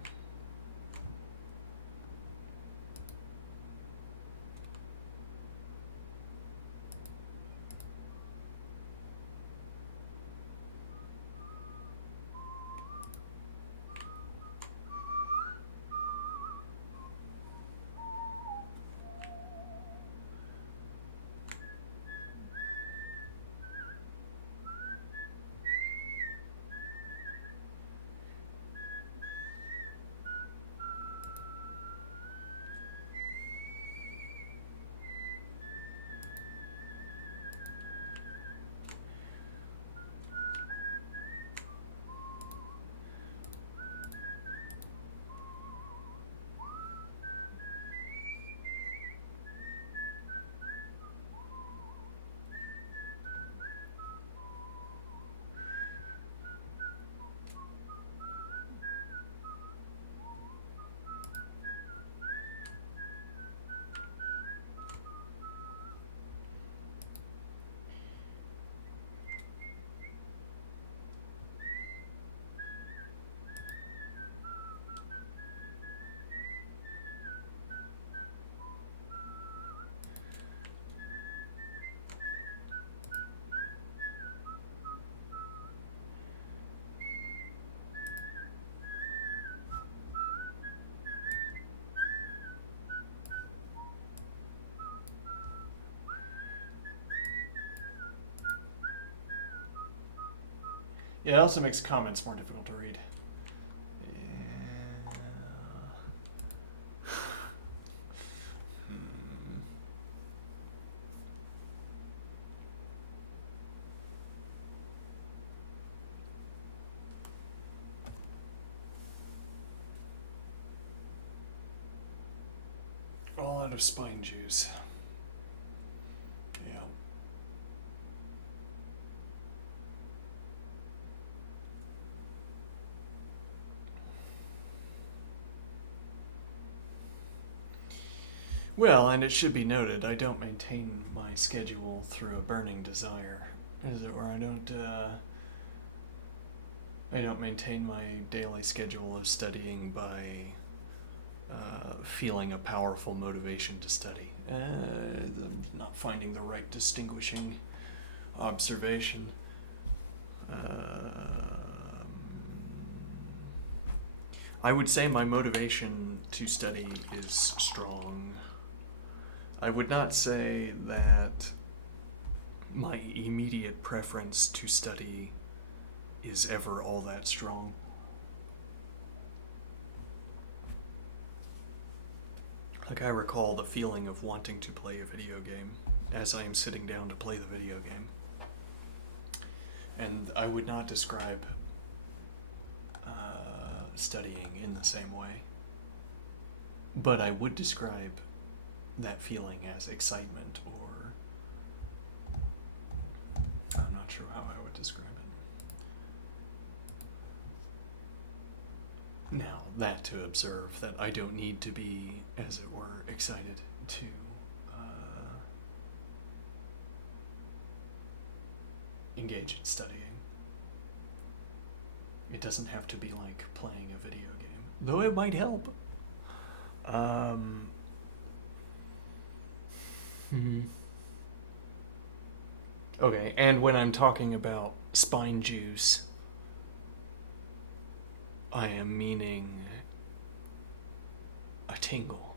Yeah, it also makes comments more difficult to read. All out of spine juice. Yeah. Well, and it should be noted, I don't maintain my schedule through a burning desire, as it were. I don't maintain my daily schedule of studying by feeling a powerful motivation to study. I'm not finding the right distinguishing observation. I would say my motivation to study is strong. I would not say that my immediate preference to study is ever all that strong. Like, I recall the feeling of wanting to play a video game as I am sitting down to play the video game. And I would not describe studying in the same way. But I would describe that feeling as excitement, or I'm not sure how I would describe it. Now, that to observe that I don't need to be, as it were, excited to engage in studying. It doesn't have to be like playing a video game, though it might help. Okay, and when I'm talking about spine juice, I am meaning a tingle,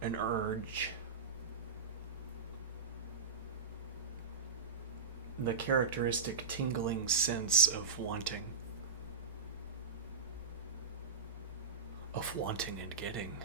an urge, the characteristic tingling sense of wanting and getting.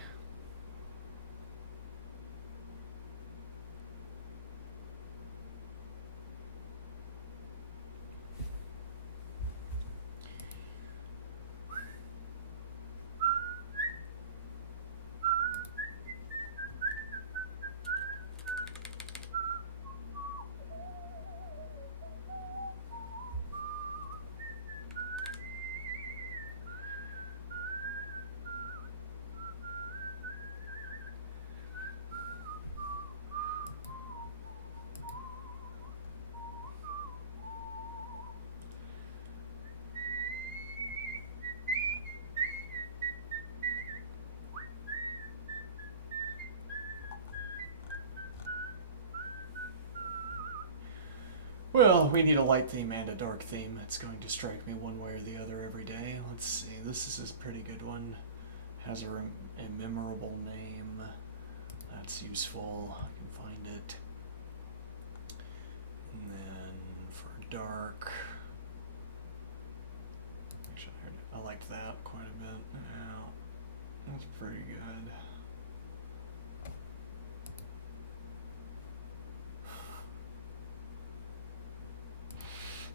Well, we need a light theme and a dark theme. It's going to strike me one way or the other every day. Let's see. This is a pretty good one. Has a memorable name. That's useful. I can find it. And then for dark, actually, I liked that quite a bit. Yeah, that's pretty good.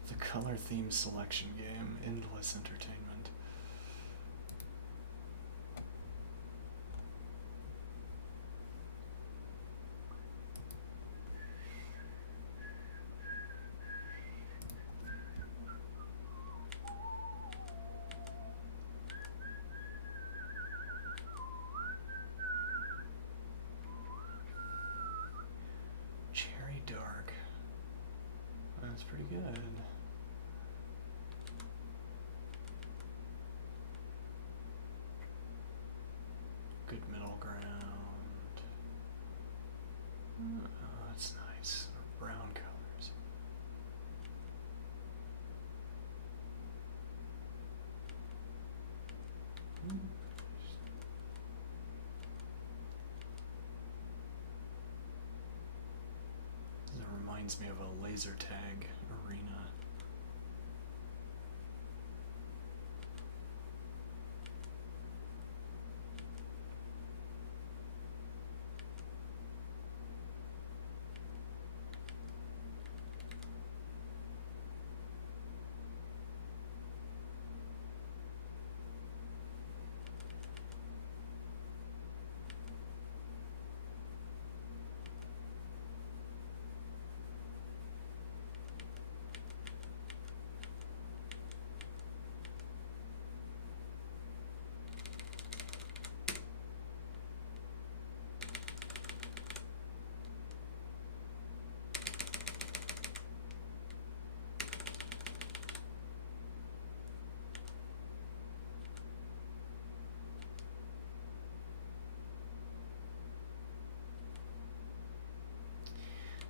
The color theme selection game, endless entertainment. Cherry dark. That's pretty good. Good middle ground. Oh, that's nice. Brown colors. That reminds me of a laser tag arena.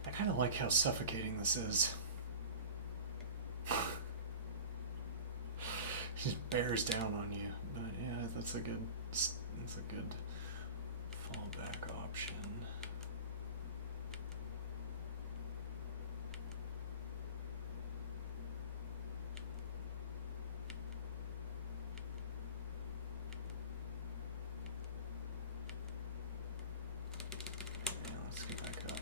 I kind of like how suffocating this is. Just bears down on you, but yeah, that's a good fallback option. Yeah, let's get back up.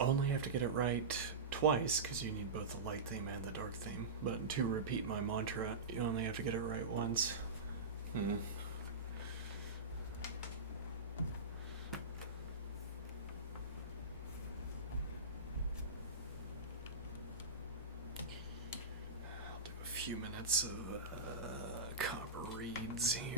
Only have to get it right twice because you need both the light theme and the dark theme. But to repeat my mantra, you only have to get it right once. Hmm. I'll do a few minutes of copper reads here.